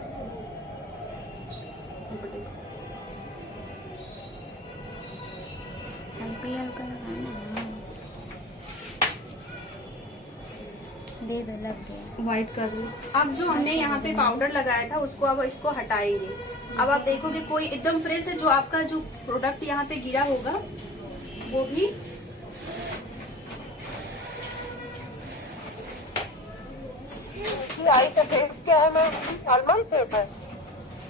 ऊपर देखो। हल्का ही हल्का लगाना। दे दो, लग गया। व्हाइट कर लो। अब जो हमने यहाँ पे पाउडर लगाया था उसको अब इसको हटाएंगे। अब आप देखोगे कोई एकदम फ्रेश है। जो आपका जो प्रोडक्ट यहाँ पे गिरा होगा वो भी आई का टेस्ट क्या है मैम? आलमंड सेब है।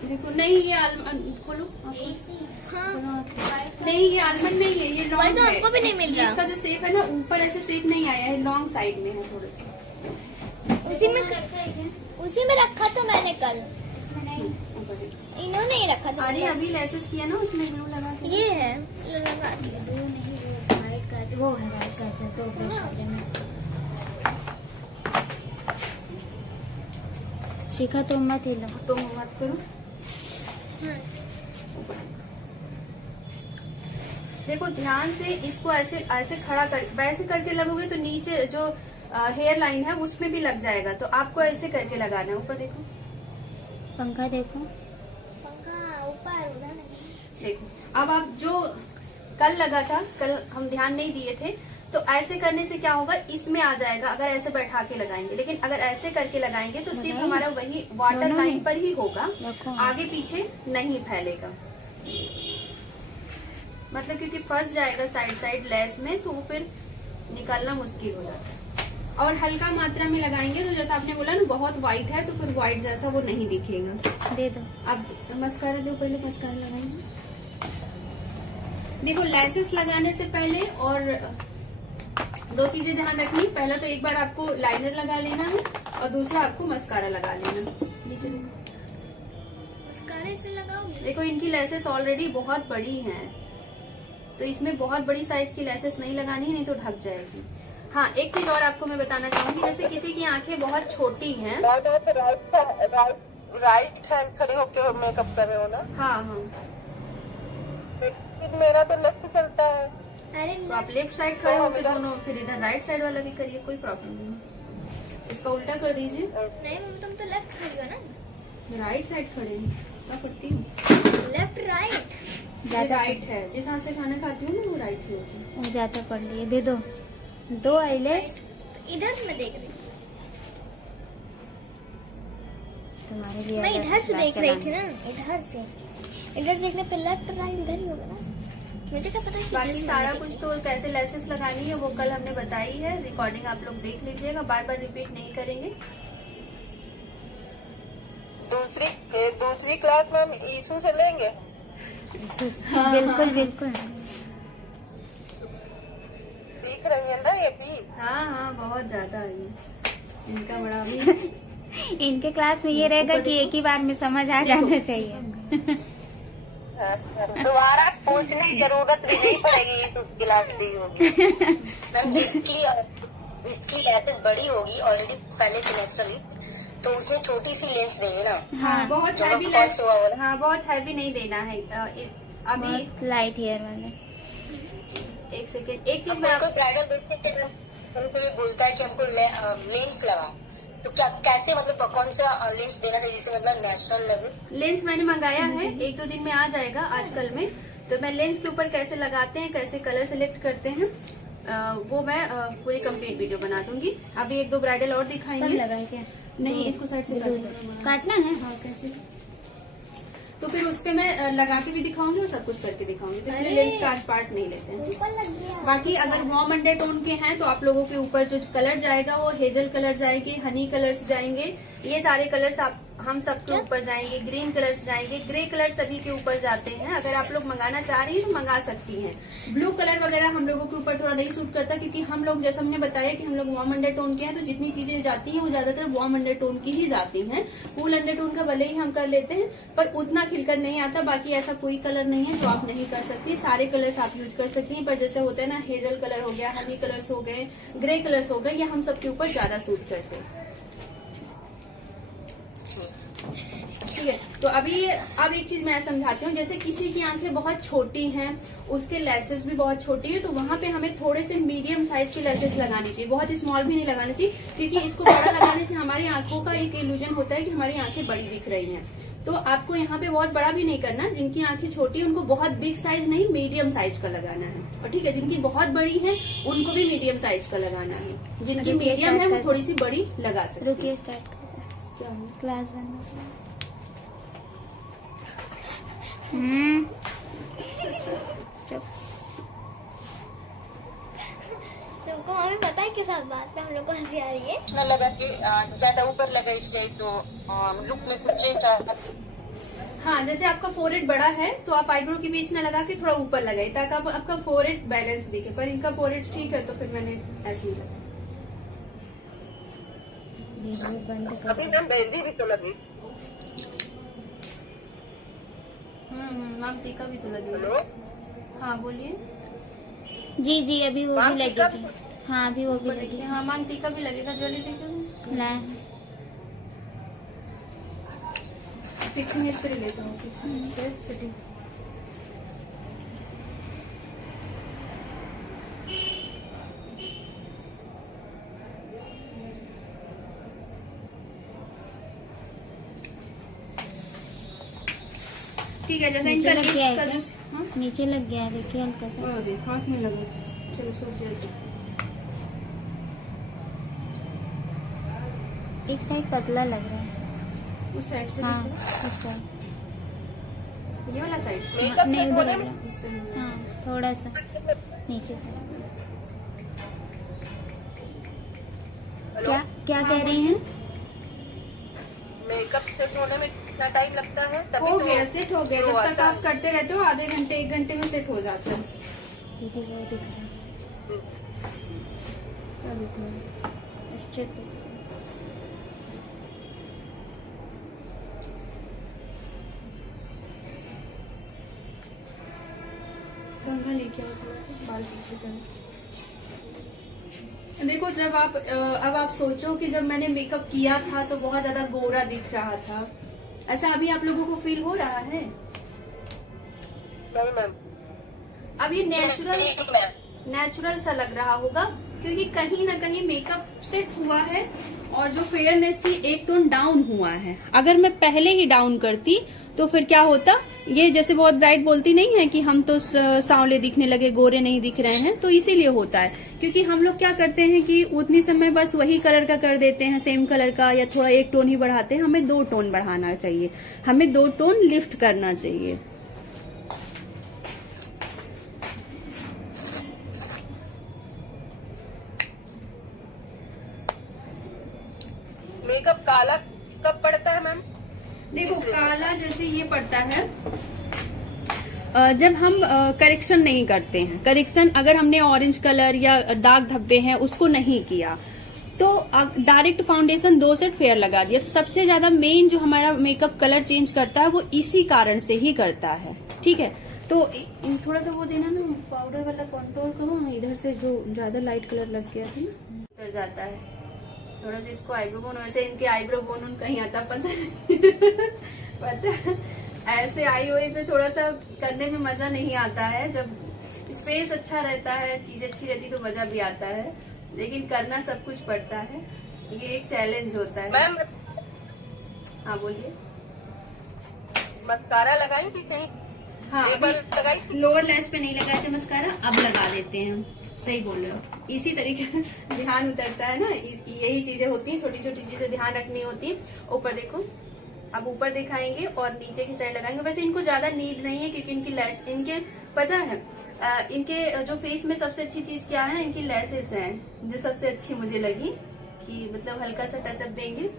देखो। नहीं ये आलमंड खोलो। हाँ नहीं ये आलमंड नहीं है, ये वही लॉन्ग तो है। हमको भी नहीं मिल रहा। इसका जो शेप है ना ऊपर ऐसे शेप नहीं आया है, लॉन्ग साइड में है थोड़ा सा। उसी में रखा था मैंने कल। इसमें नहीं, ऊपर देखो। इन्होंने ही रखा था। अरे अभी लेसेस किया ना उसमें ग्लू लगा के। ये है, लगा दिया। वो नहीं, वो वाइट का, वो है वाइट का। चल तो ब्रश कर देना। शिखा तुम मत हिलो। तुम मत करो। हाँ। देखो ध्यान से इसको ऐसे ऐसे खड़ा कर, वैसे करके लगोगे तो नीचे जो हेयर लाइन है उसमें भी लग जाएगा। तो आपको ऐसे करके लगाना है। ऊपर देखो। पंखा देखो। पंखा ऊपर उधर नहीं। देखो अब आप जो कल लगा था, कल हम ध्यान नहीं दिए थे, तो ऐसे करने से क्या होगा, इसमें आ जाएगा अगर ऐसे बैठा के लगाएंगे। लेकिन अगर ऐसे करके लगाएंगे तो सिर्फ हमारा वही वाटर लाइन पर ही होगा, आगे पीछे नहीं फैलेगा। मतलब क्योंकि फंस जाएगा साइड साइड लेस में, तो वो फिर निकालना मुश्किल हो जाता है। और हल्का मात्रा में लगाएंगे तो जैसा आपने बोला ना बहुत व्हाइट है, तो फिर व्हाइट जैसा वो नहीं दिखेगा। दे दो। अब मस्कारा दो, पहले मस्कारा लगाएंगे। देखो लेसेस लगाने से पहले और दो चीजें ध्यान रखनी। पहला तो एक बार आपको लाइनर लगा लेना है और दूसरा आपको मस्कारा लगा लेना। नीचे देखो। मस्कारा इसमें लगाओगे? देखो इनकी लेसेस ऑलरेडी बहुत बड़ी हैं, तो इसमें बहुत बड़ी साइज की लेसेस नहीं लगानी है, नहीं तो ढक जाएगी। हाँ एक चीज और आपको मैं बताना चाहूंगी, जैसे किसी की आंखें बहुत छोटी हैं। राइट हैंड खड़े होकर मेकअप कर रहे हो ना? हाँ हाँ। फिर मेरा तो लेफ्ट चलता है। अरे तो आप लेफ्ट साइड खड़े होकर दोनों, फिर इधर राइट साइड वाला भी करिए, कोई प्रॉब्लम नहीं। इसका उल्टा कर दीजिए। नहीं मम्मी, तुम तो लेफ्ट खड़ी हो ना। राइट साइड खड़े हैं, क्या करती हूँ? Left right. ज्यादा राइट है, जिस हाथ से खाना खाती हूँ ना वो राइट ही होती है। वो ज्यादा पढ़ लिए। दे दो, दो आईलेस। तो इधर से मैं देख रही हूँ। तुम्हारे लिए मैं अलग इधर से देख रही थी चलाना। ना, इधर से। इधर देखने पे लेफ्ट राइट इधर ही होगा ना। मुझे क्या पता है कि बाकी इधर से सारा मैंने कुछ तो कैसे लेसेस लगानी है वो कल हमने बताई है। रिकॉर्डिंग आप लोग देख लीजिएगा, बार बार रिपीट नहीं करेंगे। दूसरी क्लास में हम ईशू से लेंगे। बिल्कुल बिल्कुल। सीख रही है ना ये भी? हाँ हाँ बहुत ज्यादा है ये। इनका बड़ा भी इनके क्लास में ये रहेगा कि एक ही बार में समझ आ जाना चाहिए। दोबारा पूछने की जरूरत भी नहीं पड़ेगी, ईशू की क्लास दी होगी। मैम इसकी लेंस बड़ी होगी ऑलरेडी पहले से नेचुरली, तो उसमें छोटी सी लेंस देंगे ना। हाँ बहुत जो हैवी बहुत लेस। हुआ वाला। हाँ बहुत हैवी नहीं देना है अभी। बहुत लाइट हेयर वाले। एक सेकेंड, एक चीज अब मैं कोई ब्राइडल हमको ये बोलता है कि हमको लेंस लगा, तो क्या कैसे मतलब कौन सा लेंस देना चाहिए जिससे मतलब नेचुरल लगे? लेंस मैंने मंगाया है, एक दो दिन में आ जाएगा आजकल में। तो मैं लेंस के ऊपर कैसे लगाते हैं, कैसे कलर सेलेक्ट करते हैं, वो मैं पूरी कंप्लीट वीडियो बना दूंगी। अभी एक दो ब्राइडल और सब दिखाएंगे। लगा क्या? नहीं इसको साइड से काटना है। हाँ कैसे, तो फिर उस पे मैं लगा के भी दिखाऊंगी और सब कुछ करके दिखाऊंगी। तो इसलिए लेंस का आज पार्ट नहीं लेते हैं। ऊपर लग गया। बाकी अगर वार्म अंडरटोन के हैं तो आप लोगों के ऊपर जो कलर जाएगा वो हेजल कलर जाएगी, हनी कलर्स जाएंगे। ये सारे कलर्स आप हम सबके ऊपर जाएंगे, ग्रीन कलर्स जाएंगे, ग्रे कलर सभी के ऊपर जाते हैं। अगर आप लोग मंगाना चाह रही हैं तो मंगा सकती हैं। ब्लू कलर वगैरह हम लोगों के ऊपर थोड़ा नहीं सूट करता, क्योंकि हम लोग जैसा हमने बताया कि हम लोग वार्म अंडरटोन के हैं, तो जितनी चीजें जाती हैं वो ज्यादातर वार्म अंडरटोन की ही जाती हैं। कूल अंडरटोन का भले ही हम कर लेते हैं पर उतना खिलकर नहीं आता। बाकी ऐसा कोई कलर नहीं है जो आप नहीं कर सकती, सारे कलर्स आप यूज कर सकती हैं। पर जैसे होता है ना, हेजल कलर हो गया, हनी कलर्स हो गए, ग्रे कलर्स हो गए, ये हम सबके ऊपर ज्यादा सूट करते हैं। ठीक है, तो अभी अब एक चीज मैं समझाती हूँ। जैसे किसी की आंखें बहुत छोटी हैं, उसके लेसेस भी बहुत छोटी है, तो वहां पे हमें थोड़े से मीडियम साइज के लेसेस लगानी चाहिए, बहुत स्मॉल भी नहीं लगाना चाहिए, क्योंकि इसको बड़ा लगाने से हमारी आंखों का एक इल्यूजन होता है कि हमारी आंखें बड़ी दिख रही हैं। तो आपको यहाँ पे बहुत बड़ा भी नहीं करना। जिनकी आंखें छोटी है उनको बहुत बिग साइज नहीं, मीडियम साइज का लगाना है। और ठीक है, जिनकी बहुत बड़ी है उनको भी मीडियम साइज का लगाना है। जिनकी मीडियम है वो थोड़ी सी बड़ी लगा सकते हैं। रुकिए, स्टार्ट कर। क्या हुआ? क्लास बंद। चुप। तुमको हमें पता है किस बात पे हम लोग को हंसी आ रही है? न लगा कि ज्यादा ऊपर लगाई जाए तो लुक में कुछ चेंज आता। हाँ, जैसे आपका फोरहेड बड़ा है तो आप आईब्रो के बीच में लगा के थोड़ा ऊपर लगाए, ताकि आपका फोरहेड बैलेंस दिखे। पर इनका फोरहेड ठीक है तो फिर मैंने ऐसे ही लगाया। वीडियो बंद कर। अभी मैम मेहंदी भी तो लगी। मैम टीका भी तो लगी। हेलो, हाँ बोलिए। जी जी, अभी वो भी लगेगी। हाँ, अभी वो भी लगेगी। हाँ मैम, टीका भी लगेगा, ज्वेलरी टीका लाए। फिक्सिंग स्प्रे लेता हूँ, फिक्सिंग स्प्रे सिटी। ठीक है, जैसे नीचे इनका लग गया है लिप्स का क्या? जो, हाँ? नीचे लग गया है, देखिए हल्का सा। अरे हाथ में लगा, चलो सूख जाएगी। एक साइड पतला लग रहा है। उस साइड से हाँ, देखो। उस साइड। ये वाला साइड। हाँ, नहीं उधर वाला। इससे हाँ, थोड़ा सा नीचे से। क्या क्या कह रही हैं? मेकअप सेट होने में कितना टाइम लगता है? तभी हो तो गया, सेट हो गया। तो जब तक आता आप है। करते रहते हो आधे घंटे 1 घंटे में सेट हो जाता है। दीदी वो दिख रहा है। क्या दिख रहा है? स्ट्रेट दिख रहा है। कंघा लेके आओ, थोड़ा सा बाल पीछे करो। देखो, जब आप अब आप सोचो कि जब मैंने मेकअप किया था तो बहुत ज्यादा गोरा दिख रहा था, ऐसा अभी आप लोगों को फील हो रहा है? नहीं मैम, अब ये नेचुरल सा लग रहा होगा, क्योंकि कहीं ना कहीं मेकअप सेट हुआ है और जो फेयरनेस थी एक टोन डाउन हुआ है। अगर मैं पहले ही डाउन करती तो फिर क्या होता, ये जैसे बहुत ब्राइट बोलती नहीं है कि हम तो सांवले दिखने लगे, गोरे नहीं दिख रहे हैं, तो इसीलिए होता है। क्योंकि हम लोग क्या करते हैं कि उतनी समय बस वही कलर का कर देते हैं, सेम कलर का, या थोड़ा 1 टोन ही बढ़ाते हैं। हमें 2 टोन बढ़ाना चाहिए, हमें 2 टोन लिफ्ट करना चाहिए। मेकअप काला कब पड़ता है मैम? देखो, काला जैसे ये पड़ता है जब हम करेक्शन नहीं करते हैं। करेक्शन अगर हमने ऑरेंज कलर या दाग धब्बे हैं उसको नहीं किया तो डायरेक्ट फाउंडेशन 2 सेट फेयर लगा दिया, तो सबसे ज्यादा मेन जो हमारा मेकअप कलर चेंज करता है वो इसी कारण से ही करता है। ठीक है, तो थोड़ा सा वो देना ना, पाउडर वाला कंट्रोल करो ना, इधर से जो ज्यादा लाइट कलर लग गया था ना, उतर जाता है। थोड़ा सा इसको आईब्रो बोन, वैसे इनके आईब्रो बोन उन कहीं आता पता नहीं पता, ऐसे आई हुई पे थोड़ा सा करने में मजा नहीं आता है। जब स्पेस अच्छा रहता है, चीज अच्छी रहती तो मजा भी आता है, लेकिन करना सब कुछ पड़ता है, ये एक चैलेंज होता है। मैम, हाँ बोलिए। मस्कारा लगाई थी कहीं? हाँ, एक बार लगाई थी। लोअर लैश पे नहीं लगाए थे मस्कारा, अब लगा देते हैं। सही बोल रहे हो, इसी तरीके ध्यान उतरता है ना, यही चीजें होती हैं, छोटी छोटी चीजें ध्यान रखनी होती है। ऊपर देखो, अब ऊपर दिखाएंगे और नीचे की साइड लगाएंगे। वैसे इनको ज्यादा नीड नहीं है, क्योंकि इनकी लैश, इनके पता है इनके जो फेस में सबसे अच्छी चीज क्या है, इनकी लैसेस हैं, जो सबसे अच्छी मुझे लगी कि मतलब हल्का सा टचअप देंगे।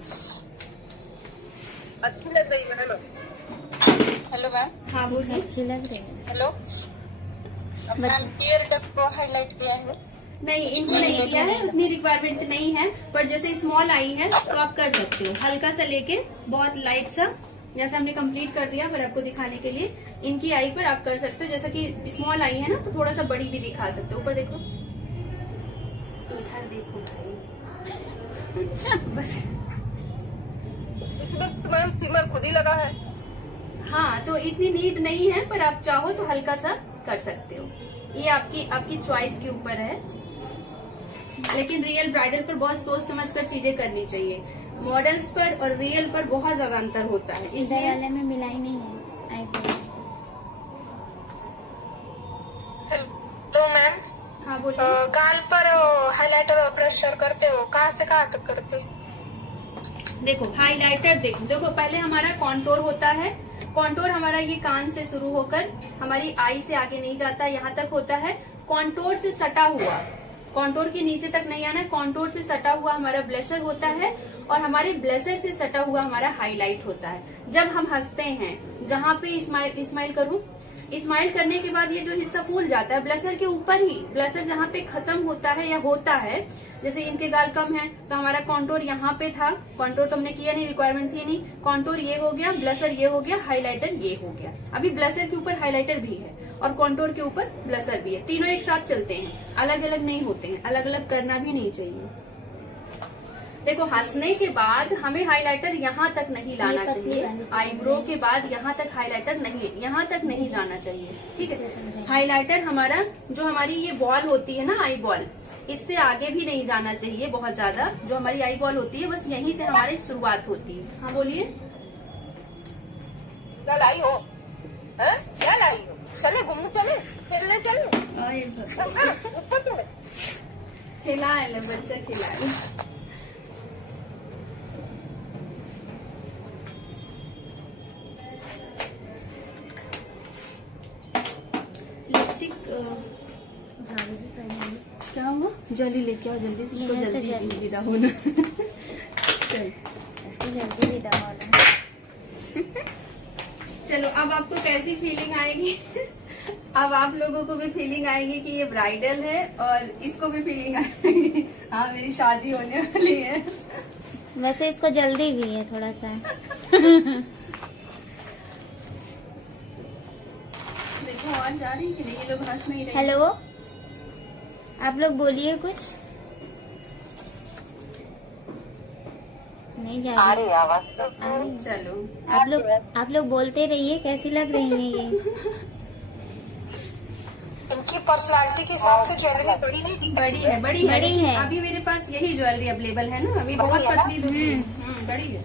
अच्छी लग रही है। Hello ma'am. हाँ बोलिए। अच्छी लग रही है। हेलो मैम, ईयर डक को हाईलाइट किया है? नहीं, इनको नहीं किया है, उतनी रिक्वायरमेंट नहीं है, पर जैसे स्मॉल आई है तो आप कर सकते हो, हल्का सा लेके बहुत लाइट सा, जैसे हमने कंप्लीट कर दिया पर आपको दिखाने के लिए। इनकी आई पर आप कर सकते हो, जैसा कि स्मॉल आई है ना तो थोड़ा सा बड़ी भी दिखा सकते हो। ऊपर देखो, इधर देखो भाई। बस इसमें तो मैम सिमर खुद ही लगा है। हाँ, तो इतनी नीट नहीं है, पर आप चाहो तो हल्का सा कर सकते हो। ये आपकी चॉइस के ऊपर है, लेकिन रियल ब्राइडल पर बहुत सोच समझ कर चीजें करनी चाहिए। मॉडल्स पर और रियल पर बहुत ज्यादा अंतर होता है, इधर इसलिए। वाले में मिलाई नहीं है आईब्रो। तो मैम, हाँ बोलिए। गाल पर हाइलाइटर और ब्रशर करते हो, कहाँ से कहाँ तक करते हो? देखो हाइलाइटर, देखो पहले हमारा कॉन्टोर होता है। कॉन्टोर हमारा ये कान से शुरू होकर हमारी आई से आगे नहीं जाता, यहाँ तक होता है। कॉन्टोर से सटा हुआ, कॉन्टोर के नीचे तक नहीं आना है, कॉन्टोर से सटा हुआ हमारा ब्लशर होता है, और हमारे ब्लशर से सटा हुआ हमारा हाईलाइट होता है। जब हम हंसते हैं, जहाँ पे स्माइल करूँ, स्माइल करने के बाद ये जो हिस्सा फूल जाता है ब्लशर के ऊपर ही, ब्लशर जहाँ पे खत्म होता है या होता है, जैसे इनके गाल कम है तो हमारा कॉन्टोर यहाँ पे था, कॉन्टोर तो हमने किया नहीं, रिक्वायरमेंट थी नहीं, कॉन्टोर ये हो गया, ब्लशर ये हो गया, हाइलाइटर ये हो गया। अभी ब्लशर के ऊपर हाइलाइटर भी है और कॉन्टोर के ऊपर ब्लशर भी है, तीनों एक साथ चलते हैं, अलग अलग नहीं होते हैं, अलग अलग करना भी नहीं चाहिए। देखो हंसने के बाद हमें हाइलाइटर यहाँ तक नहीं लाना चाहिए, आईब्रो के बाद यहाँ तक हाइलाइटर नहीं, यहाँ तक नहीं जाना चाहिए, ठीक है। हाइलाइटर हमारा जो हमारी ये बॉल होती है ना, आई बॉल, इससे आगे भी नहीं जाना चाहिए बहुत ज्यादा। जो हमारी आई बॉल होती है बस यहीं से हमारी शुरुआत होती है। हाँ बोलिए। क्या लाई हो? क्या लाई हो? चले घूमने, चले खेलने, चले ऊपर चले। खिलाए ले बच्चा, खिलाए। लिपस्टिक ज्वेलरी पहनेंगे। क्या हुआ? जल्दी लेके आओ, जल्दी से इसको, ये तो जल्दी जल्दी। विदा होना। चल इसकी जल्दी विदा होना। चलो, अब आपको कैसी फीलिंग आएगी? अब आप लोगों को भी फीलिंग आएगी कि ये ब्राइडल है, और इसको भी फीलिंग आएगी हाँ मेरी शादी होने वाली है। वैसे इसको जल्दी भी है थोड़ा सा। देखो और जा रही कि नहीं, ये लोग हंस नहीं रहे। हेलो, आप लोग बोलिए कुछ। नहीं जा आ रही। रही आवाज तो। आ रही है। चलो, आप लोग बोलते रहिए कैसी लग रही है ये। इनकी पर्सनालिटी के हिसाब से ज्वेलरी बड़ी नहीं दिखती। बड़ी है, बड़ी है, बड़ी है। अभी मेरे पास यही ज्वेलरी अवेलेबल है ना, अभी बहुत बड़ी है ना? पतली दुबली है। बड़ी है।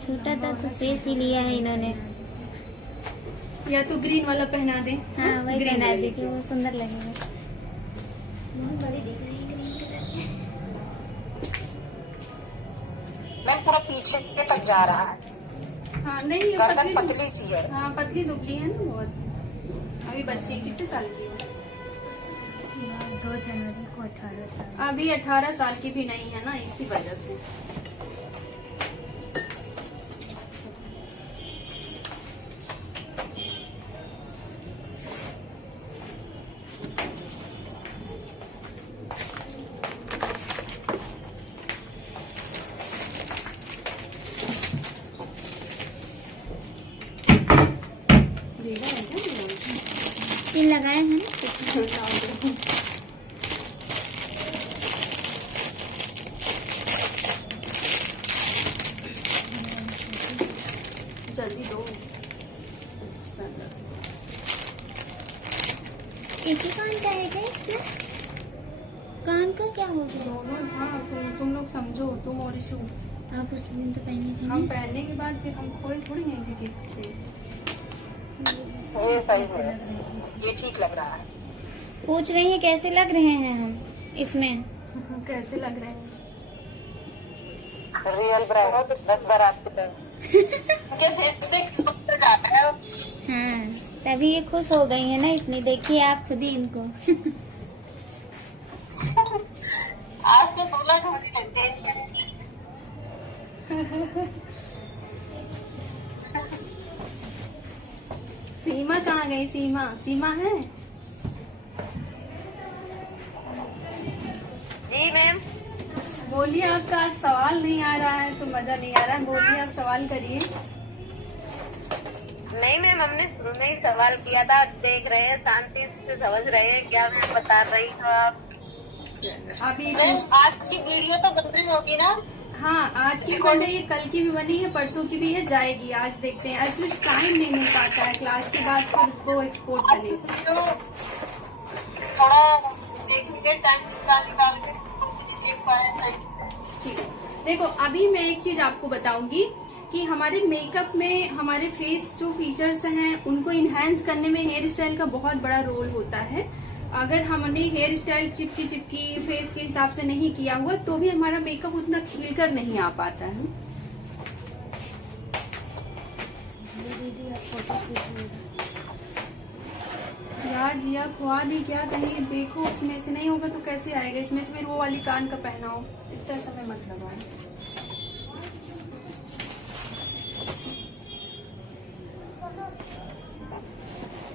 छोटा था तो फेस ही लिया है इन्होंने। या तो ग्रीन वाला पहना दे। हाँ वही ग्रीन पहना वाला दीजिए, लीजिए। वो सुंदर लगेगा। बहुत बड़ी दिख रही है ग्रीन कलर की। मैम पूरा पीछे तक जा रहा है, हाँ नहीं, ये गर्दन पतली सी है। हाँ पतली दुबली है ना बहुत। अभी बच्ची कितने साल की है? 2 जनवरी को 18 साल। अभी 18 साल की भी नहीं है ना, इसी वजह से। भेजा है क्या? पिन लगाए हैं ना। जल्दी दो। एक ही कान का है क्या इसका? कान का क्या हो गया? दोनों, हाँ तुम लोग समझो, तुम और इशू। आप उस दिन तो पहनी थी हम ना। पहनने के बाद फिर हम कोई थोड़ी नहीं थे। ये सही कैसे है, लग रहे हैं? ये ठीक लग रहा है। पूछ रही है कैसे लग रहे हैं हम इसमें। कैसे लग रहे हैं? रियल ब्राइडल 10 बारात की तरह। हाँ, तभी ये खुश हो गई है ना इतनी। देखिए आप खुद ही इनको। आज तो 16 ढूंढ लेते हैं। सीमा कहाँ गई? सीमा, सीमा है? जी मैम। बोलिए, आपका आज सवाल नहीं आ रहा है तो मजा नहीं आ रहा है। बोलिए, आप सवाल करिए। नहीं मैम, हमने शुरू में ही सवाल किया था, देख रहे हैं, शांति से समझ रहे हैं क्या मैं बता रही हूँ आप। अभी मैम आज की वीडियो तो बन रही होगी ना? हाँ, आज की बन रही है, कल की भी बनी है, परसों की भी है, जाएगी। आज देखते हैं, एक्चुअली टाइम नहीं मिल पाता है, क्लास के बाद फिर उसको एक्सपोर्ट करने। तो थोड़ा देखेंगे, टाइम निकाल के देख पाए। ठीक है, देखो अभी मैं एक चीज आपको बताऊंगी कि हमारे मेकअप में हमारे फेस जो फीचर्स हैं उनको इनहेंस करने में हेयर स्टाइल का बहुत बड़ा रोल होता है। अगर हमने हेयर स्टाइल चिपकी फेस के हिसाब से नहीं किया हुआ तो भी हमारा मेकअप उतना खिल कर नहीं आ पाता है। यार जिया खुआ दी क्या? कहीं देखो, उसमें से नहीं होगा तो कैसे आएगा? इसमें से फिर वो वाली कान का पहनाओ, इतना समय मत लगाओ।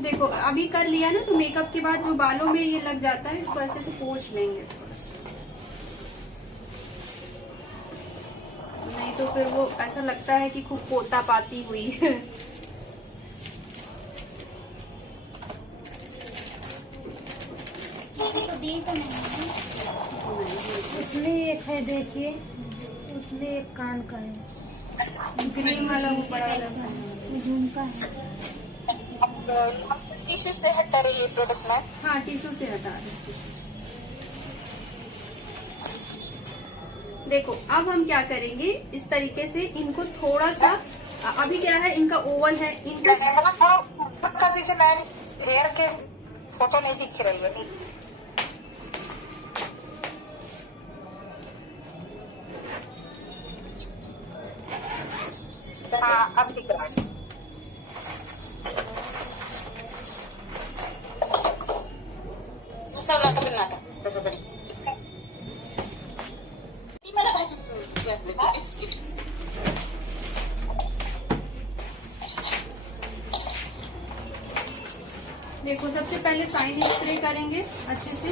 देखो अभी कर लिया ना, तो मेकअप के बाद जो बालों में ये लग जाता है इसको ऐसे से पोंछ लेंगे थोड़ा सा, नहीं तो फिर वो ऐसा लगता है कि खूब पोता पाती हुई है। किसी को दी तो नहीं है। उसमें एक है, देखिए उसमें एक कान का है, ग्रीन वाला वो बड़ा वाला है, वो झुमका है। टिश्यू से हटा रही है प्रोडक्ट में। हाँ टिश्यू से हटा रहे। देखो अब हम क्या करेंगे, इस तरीके से इनको थोड़ा सा, अभी क्या है इनका ओवल है, इनको मतलब कर दीजिए मैम, हेयर के फोटो नहीं दिख रही है। हाँ अब दिख रहा है। सब लगना था जैसे बड़ी देखो सबसे पहले साइन स्प्रे करेंगे अच्छे से।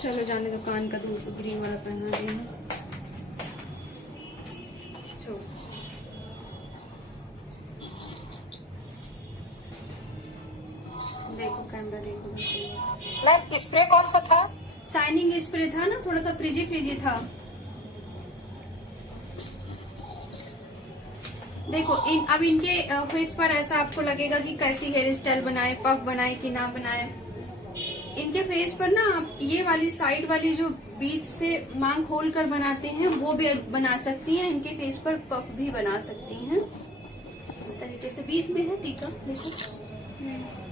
चलो जाने दो, कान का दूर ग्रीन वाला पहना देना। देखो कैमरा देखो। मैम स्प्रे कौन सा था? शाइनिंग स्प्रे था ना, थोड़ा सा फ्रिजी था। देखो अब इनके फेस पर ऐसा आपको लगेगा कि कैसी हेयर स्टाइल बनाए, पफ बनाए कि ना बनाए। इनके फेस पर ना आप ये वाली साइड वाली जो बीच से मांग खोल कर बनाते हैं वो भी बना सकती हैं। इनके फेस पर पफ भी बना सकती हैं। इस तरीके से बीच में है टीका, देखो